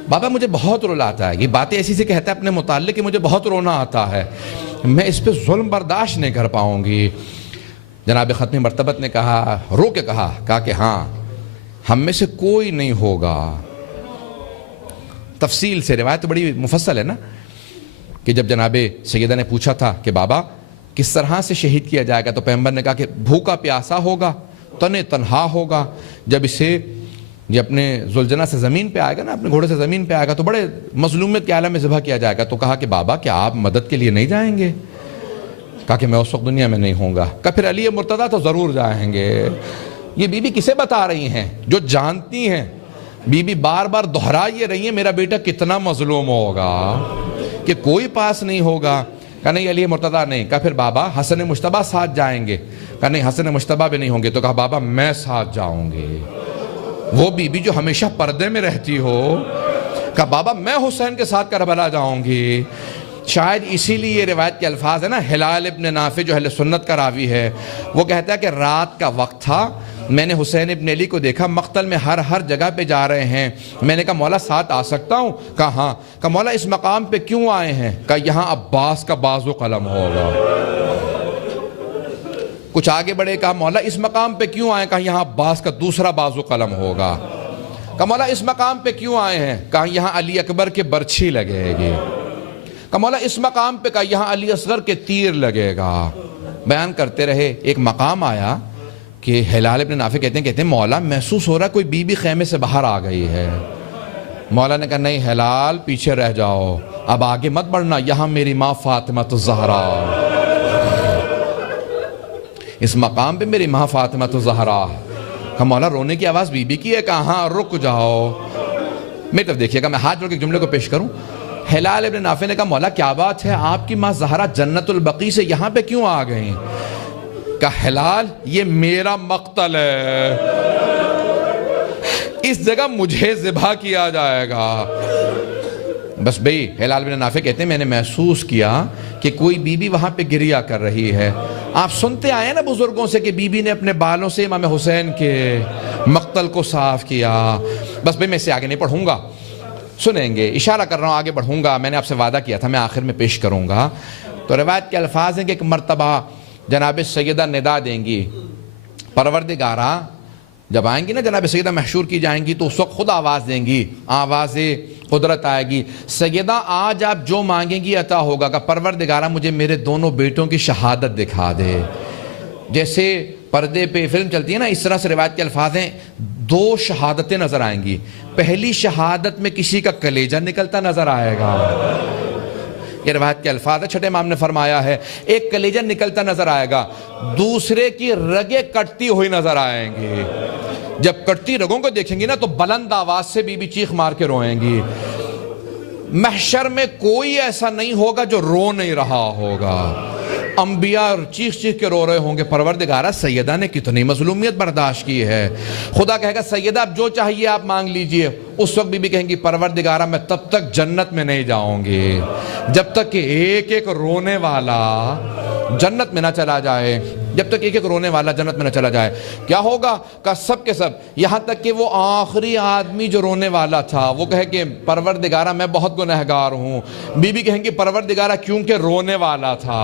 بابا مجھے بہت رلاتا ہے۔ یہ باتیں ایسی سے کہتا ہے اپنے متعلق کہ مجھے بہت رونا آتا ہے، میں اس پہ ظلم برداشت نہیں کر پاؤں گی۔ جناب ختمی مرتبت نے کہا، رو کے کہا کہ ہاں ہم میں سے کوئی نہیں ہوگا۔ تفصیل سے روایت تو بڑی مفصل ہے نا، کہ جب جناب سیدہ نے پوچھا تھا کہ بابا کس طرح سے شہید کیا جائے گا، تو پیغمبر نے کہا کہ بھوکا پیاسا ہوگا، تنے تنہا ہوگا، جب اسے یہ اپنے ذوالجناح سے زمین پہ آئے گا نا، اپنے گھوڑے سے زمین پہ آئے گا تو بڑے مظلومیت کے عالم میں ذبح کیا جائے گا۔ تو کہا کہ بابا کیا آپ مدد کے لیے نہیں جائیں گے؟ کہا کہ میں اس وقت دنیا میں نہیں ہوں گا۔ کہا پھر علی مرتضیٰ تو ضرور جائیں گے۔ یہ بی بی کسے بتا رہی ہیں؟ جو جانتی ہیں۔ بی بی بار بار دہرا یہ رہی ہیں میرا بیٹا کتنا مظلوم ہوگا، کہ کوئی پاس نہیں ہوگا۔ کہا نہیں علی مرتضیٰ نہیں۔ کہا پھر بابا حسن مجتبیٰ ساتھ جائیں گے؟ کہا نہیں حسن مجتبیٰ بھی نہیں ہوں گے۔ تو کہا بابا میں ساتھ جاؤں گی۔ وہ بی بی جو ہمیشہ پردے میں رہتی ہو، کہا بابا میں حسین کے ساتھ کربلا جاؤں گی۔ شاید اسی لیے یہ روایت کے الفاظ ہے نا، ہلال ابن نافع جو اہل سنت کا راوی ہے، وہ کہتا ہے کہ رات کا وقت تھا، میں نے حسین ابن علی کو دیکھا مقتل میں ہر جگہ پہ جا رہے ہیں، میں نے کہا مولا ساتھ آ سکتا ہوں؟ کہا ہاں۔ کہا مولا اس مقام پہ کیوں آئے ہیں؟ کہا یہاں عباس کا بازو قلم ہوگا۔ کچھ آگے بڑھے، کہا مولا اس مقام پہ کیوں آئے؟ کہا یہاں عباس کا دوسرا بازو قلم ہوگا۔ کہا مولا اس مقام پہ کیوں آئے ہیں؟ کہا یہاں علی اکبر کے برچھی لگے گی۔ کہا مولا اس مقام پہ، کہا یہاں علی اصغر کے تیر لگے گا۔ بیان کرتے رہے، ایک مقام آیا کہ ہلال ابن نافع کہتے ہیں مولا محسوس ہو رہا کوئی بی بی خیمے سے باہر آ گئی ہے۔ مولا نے کہا نہیں ہلال پیچھے رہ جاؤ، اب آگے مت بڑھنا، یہاں میری ماں فاطمہ الزہرا، اس مقام پہ میری ماں فاطمہ الزہرا۔ کہا مولا رونے کی آواز بی بی کی ہے؟ کہا ہاں رک جاؤ۔ میری طرف دیکھیے گا، میں ہاتھ جوڑ کے جملے کو پیش کروں۔ ہلال ابن نافع نے کہا مولا کیا بات ہے، آپ کی ماں زہرا جنت البقیع سے یہاں پہ کیوں آ گئیں؟ کہا ہلال یہ میرا مقتل ہے، اس جگہ مجھے ذبح کیا جائے گا۔ بس بھئی ہلال بن نافع کہتے ہیں میں نے محسوس کیا کہ کوئی بی بی وہاں پہ گریہ کر رہی ہے، آپ سنتے آئے نا بزرگوں سے کہ بی بی نے اپنے بالوں سے امام حسین کے مقتل کو صاف کیا. بس بھئی میں اسے آگے نہیں پڑھوں گا, سنیں گے, اشارہ کر رہا ہوں, آگے بڑھوں گا. میں نے آپ سے وعدہ کیا تھا میں آخر میں پیش کروں گا. تو روایت کے الفاظ ہیں کہ ایک مرتبہ جناب سیدہ ندا دیں گی, پروردگارہ, جب آئیں گی نا جناب سیدہ محشور کی جائیں گی تو اس وقت خود آواز دیں گی, آواز قدرت آئے گی, سیدہ آج آپ جو مانگیں گی عطا ہوگا. کہ پروردگارہ مجھے میرے دونوں بیٹوں کی شہادت دکھا دے. جیسے پردے پہ فلم چلتی ہے نا, اس طرح سے روایت کے الفاظ ہیں, 2 شہادتیں نظر آئیں گی. پہلی شہادت میں کسی کا کلیجہ نکلتا نظر آئے گا, یہ روایت کے الفاظ ہے, چھٹے امام نے فرمایا ہے. ایک کلیجہ نکلتا نظر آئے گا, دوسرے کی رگیں کٹتی ہوئی نظر آئیں گی. جب کٹتی رگوں کو دیکھیں گی نا تو بلند آواز سے بی بی چیخ مار کے روئیں گی. محشر میں کوئی ایسا نہیں ہوگا جو رو نہیں رہا ہوگا. انبیاء چیخ چیخ کے رو رہے ہوں گے, پروردگارہ سیدہ نے کتنی مظلومیت برداشت کی ہے. خدا کہے گا سیدہ اب جو چاہیے آپ مانگ لیجئے. اس وقت بی بی کہیں گی پروردگارہ میں تب تک جنت میں نہیں جاؤں گی جب تک کہ ایک ایک رونے والا جنت میں نہ چلا جائے. جب تک ایک ایک رونے والا جنت میں نہ چلا جائے. کیا ہوگا؟ کہ سب کے سب, یہاں تک کہ وہ آخری آدمی جو رونے والا تھا وہ کہے کہ پروردگارہ میں بہت گنہگار ہوں. بی بی کہیں گی پروردگارہ کیونکہ رونے والا تھا,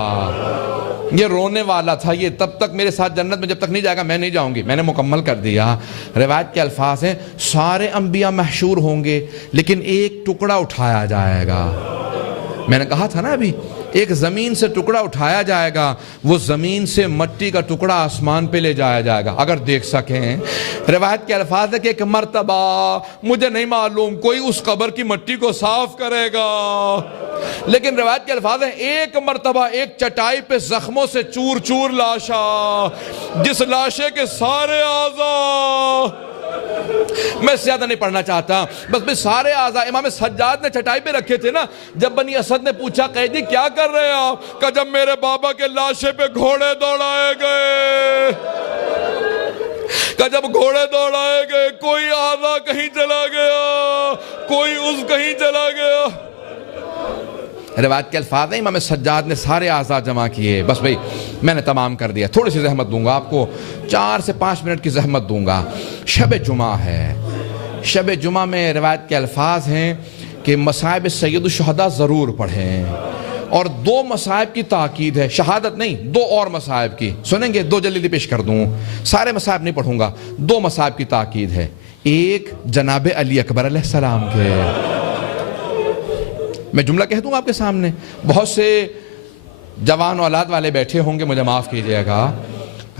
یہ رونے والا تھا, یہ تب تک میرے ساتھ جنت میں جب تک نہیں جائے گا میں نہیں جاؤں گی, میں نے مکمل کر دیا. روایت کے الفاظ ہیں سارے انبیاء محشور ہوں گے لیکن ایک ٹکڑا اٹھایا جائے گا. میں نے کہا تھا نا ابھی, ایک زمین سے ٹکڑا اٹھایا جائے گا, وہ زمین سے مٹی کا ٹکڑا آسمان پہ لے جایا جائے گا اگر دیکھ سکیں. روایت کے الفاظ ہے کہ ایک مرتبہ, مجھے نہیں معلوم کوئی اس قبر کی مٹی کو صاف کرے گا, لیکن روایت کے الفاظ ہیں ایک مرتبہ ایک چٹائی پہ زخموں سے چور چور لاشا, جس لاشے کے سارے اعضاء, میں زیادہ نہیں پڑھنا چاہتا, بس میں سارے اعضاء امام سجاد نے چٹائی پہ رکھے تھے نا. جب بنی اسد نے پوچھا قیدی کیا کر رہے ہیں آپ, کہ جب میرے بابا کے لاشے پہ گھوڑے دوڑائے گئے, کہ جب گھوڑے دوڑائے گئے کوئی اعضاء کہیں چلا گیا, کوئی عضو کہیں چلا گیا. روایت کے الفاظ ہیں امام سجاد نے سارے اعضاء جمع کیے. بس بھئی میں نے تمام کر دیا, تھوڑی سی زحمت دوں گا آپ کو, 4 سے 5 منٹ کی زحمت دوں گا. شب جمعہ ہے, شب جمعہ میں روایت کے الفاظ ہیں کہ مصائب سید الشہداء ضرور پڑھیں, اور 2 مصائب کی تاکید ہے, شہادت نہیں 2 اور مصائب کی. سنیں گے 2 جلدی پیش کر دوں, سارے مصائب نہیں پڑھوں گا. 2 مصائب کی تاکید ہے. ایک جناب علی اکبر علیہ السلام کے, میں جملہ کہہ دوں آپ کے سامنے, بہت سے جوان اولاد والے بیٹھے ہوں گے, مجھے معاف کیجئے گا.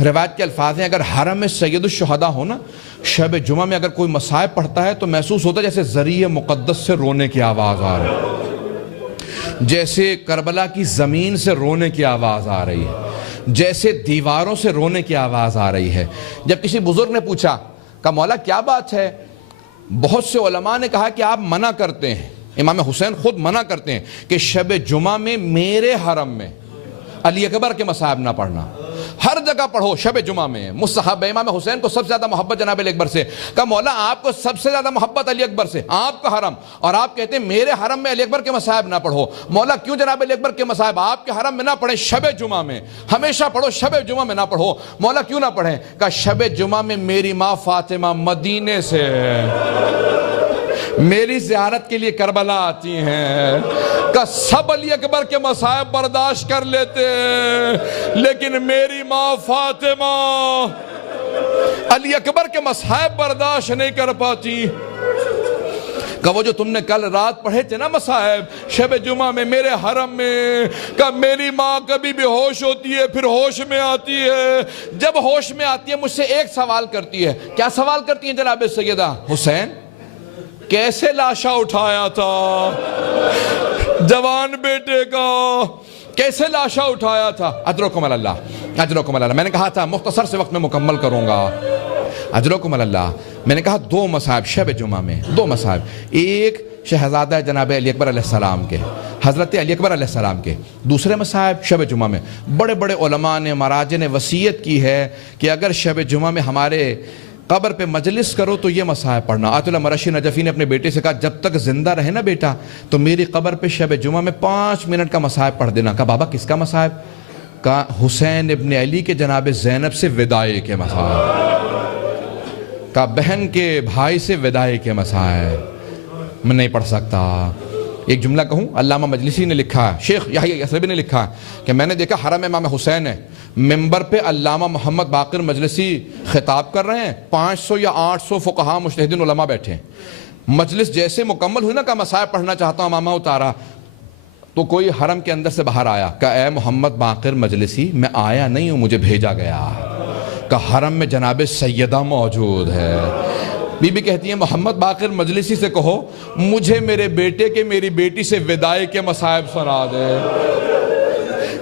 روایت کے الفاظ ہیں اگر حرم میں سید الشہداء ہو نا, شب جمعہ میں اگر کوئی مصائب پڑھتا ہے تو محسوس ہوتا ہے جیسے ذریعہ مقدس سے رونے کی آواز آ رہی ہے, جیسے کربلا کی زمین سے رونے کی آواز آ رہی ہے, جیسے دیواروں سے رونے کی آواز آ رہی ہے. جب کسی بزرگ نے پوچھا کہ مولا کیا بات ہے, بہت سے علماء نے کہا کہ آپ منع کرتے ہیں, امام حسین خود منع کرتے ہیں کہ شب جمعہ میں میرے حرم میں علی اکبر کے مصائب نہ پڑھنا, ہر جگہ پڑھو شب جمعہ میں. مستحب ہے, امام حسین کو سب سے زیادہ محبت جناب علی اکبر سے, کہ مولا آپ کو سب سے زیادہ محبت علی اکبر سے, آپ کا حرم, اور آپ کہتے ہیں میرے حرم میں علی اکبر کے مصائب نہ پڑھو. مولا کیوں جناب علی اکبر کے مصائب آپ کے حرم میں نہ پڑھیں, شب جمعہ میں ہمیشہ پڑھو, شب جمعہ میں نہ پڑھو. مولا کیوں نہ پڑھیں, کہ شب جمعہ میں میری ماں فاطمہ مدینے سے میری زیارت کے لیے کربلا آتی ہیں, کہ سب علی اکبر کے مصائب برداشت کر لیتے ہیں لیکن میری ماں فاطمہ علی اکبر کے مصائب برداشت نہیں کر پاتی. کہ وہ جو تم نے کل رات پڑھے تھے نا مصائب شب جمعہ میں میرے حرم میں, کہ میری ماں کبھی بھی ہوش ہوتی ہے پھر ہوش میں آتی ہے, جب ہوش میں آتی ہے مجھ سے ایک سوال کرتی ہے. کیا سوال کرتی ہیں جناب سیدہ, حسین کیسے لاشا اٹھایا تھا, جوان بیٹے کا کیسے لاشا اٹھایا تھا. اجرکم اللہ, اجرکم اللہ. میں نے کہا تھا مختصر سے وقت میں مکمل کروں گا, اجرکم اللہ. میں نے کہا 2 مصائب شب جمعہ میں, 2 مصائب. ایک شہزادہ جناب علی اکبر علیہ السلام کے, حضرت علی اکبر علیہ السلام کے. دوسرے مصائب شب جمعہ میں. بڑے بڑے علماء نے, مراجع نے وصیت کی ہے کہ اگر شب جمعہ میں ہمارے قبر پہ مجلس کرو تو یہ مصائب پڑھنا. آیت اللہ مرشی نجفی نے اپنے بیٹے سے کہا جب تک زندہ رہے نا بیٹا تو میری قبر پہ شب جمعہ میں 5 منٹ کا مصائب پڑھ دینا. کہا بابا کس کا مصائب, کہا حسین ابن علی کے جناب زینب سے وداع کے مسائل، کہا بہن کے بھائی سے وداع کے مسائل میں نہیں پڑھ سکتا۔ ایک جملہ کہوں، علامہ مجلسی نے لکھا ہے، شیخ یحییٰ یثربی نے لکھا ہے کہ میں نے دیکھا حرم امام حسین ہے، ممبر پہ علامہ محمد باقر مجلسی خطاب کر رہے ہیں، 500 یا 800 فقہاء مجتہدین علماء بیٹھے ہیں۔ مجلس جیسے مکمل ہوئی نا، کہ مسائل پڑھنا چاہتا ہوں، امامہ اتارا تو کوئی حرم کے اندر سے باہر آیا، کہا اے محمد باقر مجلسی میں آیا نہیں ہوں، مجھے بھیجا گیا۔ کہا حرم میں جناب سیدہ موجود ہے۔ بی بی کہتی ہیں محمد باقر مجلسی سے کہو مجھے میرے بیٹے کے میری بیٹی سے وداع کے مصائب سنا دے۔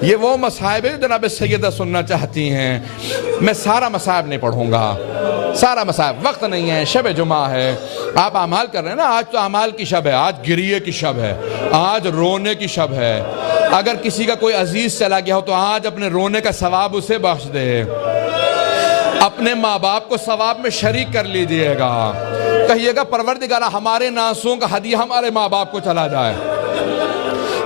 یہ وہ مصائب ہے جناب سیدہ سننا چاہتی ہیں۔ میں سارا مصائب نہیں پڑھوں گا، سارا مصائب، وقت نہیں ہے، شب جمعہ ہے، آپ اعمال کر رہے ہیں نا، آج تو اعمال کی شب ہے، آج گریے کی شب ہے، آج رونے کی شب ہے۔ اگر کسی کا کوئی عزیز چلا گیا ہو تو آج اپنے رونے کا ثواب اسے بخش دے، اپنے ماں باپ کو ثواب میں شریک کر لیجئے گا، کہیے گا پروردگارہ ہمارے ناسوں کا ہدیہ ہمارے ماں باپ کو چلا جائے،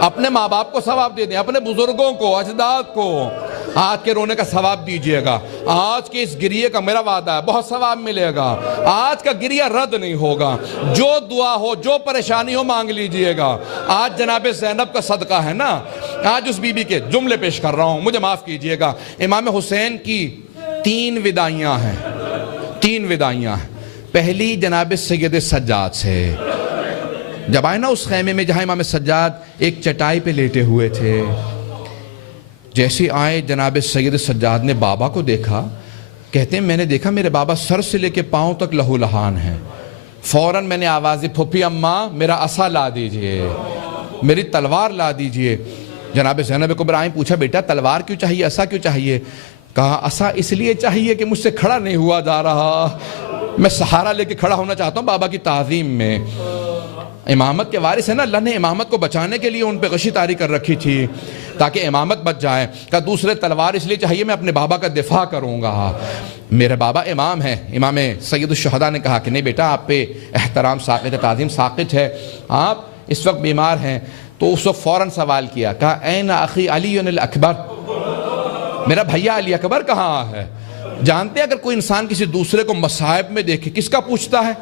اپنے ماں باپ کو ثواب دے دیں، اپنے بزرگوں کو، اجداد کو آج کے رونے کا ثواب دیجئے گا۔ آج کے اس گریے کا میرا وعدہ ہے بہت ثواب ملے گا، آج کا گریہ رد نہیں ہوگا، جو دعا ہو جو پریشانی ہو مانگ لیجئے گا۔ آج جناب زینب کا صدقہ ہے نا، آج اس بی بی کے جملے پیش کر رہا ہوں، مجھے معاف کیجئے گا۔ امام حسین کی 3 وداعیاں ہیں، 3 وداعیاں ہیں۔ پہلی جناب سید سجاد سے، جب آئے نا اس خیمے میں جہاں امام سجاد ایک چٹائی پہ لیٹے ہوئے تھے، جیسے آئے جناب سید سجاد نے بابا کو دیکھا، کہتے ہیں میں نے دیکھا میرے بابا سر سے لے کے پاؤں تک لہو لہان ہیں، فوراً میں نے آوازی پھپھی اماں میرا عصا لا دیجئے، میری تلوار لا دیجئے۔ جناب زینب کبریٰ آئیں، پوچھا بیٹا تلوار کیوں چاہیے، عصا کیوں چاہیے؟ کہا عصا اس لیے چاہیے کہ مجھ سے کھڑا نہیں ہوا جا رہا، میں سہارا لے کے کھڑا ہونا چاہتا ہوں بابا کی تعظیم میں۔ امامت کے وارث ہے نا، اللہ نے امامت کو بچانے کے لیے ان پہ غشی طاری کر رکھی تھی تاکہ امامت بچ جائے۔ کہا دوسرے تلوار اس لیے چاہیے میں اپنے بابا کا دفاع کروں گا، میرے بابا امام ہے۔ امام سید الشہداء نے کہا کہ نہیں بیٹا آپ پہ احترام ساقط ہے، تعظیم ساقط ہے، آپ اس وقت بیمار ہیں۔ تو اس وقت فوراً سوال کیا، کہا این اخی علی الاکبر، میرا بھیا علی اکبر کہاں ہے؟ جانتے ہیں اگر کوئی انسان کسی دوسرے کو مصائب میں دیکھے کس کا پوچھتا ہے؟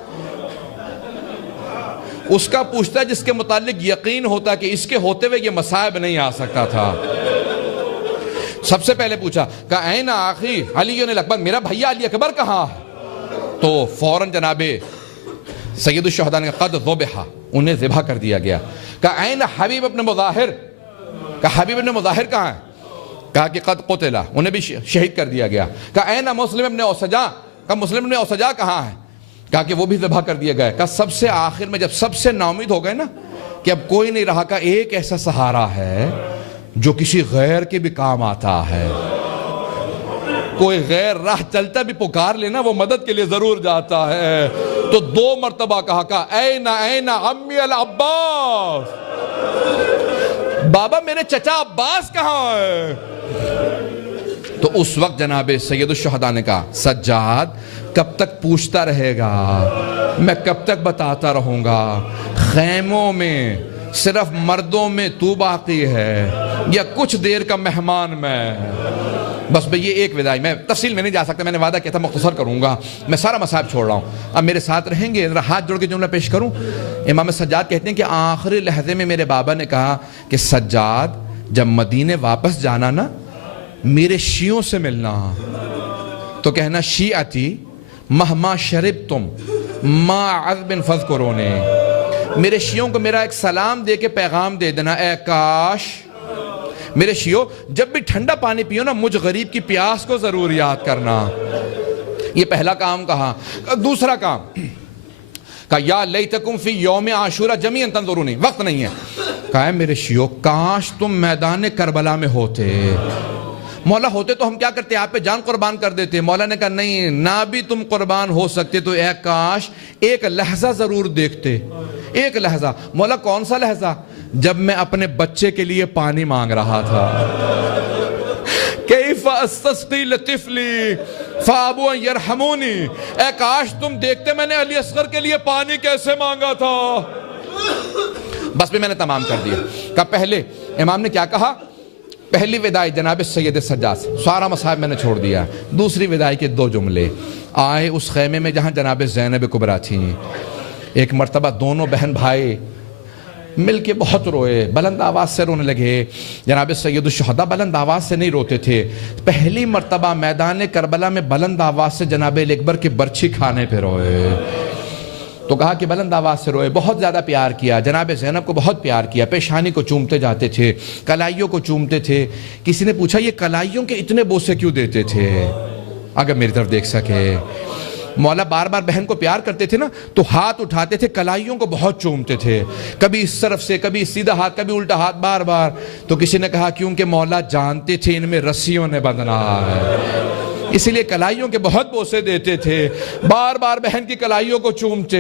اس کا پوچھتا ہے جس کے متعلق یقین ہوتا ہے کہ اس کے ہوتے ہوئے یہ مصائب نہیں آ سکتا تھا۔ سب سے پہلے پوچھا، کہا این آخی علی الاکبر، میرا بھیا علی اکبر کہاں ہے؟ تو فوراً جناب سید الشہداء نے قد ذبح، انہیں ذبح کر دیا گیا۔ کہا این حبیب ابن مظاہر، کہا حبیب ابن مظاہر کہاں ہے؟ کہا کہ قد قتل، انہیں بھی شہید کر دیا گیا۔ کہا این مسلم ابن اوسجا، کہا مسلم ابن اوسجا کہاں ہے؟ کہا کہ وہ بھی ذبح کر دیا گیا۔ کہا سب سے آخر میں جب سب سے ناامید ہو گئے نا کہ اب کوئی نہیں رہا، کہا ایک ایسا سہارا ہے جو کسی غیر کے بھی کام آتا ہے، کوئی غیر راہ چلتا بھی پکار لینا وہ مدد کے لیے ضرور جاتا ہے۔ تو 2 مرتبہ کہا این این عمی العباس، بابا میرے چچا عباس کہاں ہے؟ تو اس وقت جناب سید الشہداء نے کہا سجاد کب تک پوچھتا رہے گا، میں کب تک بتاتا رہوں گا، خیموں میں صرف مردوں میں تو باقی ہے یا کچھ دیر کا مہمان میں؟ بس بھئی یہ ایک وداعی، میں تفصیل میں نہیں جا سکتا، میں نے وعدہ کیا تھا مختصر کروں گا، میں سارا مصائب چھوڑ رہا ہوں، اب میرے ساتھ رہیں گے، ذرا ہاتھ جوڑ کے جملہ پیش کروں۔ امام سجاد کہتے ہیں کہ آخری لحظے میں میرے بابا نے کہا کہ سجاد جب مدینے واپس جانا نا میرے شیعوں سے ملنا، تو کہنا شیعتی مہما شربتم ما عذب فذکرونی، میرے شیعوں کو میرا ایک سلام دے کے پیغام دے دینا، اے کاش میرے شیعوں جب بھی ٹھنڈا پانی پیو نا مجھ غریب کی پیاس کو ضرور یاد کرنا۔ یہ پہلا کام کہا۔ دوسرا کام کہا یا لیتکم فی یوم عاشورہ جمیعا تنظرونی، وقت نہیں ہے، کہا ہے میرے شیعوں کاش تم میدان کربلا میں ہوتے، مولا ہوتے تو ہم کیا کرتے آپ پہ جان قربان کر دیتے۔ مولا نے کہا نہیں، نہ بھی تم قربان ہو سکتے تو اے کاش ایک لحظہ ضرور دیکھتے، ایک لحظہ۔ مولا کون سا لحظہ؟ جب میں اپنے بچے کے لیے پانی مانگ رہا تھا، کیف استسقی لطفلی فابوا ان یرحمونی، اے کاش تم دیکھتے میں نے علی اصغر کے لیے پانی کیسے مانگا تھا۔ بس بھی میں نے تمام کر دیا۔ کہا پہلے امام نے کیا کہا پہلی وداعی جناب سید سجاد سے، سارا مصاحب میں نے چھوڑ دیا. دوسری وداعی کے 2 جملے. آئے اس خیمے میں جہاں جناب زینب کبریٰ تھیں. ایک مرتبہ دونوں بہن بھائی مل کے بہت روئے، بلند آواز سے رونے لگے. جناب سید الشہداء بلند آواز سے نہیں روتے تھے. پہلی مرتبہ میدان کربلا میں بلند آواز سے جناب علی اکبر کے برچھی کھانے پہ روئے. تو کہا کہ بلند آواز سے روئے، بہت زیادہ پیار کیا، جناب زینب کو بہت پیار کیا، پیشانی کو چومتے جاتے تھے، کلائیوں کو چومتے تھے. کسی نے پوچھا یہ کلائیوں کے اتنے بوسے کیوں دیتے تھے؟ اگر میری طرف دیکھ سکے. مولا بار بار بہن کو پیار کرتے تھے نا، تو ہاتھ اٹھاتے تھے، کلائیوں کو بہت چومتے تھے، کبھی اس طرف سے، کبھی سیدھا ہاتھ، کبھی الٹا ہاتھ، بار بار. تو کسی نے کہا کیونکہ مولا جانتے تھے ان میں رسیوں نے بندھنا ہے، اسی لیے کلائیوں کے بہت بوسے دیتے تھے، بار بار بہن کی کلائیوں کو چومتے.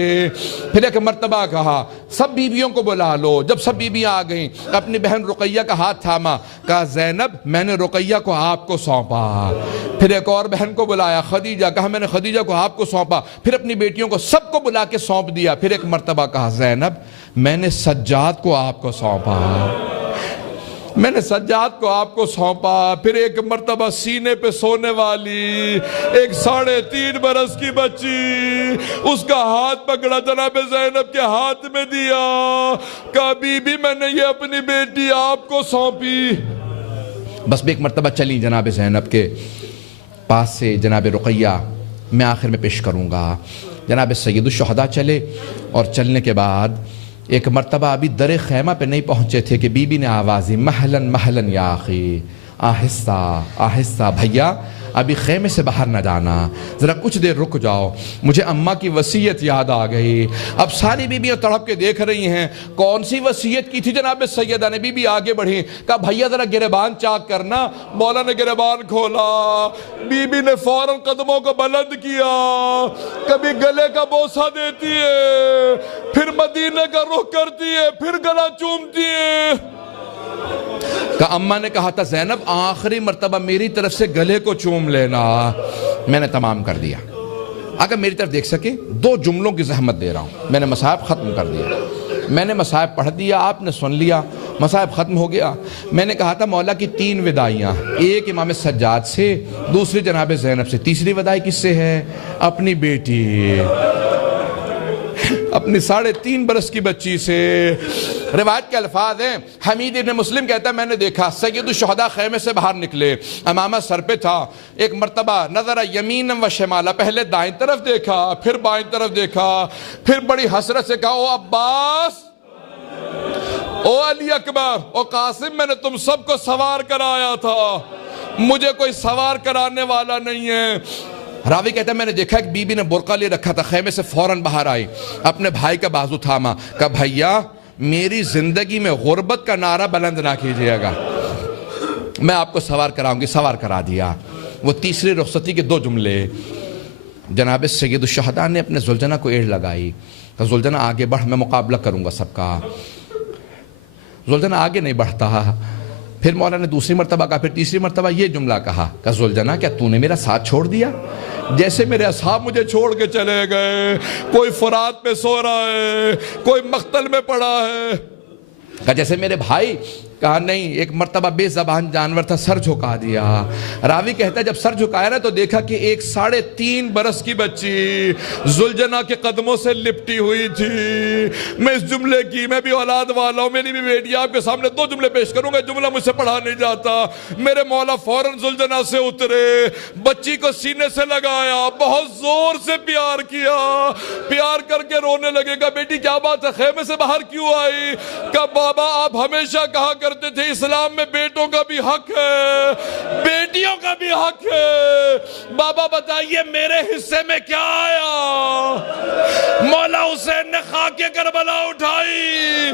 پھر ایک مرتبہ کہا سب بیویوں کو بلا لو. جب سب بیویاں آ گئیں، اپنی بہن رقیہ کا ہاتھ تھاما، کہا زینب میں نے رقیہ کو آپ کو سونپا. پھر ایک اور بہن کو بلایا خدیجہ، کہا میں نے خدیجہ کو آپ کو سونپا. پھر اپنی بیٹیوں کو سب کو بلا کے سونپ دیا. پھر ایک مرتبہ کہا زینب میں نے سجاد کو آپ کو سونپا، میں نے سجاد کو آپ کو سونپا. پھر ایک مرتبہ سینے پہ سونے والی ایک 3.5 برس کی بچی، اس کا ہاتھ پکڑا، جناب زینب کے ہاتھ میں دیا، کہا بی بی میں نے یہ اپنی بیٹی آپ کو سونپی. بس ایک مرتبہ چلی جناب زینب کے پاس سے جناب رقیہ، میں آخر میں پیش کروں گا. جناب سید الشہداء چلے، اور چلنے کے بعد ایک مرتبہ ابھی در خیمہ پہ نہیں پہنچے تھے کہ بی بی نے آواز دی محلن محلن یا اخی، آہستہ آہستہ بھیا، ابھی خیمے سے باہر نہ جانا، ذرا کچھ دیر رک جاؤ، مجھے اماں کی وصیت یاد آ گئی. اب ساری بیویاں تڑپ کے دیکھ رہی ہیں کون سی وصیت کی تھی جناب سیدہ نے. بی بی آگے بڑھی، کہا بھیا ذرا گریبان چاک کرنا. مولا نے گریبان کھولا، بی بی نے فوراً قدموں کو بلند کیا، کبھی گلے کا بوسہ دیتی ہے، پھر مدینے کا رخ کرتی ہے، پھر گلا چومتی ہے. کہ اماں نے کہا تھا زینب آخری مرتبہ میری طرف سے گلے کو چوم لینا. میں نے تمام کر دیا. اگر میری طرف دیکھ سکے 2 جملوں کی زحمت دے رہا ہوں. میں نے مصاحب ختم کر دیا، میں نے مصاحب پڑھ دیا، آپ نے سن لیا، مصاحب ختم ہو گیا. میں نے کہا تھا مولا کی 3 وداعیاں، ایک امام سجاد سے، دوسری جناب زینب سے، تیسری وداعی کس سے ہے؟ اپنی بیٹی، اپنی 3.5 برس کی بچی سے. روایت کے الفاظ ہیں، حمید ابن مسلم کہتا ہے میں نے دیکھا سید الشہداء خیمے سے باہر نکلے، امامہ سر پہ تھا. ایک مرتبہ نظر یمین و شمالا، پہلے دائیں طرف دیکھا، پھر بائیں طرف دیکھا، پھر بڑی حسرت سے کہا او عباس، او علی اکبر، او قاسم، میں نے تم سب کو سوار کرایا تھا، مجھے کوئی سوار کرانے والا نہیں ہے. راوی کہتا ہے میں نے دیکھا ایک بی بی نے برقع لے رکھا تھا، خیمے سے فوراً باہر آئی، اپنے بھائی کا بازو تھاما، کہا بھیا میری زندگی میں غربت کا نعرہ بلند نہ کیجئے گا، میں آپ کو سوار کراؤں گی. سوار کرا دیا. وہ تیسری رخصتی کے 2 جملے. جناب سید الشہداء نے اپنے زلجنہ کو ایڑ لگائی، کہا زلجنہ آگے بڑھ، میں مقابلہ کروں گا سب کا. زلجنہ آگے نہیں بڑھتا. پھر مولا نے دوسری مرتبہ کہا، پھر تیسری مرتبہ یہ جملہ کہا کہ زلجنہ کیا تو نے میرا ساتھ چھوڑ دیا؟ جیسے میرے اصحاب مجھے چھوڑ کے چلے گئے، کوئی فرات پہ سو رہا ہے، کوئی مقتل میں پڑا ہے. کہا جیسے میرے بھائی. کہا نہیں، ایک مرتبہ بے زبان جانور تھا، سر جھکا دیا. راوی کہتا ہے جب سر جھکایا نا تو دیکھا کہ ایک 3.5 برس کی بچی زلجنہ کے قدموں سے لپٹی ہوئی تھی. میں اس جملے کی، میں بھی اولاد والا ہوں، میری بھی بیٹی، آپ کے سامنے 2 جملے پیش کروں گا. جملہ مجھ سے پڑھا نہیں جاتا. میرے مولا فوراً زلجنہ سے اترے، بچی کو سینے سے لگایا، بہت زور سے پیار کیا، پیار کر کے رونے لگے. کہا بیٹی کیا بات ہے، خیمے سے باہر کیوں آئی؟ کہا بابا آپ ہمیشہ کہا کرتے تھے اسلام میں بیٹوں کا بھی حق ہے، بیٹیوں کا بھی حق ہے. بابا بتائیے میرے حصے میں کیا آیا؟ مولا حسین نے خاک کربلا اٹھائی،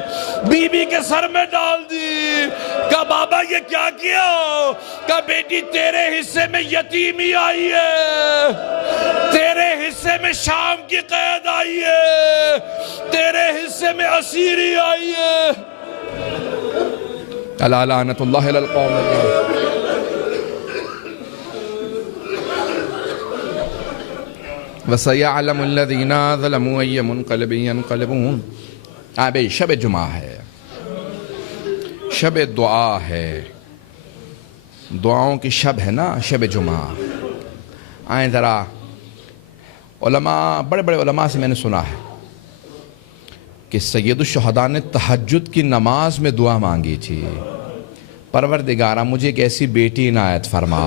بی بی کے سر میں ڈال دی. کہا بابا یہ کیا کیا؟ کہا بیٹی تیرے حصے میں یتیمی آئی ہے، تیرے حصے میں شام کی قید آئی ہے، تیرے حصے میں اسیری آئی ہے. الا لعنت اللہ علی القوم الظالمین. وَسَيَعْلَمُ الَّذِينَ ظَلَمُوا أَيَّ مُنْقَلِبٍ يَنْقَلِبُونَ. بھئی شب جمعہ ہے، شب دعا ہے. دعاؤں کی شب ہے نا، شب جمعہ. آئیں ذرا، علماء، بڑے بڑے علماء سے میں نے سنا ہے کہ سید الشہداء نے تہجد کی نماز میں دعا مانگی تھی، پروردگارہ مجھے ایک ایسی بیٹی عنایت فرما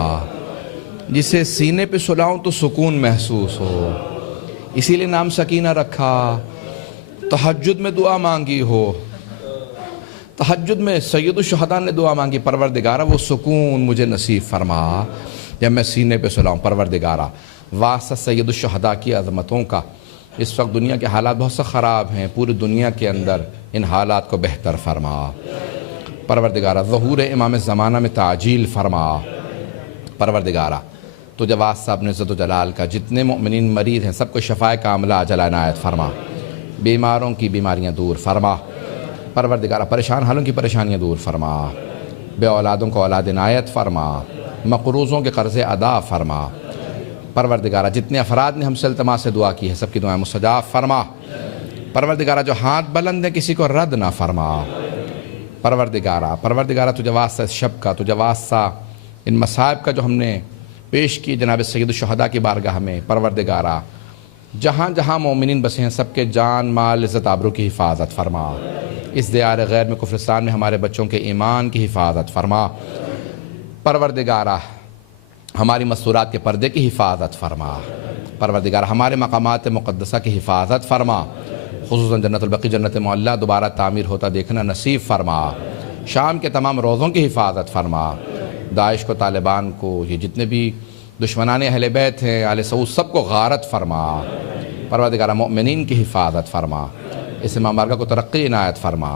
جسے سینے پہ سلاؤں تو سکون محسوس ہو. اسی لیے نام سکینہ رکھا. تہجد میں دعا مانگی ہو، تہجد میں سید الشہداء نے دعا مانگی، پروردگارہ وہ سکون مجھے نصیب فرما جب میں سینے پہ سلاؤں. پروردگارہ واسطہ سید الشہداء کی عظمتوں کا. اس وقت دنیا کے حالات بہت سے خراب ہیں، پوری دنیا کے اندر ان حالات کو بہتر فرما. پروردگارہ ظہور امام زمانہ میں تعجیل فرما. پروردگارہ تجھے واسطہ اپنے عزت و جلال کا جتنے مؤمنین مریض ہیں سب کو شفائے کاملہ عاجلہ عنایت فرما. بیماروں کی بیماریاں دور فرما. پروردگارہ پریشان حالوں کی پریشانیاں دور فرما. بے اولادوں کو اولاد عنایت فرما. مقروضوں کے قرض ادا فرما. پروردگارہ جتنے افراد نے ہم سے التماس سے دعا کی ہے سب کی دعائیں مستجاب فرما. پروردگارہ جو ہاتھ بلند ہیں کسی کو رد نہ فرما. پروردگارہ تجھے واسطہ اس شب کا، تجھے واسطہ ان مصائب کا جو ہم نے پیش کی جناب سید الشہداء کی بارگاہ میں. پروردگارہ جہاں جہاں مومنین بسے ہیں سب کے جان مال عزت آبرو کی حفاظت فرما. اس دیار غیر میں کفرستان میں ہمارے بچوں کے ایمان کی حفاظت فرما. پروردگارہ ہماری مستورات کے پردے کی حفاظت فرما. پروردگارہ ہمارے مقامات مقدسہ کی حفاظت فرما. خصوصاً جنت البقیع جنت معلیٰ دوبارہ تعمیر ہوتا دیکھنا نصیب فرما. شام کے تمام روزوں کی حفاظت فرما. داعش کو، طالبان کو، یہ جتنے بھی دشمنان اہل بیت ہیں، آل سعود، سب کو غارت فرما. پروردگارہ مؤمنین کی حفاظت فرما. اس امام بارگاہ کو ترقی عنایت فرما.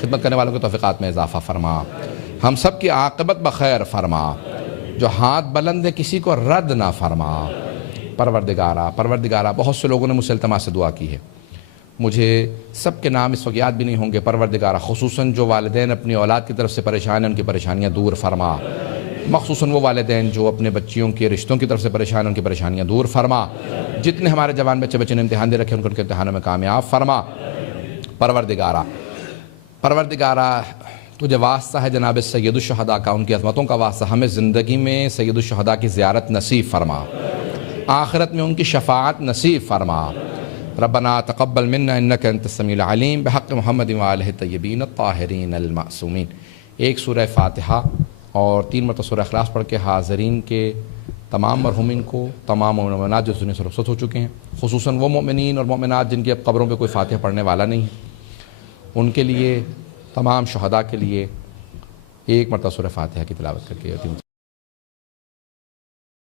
خدمت کرنے والوں کے توفیقات میں اضافہ فرما. ہم سب کی عاقبت بخیر فرما. جو ہاتھ بلند ہے کسی کو رد نہ فرما. پروردگارہ بہت سے لوگوں نے مجھ سے التماس سے دعا کی ہے، مجھے سب کے نام اس وقت یاد بھی نہیں ہوں گے. پروردگارہ خصوصاً جو والدین اپنی اولاد کی طرف سے پریشان ہیں ان کی پریشانیاں دور فرما. مخصوصاً وہ والدین جو اپنے بچیوں کے رشتوں کی طرف سے پریشان ہیں ان کی پریشانیاں دور فرما. جتنے ہمارے جوان بچے نے امتحان دے رکھے ان کو ان کے امتحانوں میں کامیاب فرما. پروردگارہ تجھے واسطہ ہے جناب سید الشہداء کا، ان کی عظمتوں کا واسطہ، ہمیں زندگی میں سید الشہداء کی زیارت نصیب فرما، آخرت میں ان کی شفاعت نصیب فرما. ربنا تقبل منا انک انت السمیع العلیم بحق محمد وآلہ الطیبین الطاہرین المعصومین. ایک سورہ فاتحہ اور 3 مرتبہ سورہ اخلاص پڑھ کے حاضرین کے تمام مرحومین کو، تمام مومنات جو دنیا سے رخصت ہو چکے ہیں، خصوصاً وہ مومنین اور مومنات جن کی اب قبروں پہ کوئی فاتحہ پڑھنے والا نہیں ہے، ان کے لیے، تمام شہداء کے لیے 1 مرتبہ سورہ فاتحہ کی تلاوت کر کے